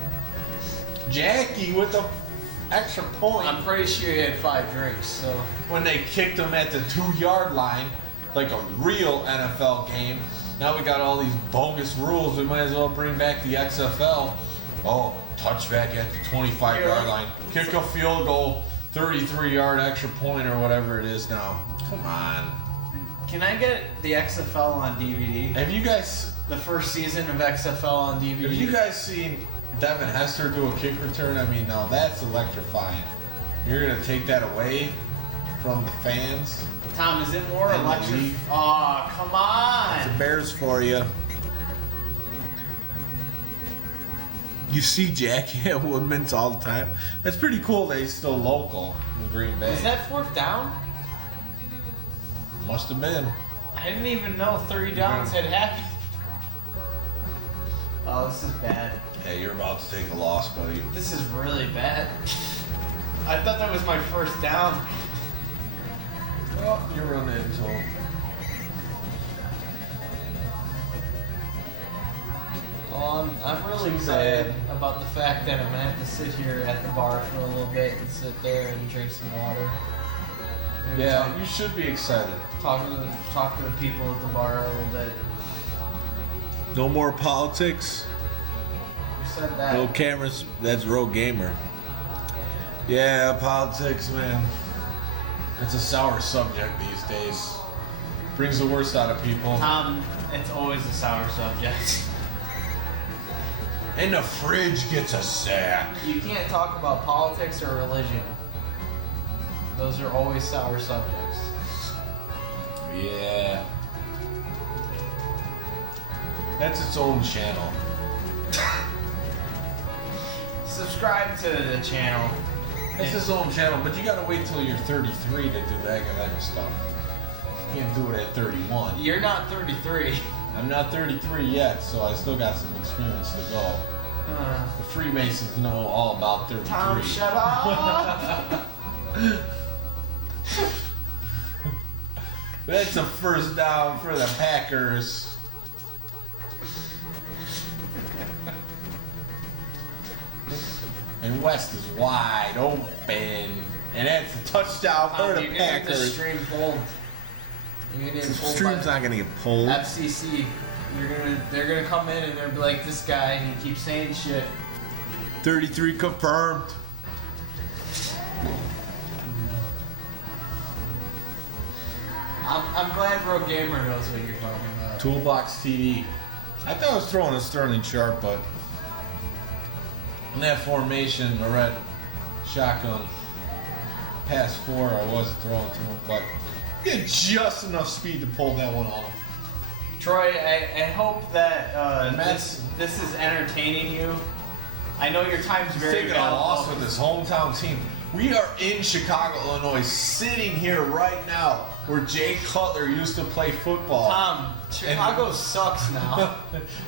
Jackie with the extra point. I'm pretty sure he had 5 drinks, so. When they kicked him at the 2-yard line, like a real NFL game. Now we got all these bogus rules. We might as well bring back the XFL. Oh, touchback at the 25-yard line. Kick a field goal, 33-yard extra point or whatever it is now. Come on. Can I get the XFL on DVD? Have you guys The first season of XFL on DVD? Have you guys seen Devin Hester do a kick return? I mean, now that's electrifying. You're going to take that away from the fans. Tom, is it more And the electric? league. Oh, come on. The Bears for you. You see Jackie at Woodman's all the time. That's pretty cool that he's still local in Green Bay. Is that fourth down? Must have been. I didn't even know 3 downs had happened. Oh, this is bad. Hey, you're about to take a loss, buddy. This is really bad. I thought that was my first down. Well, you're running into him. I'm really excited about the fact that I'm gonna have to sit here at the bar for a little bit and sit there and drink some water. Maybe Yeah, you should be excited. talk to the people at the bar a little bit. No more politics. Who said that? No cameras. That's Rogue Gamer. Yeah, politics, man. It's a sour subject these days. Brings the worst out of people. Tom, it's always a sour subject. And the fridge gets a sack. You can't talk about politics or religion. Those are always sour subjects. Yeah. That's its own channel. Subscribe to the channel. It's its own channel, but you gotta wait till you're 33 to do that kind of stuff. You can't do it at 31. You're not 33. I'm not 33 yet, so I still got some experience to go. The Freemasons know all about 33. Tom, shut up! That's a first down for the Packers. And West is wide open. And that's a touchdown for the You're gonna get the Packers. stream pulled. You're gonna The get pulled stream's by not gonna get pulled. FCC. They're gonna come in and they're be like, this guy, he keeps saying shit. 33 confirmed. I'm glad Rogue Gamer knows what you're talking about. Toolbox TV. I thought I was throwing a Sterling Sharp, but in that formation, the red shotgun pass 4, I wasn't throwing to him, but he had just enough speed to pull that one off. Troy, I hope that Matt's- this is entertaining you. I know your time's He's very taking a loss with his hometown team. We are in Chicago, Illinois, sitting here right now where Jay Cutler used to play football. Tom, Chicago sucks now.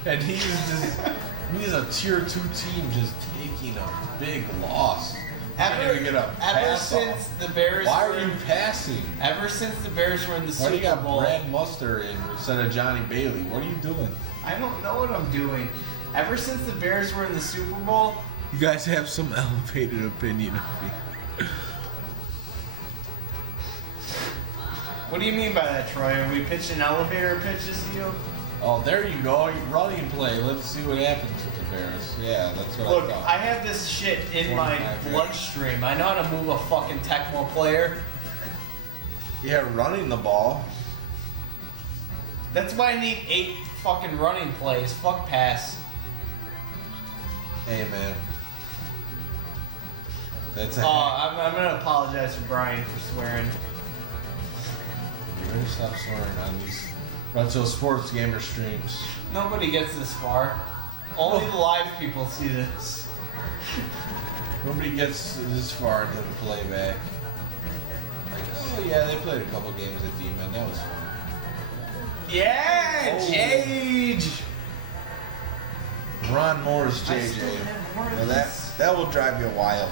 And he's a tier 2 team just taking a big loss. Trying to get a Ever pass since off. the Bears Why were are you passing? Ever since the Bears were in the Why do you Super got Bowl, Brad Muster in instead of Johnny Bailey? What are you doing? I don't know what I'm doing. Ever since the Bears were in the Super Bowl, You guys have some elevated opinion of me. what do you mean by that, Troy? Are we pitching elevator pitches to you? Oh, there you go. You running play. Let's see what happens with the Bears. Yeah, that's what Look, I thought. I have this shit in my 25, bloodstream. I know how to move a fucking Tecmo player. Yeah, running the ball. That's why I need 8 fucking running plays. Fuck pass. Hey, man. That's a I'm gonna apologize to Brian for swearing. You're gonna stop swearing on these Retro Sports Gamer streams. Nobody gets this far. Only the live people see this. Nobody gets this far into the playback. Like, oh yeah, they played a couple games at Dmen. That was fun. Yeah, Oh. Jage. Ron Moore's I JJ. still have more of Now this. that will drive you wild.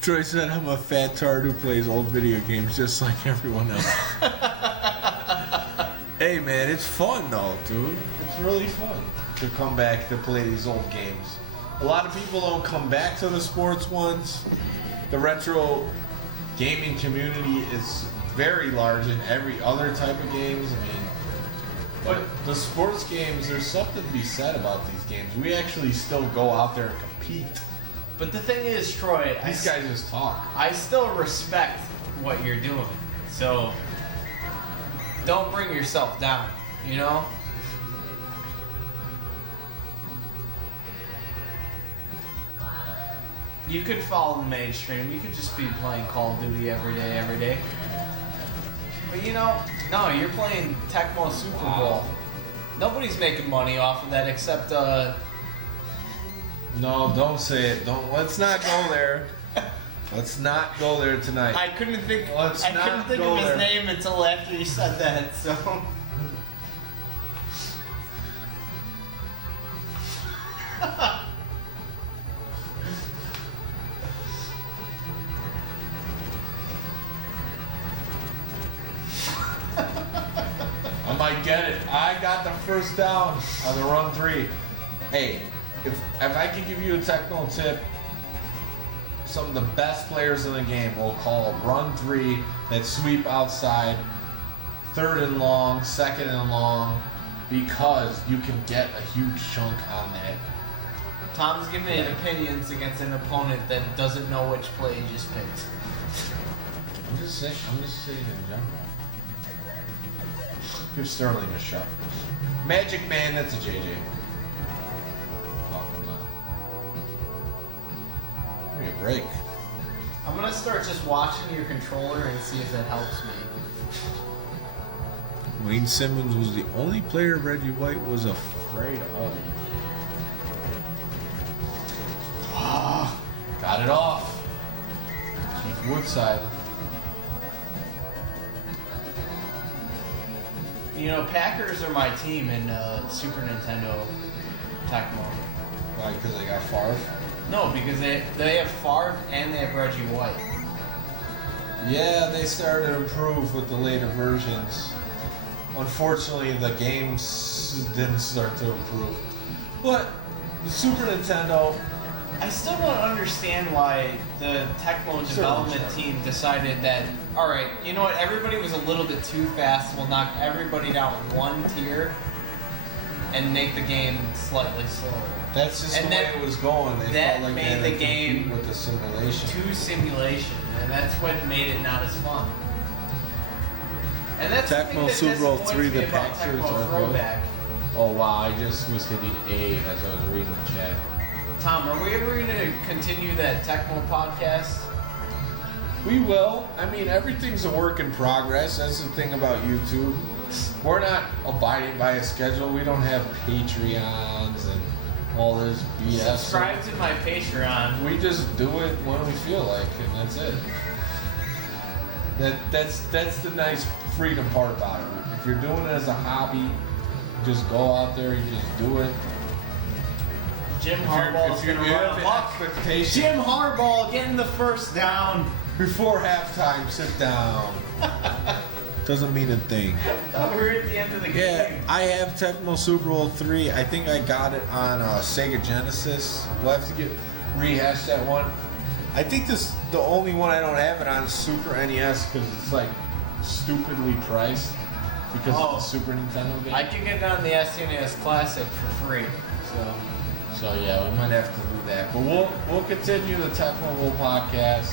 Troy said I'm a fat tart who plays old video games just like everyone else. Hey man, it's fun though, dude. It's really fun to come back to play these old games. A lot of people don't come back to the sports ones. The retro gaming community is very large in every other type of games. I mean, but the sports games, there's something to be said about these games. We actually still go out there and compete. But the thing is, Troy, These guys just talk. I still respect what you're doing. So don't bring yourself down, you know? You could follow the mainstream. You could just be playing Call of Duty every day. But you know, no, you're playing Tecmo Super Bowl. Nobody's making money off of that except No, don't say it. Let's not go there. Let's not go there tonight. I couldn't think Let's of not his go there. name until after you said that, so I might get it. I got the first down on the run 3. Hey, if I can give you a technical tip, some of the best players in the game will call run 3 that sweep outside, 3rd and long, 2nd and long, because you can get a huge chunk on that. Tom's giving opinions against an opponent that doesn't know which play he just picked. I'm just saying in general. Give Sterling a shot. Magic Man, that's a JJ. Oh, come on. Give me a break. I'm gonna start just watching your controller and see if it helps me. Wayne Simmons was the only player Reggie White was afraid of. Got it off. Chief Woodside. You know, Packers are my team in Super Nintendo Tecmo. Why? Because they got Favre? No, because they have Favre and they have Reggie White. Yeah, they started to improve with the later versions. Unfortunately, the games didn't start to improve. But the Super Nintendo, I still don't understand why the Tecmo development team decided that, all right, you know what, everybody was a little bit too fast, we'll knock everybody down one tier and make the game slightly slower. that's just And the way that- it was going. They that felt like made they had the to game compete with the simulation. To simulation, and that's what made it not as fun. And that's the thing Tecmo that Super Bowl disappoints 3, me the about Packers Tecmo are good. Throwback. Oh wow, I just was hitting A as I was reading the chat. Tom, are we ever going to continue that Tecmo podcast? We will. I mean, everything's a work in progress. That's the thing about YouTube. We're not abiding by a schedule. We don't have Patreons and all this BS. Subscribe to my Patreon. We just do it when we feel like, and that's it. That's the nice freedom part about it. If you're doing it as a hobby, just go out there. You just do it. Jim Harbaugh's If you going to run have amok. expectation Jim Harbaugh getting the first down. before halftime, sit down. Doesn't mean a thing. We're at the end of the game. Yeah, I have Tecmo Super Bowl 3. I think I got it on Sega Genesis. We'll have to rehash that one. I think the only one I don't have it on is Super NES because it's like stupidly priced because Oh. it's a Super Nintendo game. I can get it on the SNES Classic for free. So yeah, we might have to do that. But we'll continue the Tecmo Bowl podcast.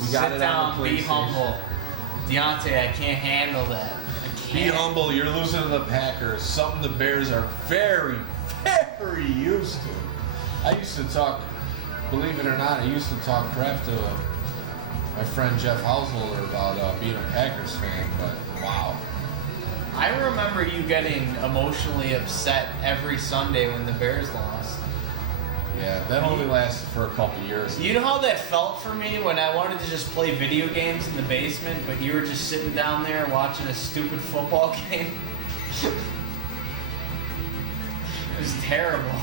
We got Sit it down, on the be PlayStation. humble. Deontay, I can't handle that. I Be can't. humble, you're losing to the Packers. Something the Bears are very, very used to. I used to talk, believe it or not, I used to talk crap to my friend Jeff Householder about being a Packers fan, but wow. I remember you getting emotionally upset every Sunday when the Bears lost. Yeah, that only lasted for a couple years. You know how that felt for me when I wanted to just play video games in the basement, but you were just sitting down there watching a stupid football game? It was terrible.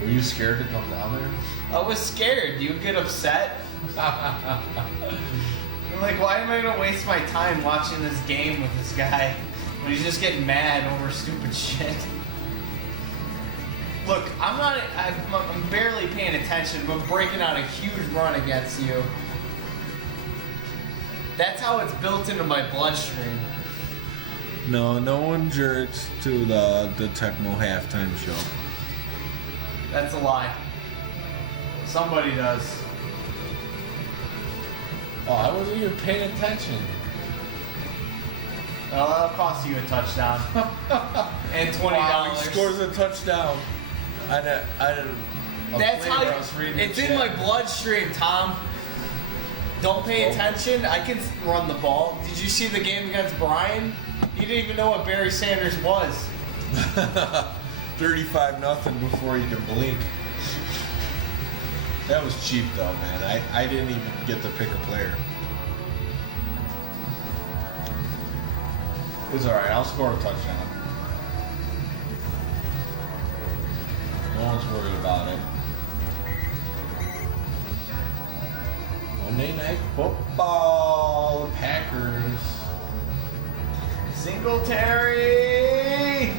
Were you scared to come down there? I was scared. You would get upset. I'm like, why am I gonna waste my time watching this game with this guy when he's just getting mad over stupid shit? Look, I'm barely paying attention, but breaking out a huge run against you. That's how it's built into my bloodstream. No one jerks to the Tecmo halftime show. That's a lie. Somebody does. Oh, I wasn't even paying attention. Well, that'll cost you a touchdown. And $20. Wow, he scores a touchdown. That's how it's in my bloodstream, Tom. Don't pay attention. I can run the ball. Did you see the game against Brian? He didn't even know what Barry Sanders was. 35-0 before you could blink. That was cheap though, man. I didn't even get to pick a player. It's alright, I'll score a touchdown. No one's worried about it. Monday Night Football, the Packers. Singletary!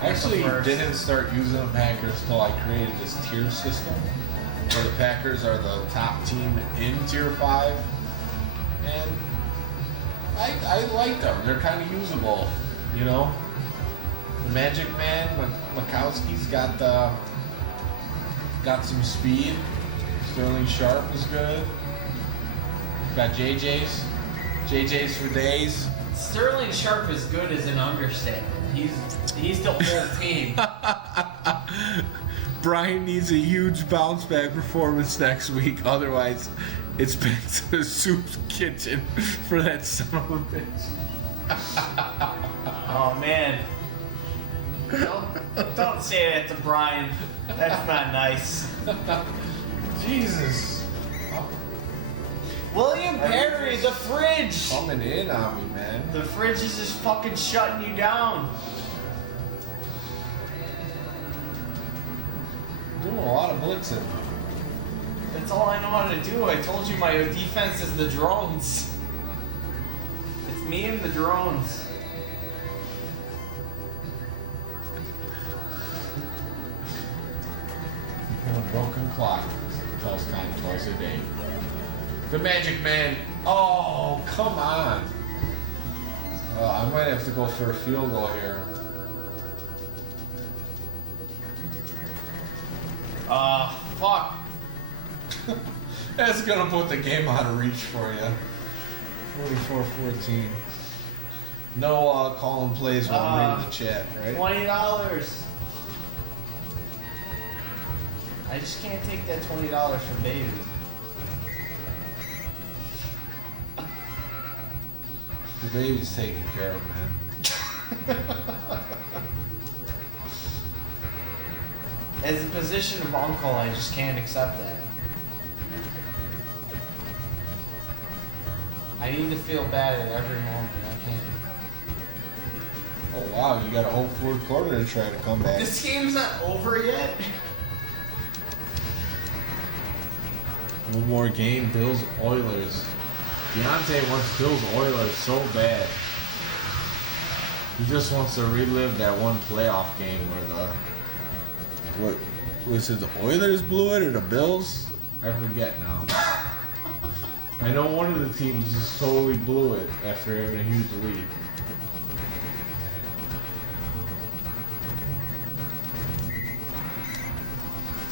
I actually didn't start using the Packers until I created this tier system where the Packers are the top team in Tier 5. And I like them. They're kind of usable, you know? The Magic Man, Mikowski's got some speed. Sterling Sharp is good. Got JJ's. JJ's for days. Sterling Sharp is good as an understatement. He's the whole team. Brian needs a huge bounce back performance next week. Otherwise, it's been to the soup kitchen for that son of a bitch. Oh man. Don't say that to Brian. That's not nice. Jesus. William Perry, the fridge. Coming in on me, man. The fridge is just fucking shutting you down. Doing a lot of blitzing. That's all I know how to do. I told you my defense is the drones. It's me and the drones. A broken clock tells time twice a day. The Magic Man. Oh, come on. I might have to go for a field goal here. Fuck. That's gonna put the game out of reach for you. 44-14. No calling plays while I'm reading the chat, right? $20. I just can't take that $20 from Baby. The baby's taken care of, man. As a position of uncle, I just can't accept that. I need to feel bad at every moment. I can't. Oh wow, you got a whole fourth quarter to try to come back. This game's not over yet. One more game, Bills Oilers. Deontay wants Bills Oilers so bad. He just wants to relive that one playoff game where what was it, the Oilers blew it or the Bills? I forget now. I know one of the teams just totally blew it after having a huge lead.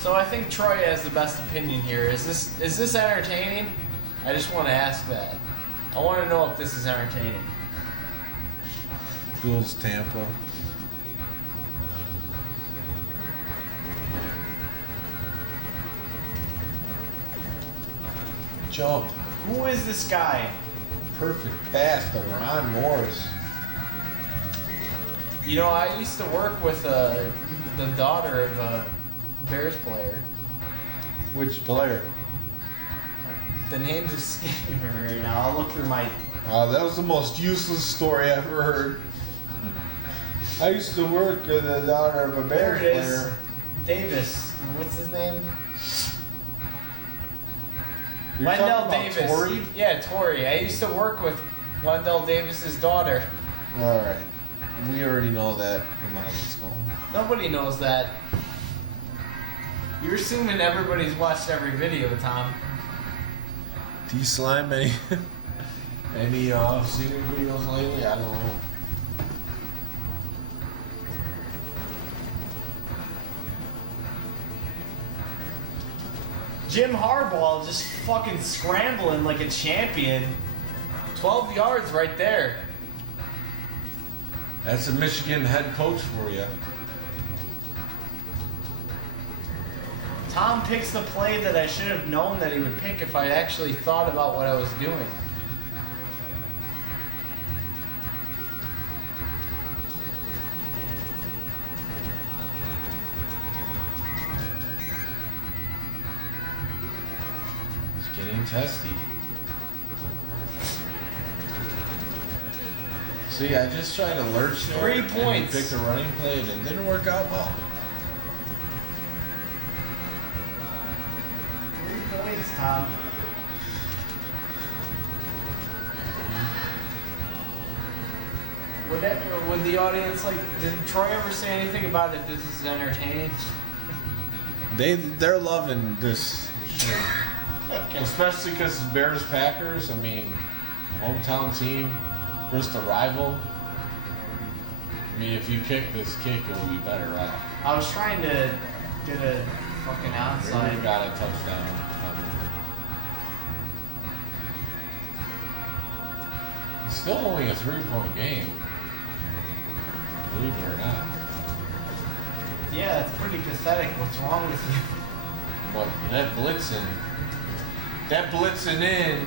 So I think Troy has the best opinion here. Is this entertaining? I just want to ask that. I want to know if this is entertaining. Bills Tampa. Jumped. Who is this guy? Perfect pass to Ron Morris. You know, I used to work with the daughter of a Bears player. Which player? The name's escaping me right now. I'll look through my... That was the most useless story I ever heard. I used to work with the daughter of a Bears There it is. player. Davis. What's his name? You're Wendell talking about Davis. Torrey? Yeah, Torrey. I used to work with Wendell Davis's daughter. All right. We already know that from high school. Nobody knows that. You're assuming everybody's watched every video, Tom. Do you slime any singing videos lately? I don't know. Jim Harbaugh just fucking scrambling like a champion. 12 yards right there. That's a Michigan head coach for you. Tom picks the play that I should have known that he would pick if I actually thought about what I was doing. It's getting testy. See, I just tried to lurch there. 3 and points. Picked a running play and it didn't work out well. 3 points, Tom. Would the audience did Troy ever say anything about if this is entertaining? They're loving this, especially because Bears Packers. I mean, hometown team versus the rival. I mean, if you kick this kick, it will be better off. I was trying to get a fucking They outside. got a touchdown. It's still only a 3-point game. Believe it or not. Yeah, it's pretty pathetic. What's wrong with you? But that blitzing in,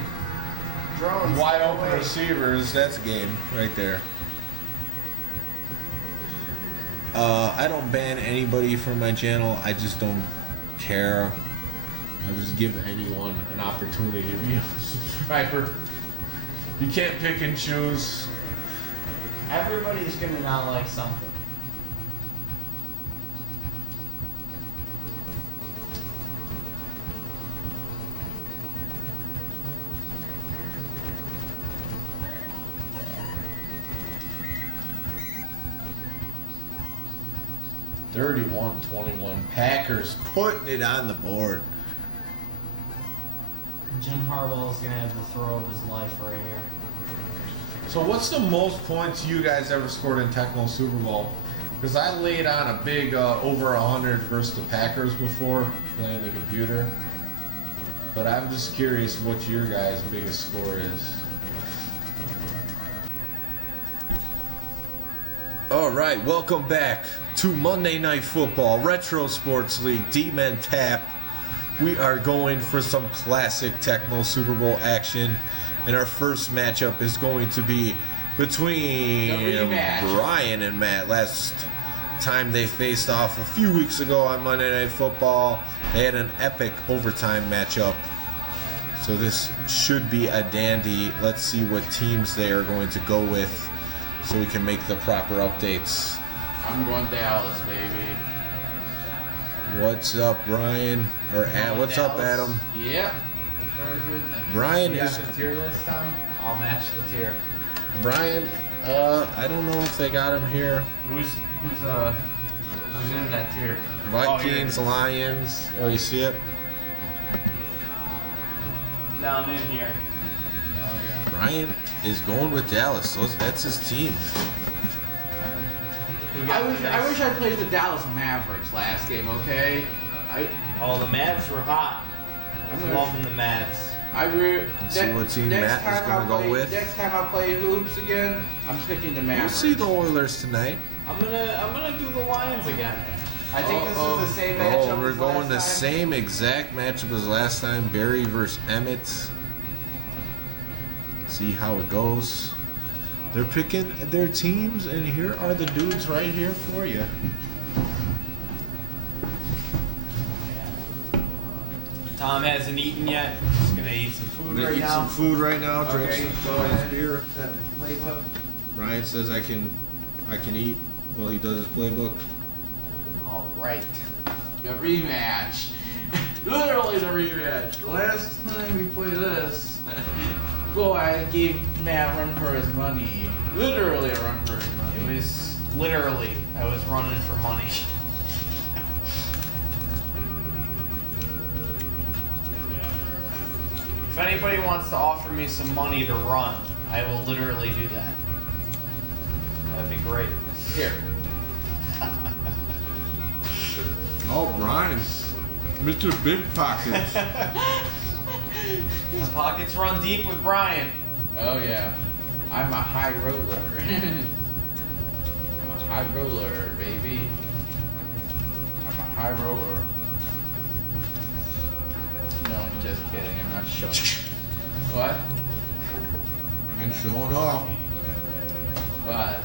Drones. wide stay open away. receivers, that's a game right there. I don't ban anybody from my channel. I just don't care. I'll just give anyone an opportunity to be a subscriber. You can't pick and choose. Everybody's gonna not like something. (31-21) Packers putting it on the board. Jim Harbaugh's gonna have the throw of his life right here. So what's the most points you guys ever scored in Tecmo Super Bowl? Because I laid on a big over 100 versus the Packers before playing the computer. But I'm just curious what your guys' biggest score is. All right, welcome back to Monday Night Football Retro Sports League Dmen Tap. We are going for some classic Tecmo Super Bowl action. And our first matchup is going to be between The rematch. Brian and Matt. Last time they faced off a few weeks ago on Monday Night Football, they had an epic overtime matchup. So this should be a dandy. Let's see what teams they are going to go with so we can make the proper updates. I'm going Dallas, baby. What's up, Brian? Or what's up, Dallas. Adam? Yep. Brian You got is the tier list, Tom? I'll match the tier. Brian. I don't know if they got him here. Who's in that tier? Vikings, Oh, Lions. Oh, you see it? yeah. No, I'm in here. Oh, yeah. Brian is going with Dallas. So that's his team. I wish I played the Dallas Mavericks last game, okay? Oh, the Mavs were hot. I'm I'm loving the Mavs. See what team Matt is gonna go with? Next time I play hoops again, I'm picking the We'll Mavericks. see the Oilers tonight. I'm gonna do the Lions again. I think this is the same matchup. Oh, we're as going last the time. same exact matchup as last time. Barry versus Emmett. See how it goes. They're picking their teams, and here are the dudes right here for you. Tom hasn't eaten yet. He's gonna eat some food Gonna right eat now. some food right now. Drink Okay, some go ahead. beer. Set the playbook. Ryan says I can eat while he does his playbook. All right. The rematch. Literally the rematch. The last time we played this, boy, I gave Matt a run for his money. Literally a run for his It money. was literally I was running for money. If anybody wants to offer me some money to run, I will literally do that. That'd be great. Here. Oh, Brian, Mr. Big Pockets. My pockets run deep with Brian. Oh yeah. I'm a high roller. high roller, baby. I'm a high roller. No, I'm just kidding. I'm not showing. What? I'm showing off. What?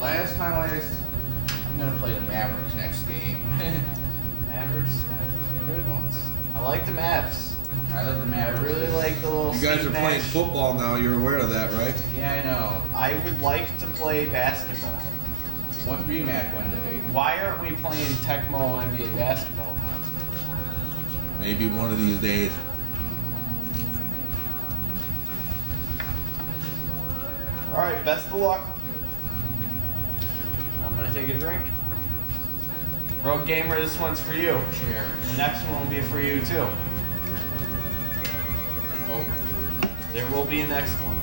Last time I'm gonna play the Mavericks next game. Mavericks are good ones. I like the Mavs. I love the I Mavericks. really like the little. You guys Steve are playing Nash. football now. You're aware of that, right? Yeah, I know. I would like to play basketball. One rematch one day. Why aren't we playing Tecmo NBA basketball now? Maybe one of these days. All right, best of luck. I'm gonna take a drink. Road Gamer, this one's for you. Cheers. The next one will be for you too. Oh. There will be a next one.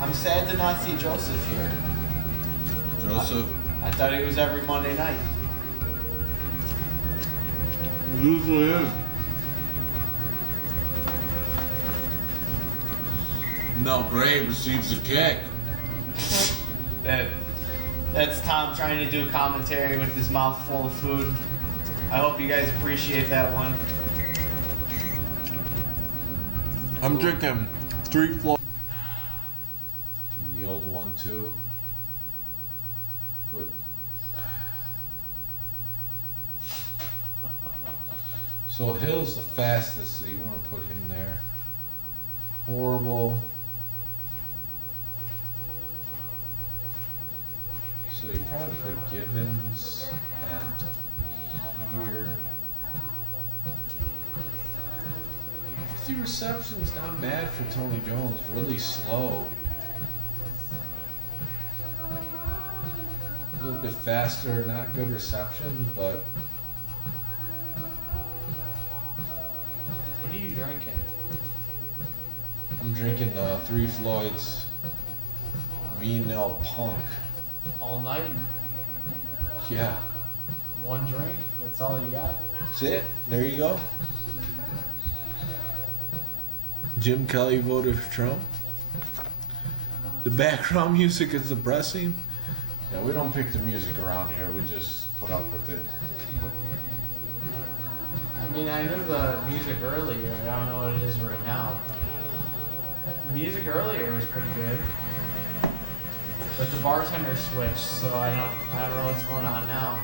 I'm sad to not see Joseph here. Joseph. I thought he was every Monday night. Usually is. No, Gray receives a kick. That's Tom trying to do commentary with his mouth full of food. I hope you guys appreciate that one. I'm drinking 3 Floyd. The old 1-2. Put. So Hill's the fastest, so you want to put him there. Horrible. So you probably put Gibbons at here. 50 receptions, not bad for Tony Jones. Really slow. A little bit faster, not good reception, but What are you drinking? I'm drinking the 3 Floyds V&L Punk. All night? Yeah, One drink? That's all you got? that's it. There you go. Jim Kelly voted for Trump. The background music is depressing. Yeah, we don't pick the music around here. We just put up with it. I mean, I knew the music earlier. I don't know what it is right now. The music earlier was pretty good. But the bartender switched, so I don't know what's going on now.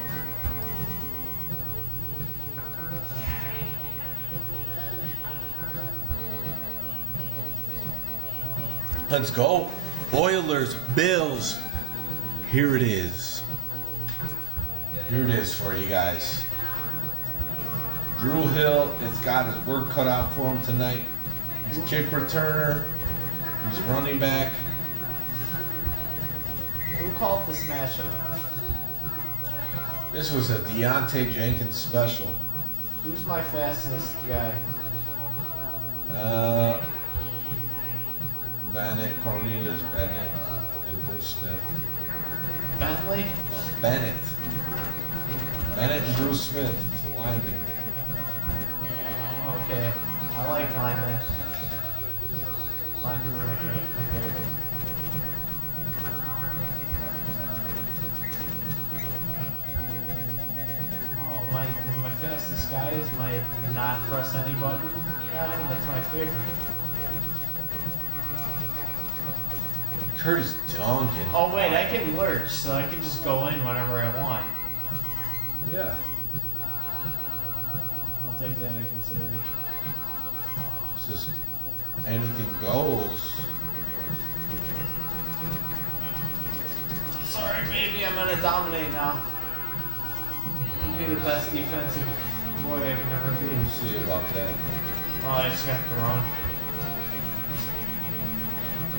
Let's go. Oilers, Bills. Here it is. Here it is for you guys. Drew Hill has got his work cut out for him tonight. He's kick returner. He's running back. Who called the smash up? This was a Deontay Jenkins special. Who's my fastest guy? Bennett, Cornelius Bennett, and Bruce Smith. Bentley? Bennett. Bennett and Bruce Smith, the lineman. Oh, okay. I like linemen. Linemen are my favorite. Oh, my fastest guy is my not press any button guy. That's my favorite. Curtis Duncan. Oh wait, I can lurch, so I can just go in whenever I want. Yeah. I'll take that into consideration. It's just anything goes. Sorry, baby, I'm gonna dominate now. Be the best defensive boy I can ever be. We'll see about that. Oh, I just got thrown.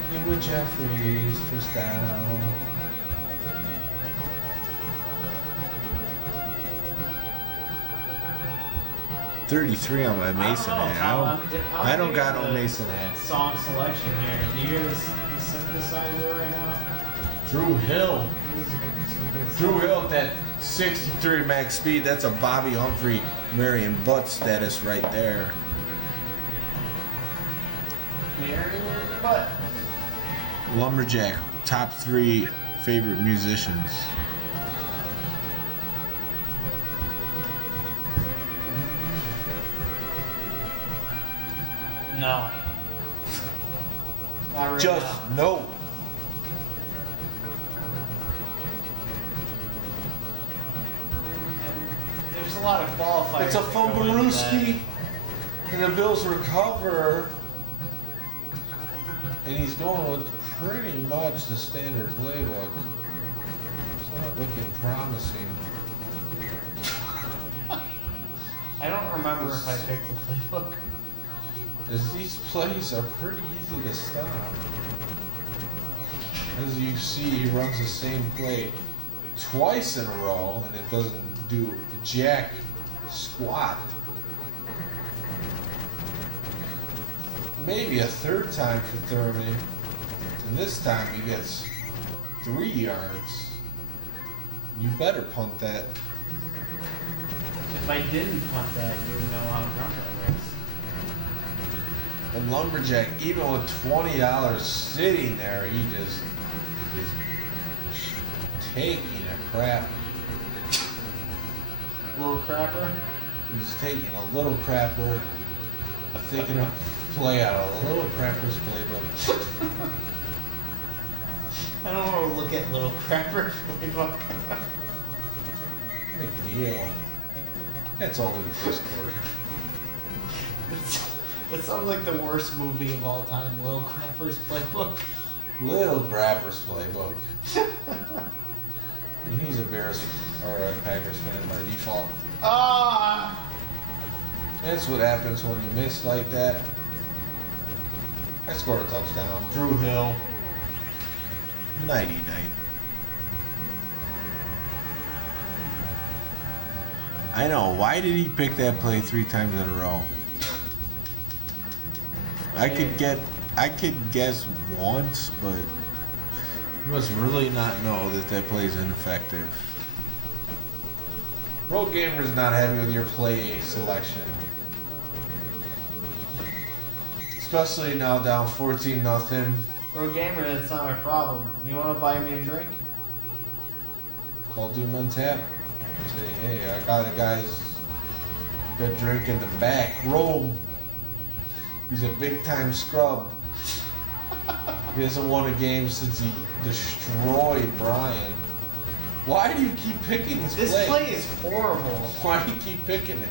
It with Jeffries, first down. $33 on my Mason hat. I don't got no Mason hat. Song selection here. Do you hear the synthesizer right now? Drew Hill. This is some good Drew stuff. Hill at that 63 max speed. That's a Bobby Humphrey, Marion Butt status right there. Marion, but Lumberjack, top 3 favorite musicians. no. Not right Just now. no. There's a lot of qualifiers. It's a that go into Fumbarooski, and the Bills recover, and he's going with pretty much the standard playbook. It's not looking promising. that. I don't remember if I picked the playbook. As these plays are pretty easy to stop. As you see, he runs the same play twice in a row, and it doesn't do jack squat. Maybe a third time for Thurman, and this time he gets 3 yards. You better punt that. If I didn't punt that, you would know how drunk I was. And Lumberjack, even with $20 sitting there, he just is taking a crap. Little crapper. He's taking a little crapper, thinking of play out of a little crapper's playbook. I don't want to look at little crapper playbook. Big deal. That's only the first quarter. That sounds like the worst movie of all time, Little Crapper's Playbook. Little crapper's playbook. And he's a Bears or a Packers fan by default. Ah! That's what happens when you miss like that. I scored a touchdown. Drew Hill. 99. I know. Why did he pick that play 3 times in a row? I could guess once, but you must really not know that that play is ineffective. Road Gamer's not happy with your play selection. Especially now down 14-0. Bro Gamer, that's not my problem. You want to buy me a drink? Call Dmen Tap. Say, hey, I got a guy's got drink in the back. Rome. He's a big time scrub. He hasn't won a game since he destroyed Brian. Why do you keep picking this play? This play is horrible. Why do you keep picking it?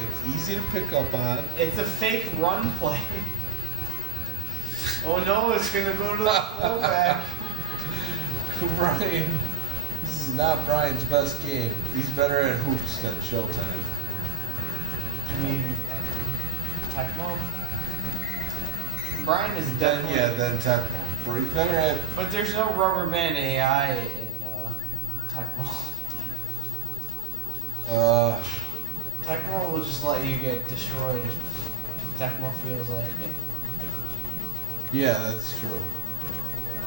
It's easy to pick up on. It's a fake run play. Oh no, it's gonna go to the fullback. Brian, this is not Brian's best game. He's better at hoops than Showtime. I mean, Tecmo? Brian is Then definitely... then Tecmo. He's better at. But there's no rubber band AI in Tecmo. Tecmo will just let you get destroyed if Tecmo feels like it. Yeah, that's true.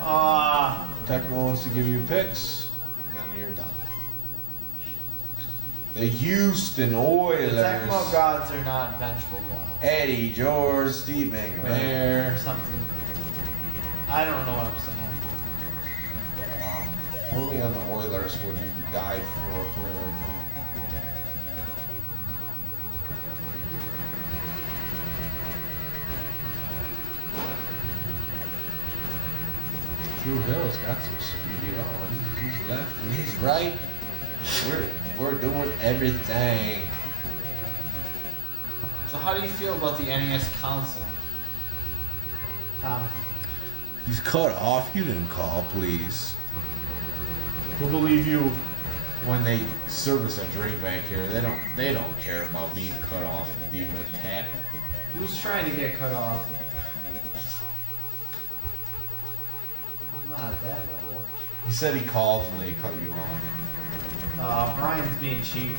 Tecmo wants to give you picks, then you're done. The Houston Oilers. Tecmo gods are not vengeful gods. Eddie George, Steve Or McNair. something. I don't know what I'm saying. Only on the Oilers would you die for a career like that. Drew Hill's got some speed on. He's left and he's right. We're doing everything. So how do you feel about the NES console? Tom? He's cut off. You didn't call, please. We'll believe you when they service a drink back here. They don't care about being cut off and being attacked. Who's trying to get cut off? I'm not at that level. He said he called and they cut you off. Brian's being cheap.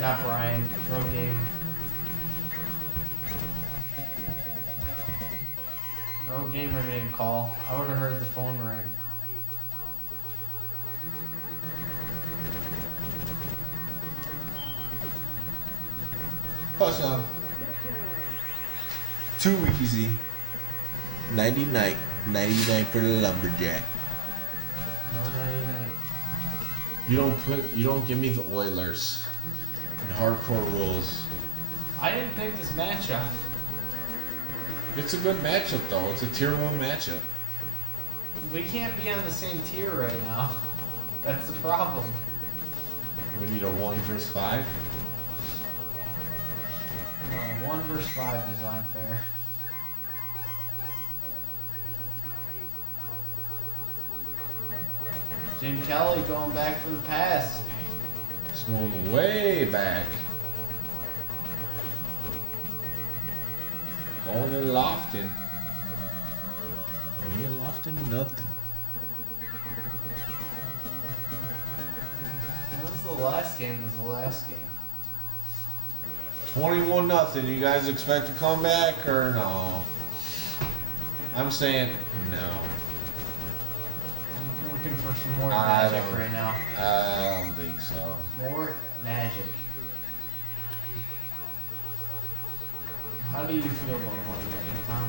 Not Brian. Road game. Road gamer didn't call. I would have heard the phone ring. Touchdown. Too easy. 99. 99 for the lumberjack. No 99. You don't give me the Oilers in hardcore rules. I didn't pick this matchup. It's a good matchup though. It's a tier 1 matchup. We can't be on the same tier right now. That's the problem. We need a 1 versus 5. No, 1 versus 5 is unfair. Jim Kelly going back for the pass. It's going way back. Going to Lofton. Me and Lofton, nothing. What was the last game? Was the last game? 21-0. You guys expect a comeback or no? I'm saying no. I'm looking for some more I magic don't- right now. I don't think so. More magic. How do you feel about more magic, Tom?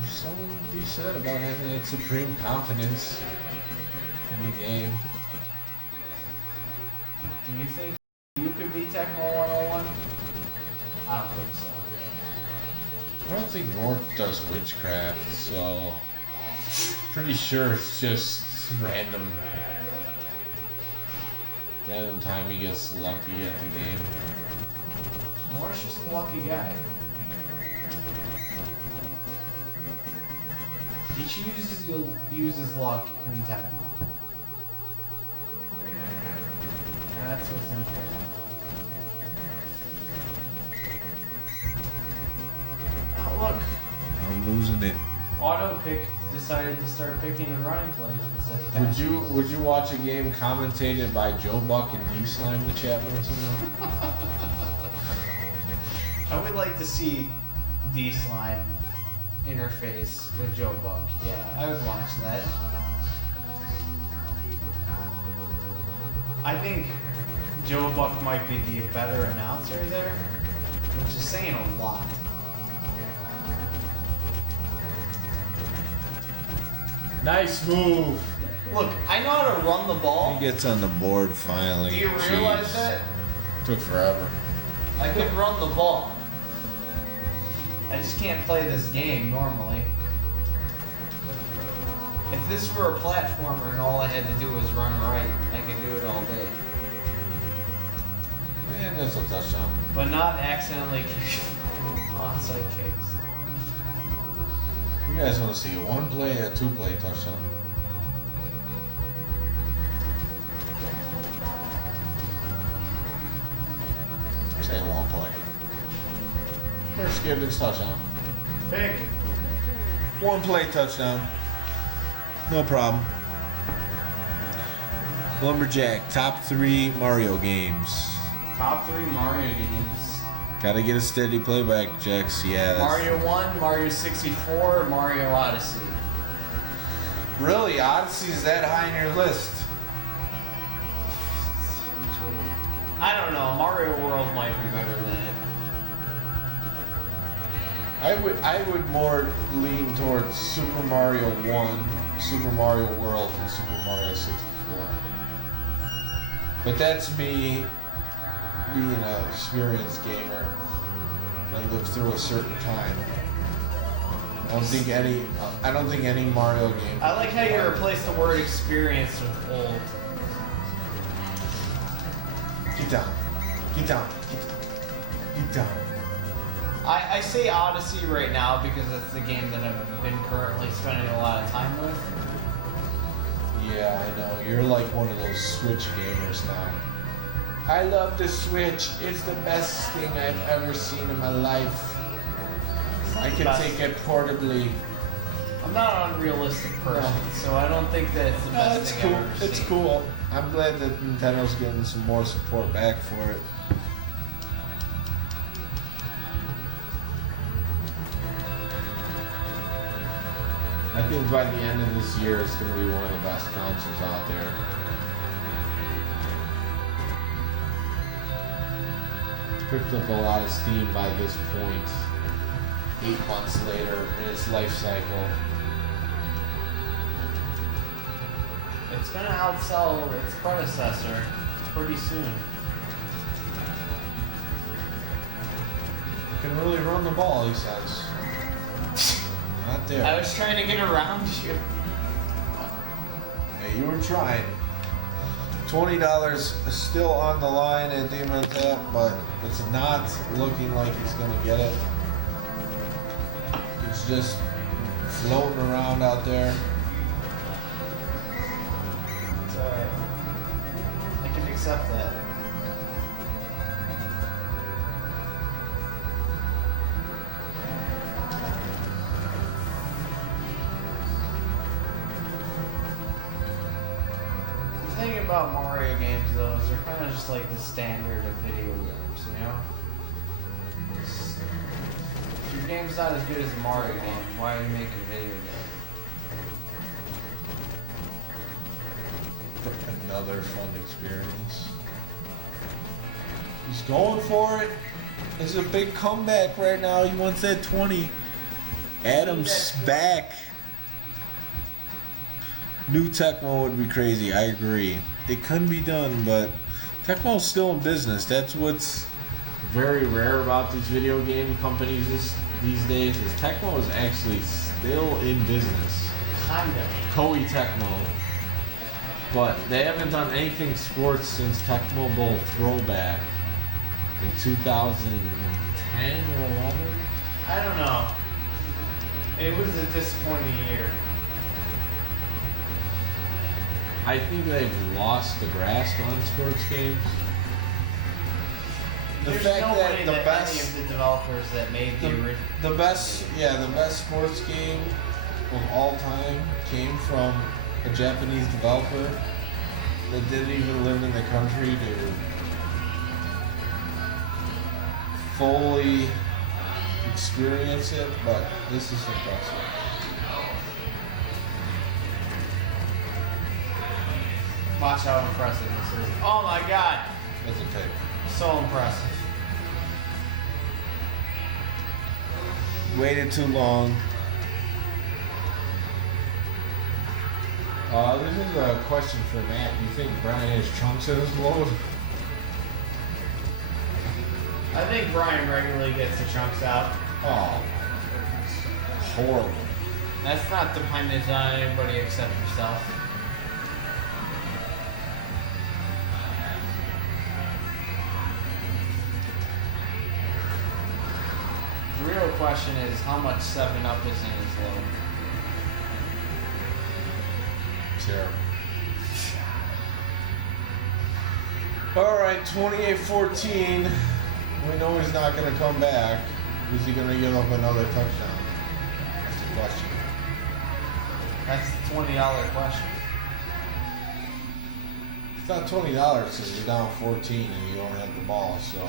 There's something to be said about having that supreme confidence in the game. Do you think you could beat Tecmo 101? I don't think so. I don't think North does witchcraft, so pretty sure it's just random time he gets lucky at the game. Moore's just a lucky guy. He chooses to use his luck in Tecmo. And that's what's interesting. Oh, look. I'm losing it. Auto pick decided to start picking and running plays instead of passing. Would you watch a game commentated by Joe Buck and D Slime in the chat once in a while? I would like to see D-Slime interface with Joe Buck. Yeah, I would watch that. I think Joe Buck might be the better announcer there, which is saying a lot. Nice move. Look, I know how to run the ball. He gets on the board finally. Do you realize Jeez. that? Took forever. I can run the ball. I just can't play this game normally. If this were a platformer and all I had to do was run right, I could do it all day. Man, that's a touchdown. But not accidentally kick onside kicks. You guys want to see a 1-play or a 2-play touchdown? Say 1-play. First give this touchdown. Pick. 1-play touchdown. No problem. Lumberjack, top 3 Mario games. Top 3 Mario games. Gotta get a steady playback, Jax. Yeah. That's... Mario 1, Mario 64, Mario Odyssey. Really? Odyssey's that high on your list? I don't know. Mario World might be better than it. I would more lean towards Super Mario 1, Super Mario World, and Super Mario 64. But that's me being an experienced gamer that lived through a certain time. I don't think any Mario game. I like how you replace the word experience with old. Get down. Get down. Get down. I say Odyssey right now because that's the game that I've been currently spending a lot of time with. Yeah, I know. You're like one of those Switch gamers now. I love the Switch. It's the best thing I've ever seen in my life. I can take it portably. I'm not an unrealistic person, so I don't think that it's the best It's thing cool. I've ever It's seen. cool. I'm glad that Nintendo's getting some more support back for it. I think by the end of this year, it's going to be one of the best consoles out there. picked up a lot of steam by this point. 8 months later in its life cycle. It's gonna outsell its predecessor pretty soon. Can really run the ball, he says. Not there. I was trying to get around you. Hey, you were trying. $20 still on the line at Dmen Tap, but it's not looking like he's gonna get it. It's just floating around out there. It's alright. I can accept that. The thing about Mario games, though, is they're kind of just like the standard of video games, you know? If your game's not as good as a Mario game, why are you making a video game? Another fun experience. He's going for it. It's a big comeback right now. He wants that 20. Adam's back. New Tecmo would be crazy. I agree. It couldn't be done, but Tecmo's still in business. That's what's very rare about these video game companies these days. Is Tecmo is actually still in business. Kinda. Koei Tecmo. But they haven't done anything sports since Tecmo Bowl Throwback in 2010 or 11. I don't know. It was a disappointing year. I think they've lost the grasp on sports games. The There's fact no that way the that best, any of the developers that made the original. the best sports game of all time came from a Japanese developer that didn't even live in the country to fully experience it, but this is impressive. Watch how impressive this is. Oh my god! It's a pick. So impressive. Waited too long. This is a question for Matt. Do you think Brian has chunks in his load? I think Brian regularly gets the chunks out. Oh, horrible. That's not dependent on anybody except yourself. The real question is how much 7-Up is in his load. Terrible. All right, 28-14. We know he's not going to come back. Is he going to give up another touchdown? That's the question. That's the $20 question. It's not $20 because you're down 14 and you don't have the ball, so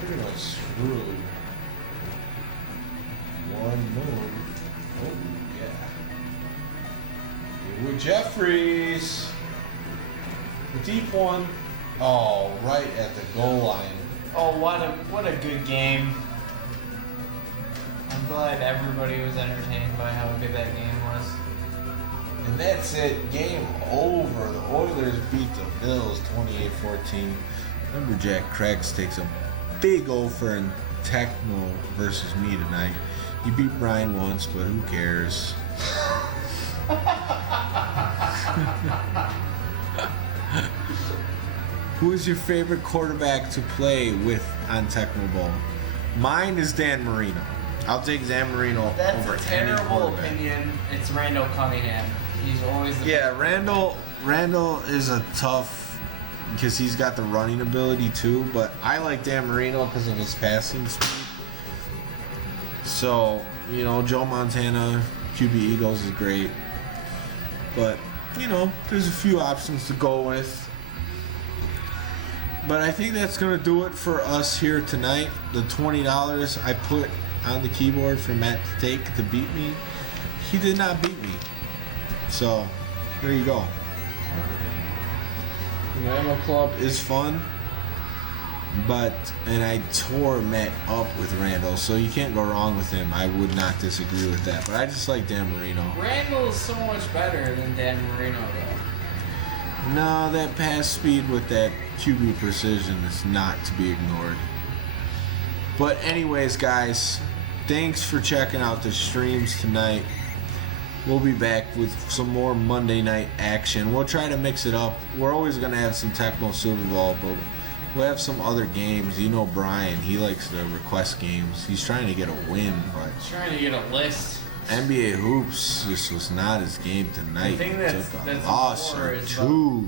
pretty much screwed. One move. Oh, yeah. Here with Jeffries. The deep one. Oh, right at the goal line. Oh, what a good game. I'm glad everybody was entertained by how good that game was. And that's it. Game over. The Oilers beat the Bills 28-14. Lumberjack Craigs takes a big over in Tecmo versus me tonight. He beat Brian once, but who cares? Who is your favorite quarterback to play with on Tecmo Bowl? Mine is Dan Marino. I'll take Dan Marino That's over a any terrible quarterback. opinion. It's Randall Cunningham. He's always the Yeah, Randall is a tough because he's got the running ability too, but I like Dan Marino because of his passing speed. So, you know, Joe Montana, QB Eagles is great. But, you know, there's a few options to go with. But I think that's going to do it for us here tonight. The $20 I put on the keyboard for Matt to take to beat me, he did not beat me. So, there you go. Rambo Club is fun, and I tore Matt up with Randall, so you can't go wrong with him. I would not disagree with that, but I just like Dan Marino. Randall is so much better than Dan Marino, though. No, that pass speed with that QB precision is not to be ignored. But anyways, guys, thanks for checking out the streams tonight. We'll be back with some more Monday night action. We'll try to mix it up. We're always going to have some Tecmo Super Bowl, but we'll have some other games. You know Brian, he likes to request games. He's trying to get a win, but He's trying to get a list. NBA Hoops just was not his game tonight. The thing He that's took a loss more or is two.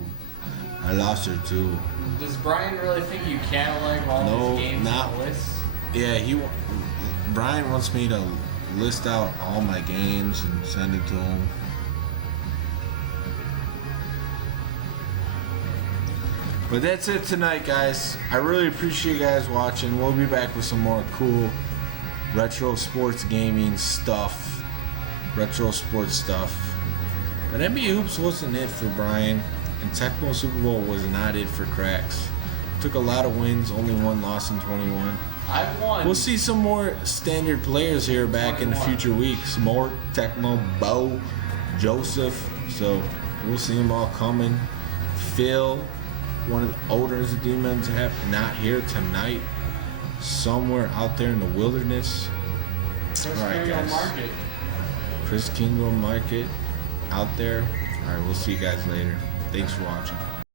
I lost her too. Does Brian really think you catalog all No, these games not- on the list? Yeah, Brian wants me to list out all my games and send it to him. But that's it tonight, guys. I really appreciate you guys watching. We'll be back with some more cool retro sports gaming stuff. Retro sports stuff. But NBA Hoops wasn't it for Brian, and Tecmo Super Bowl was not it for Cracks. Took a lot of wins, only one loss in 21. I won. We'll see some more standard players here back in the future weeks. More Tecmo, Bo, Joseph. So we'll see them all coming. Phil, one of the owners of Dmen Tap, not here tonight. Somewhere out there in the wilderness. Chris All right, Kingo guys. Market. Chris Kingo Market out there. All right, we'll see you guys later. Thanks for watching.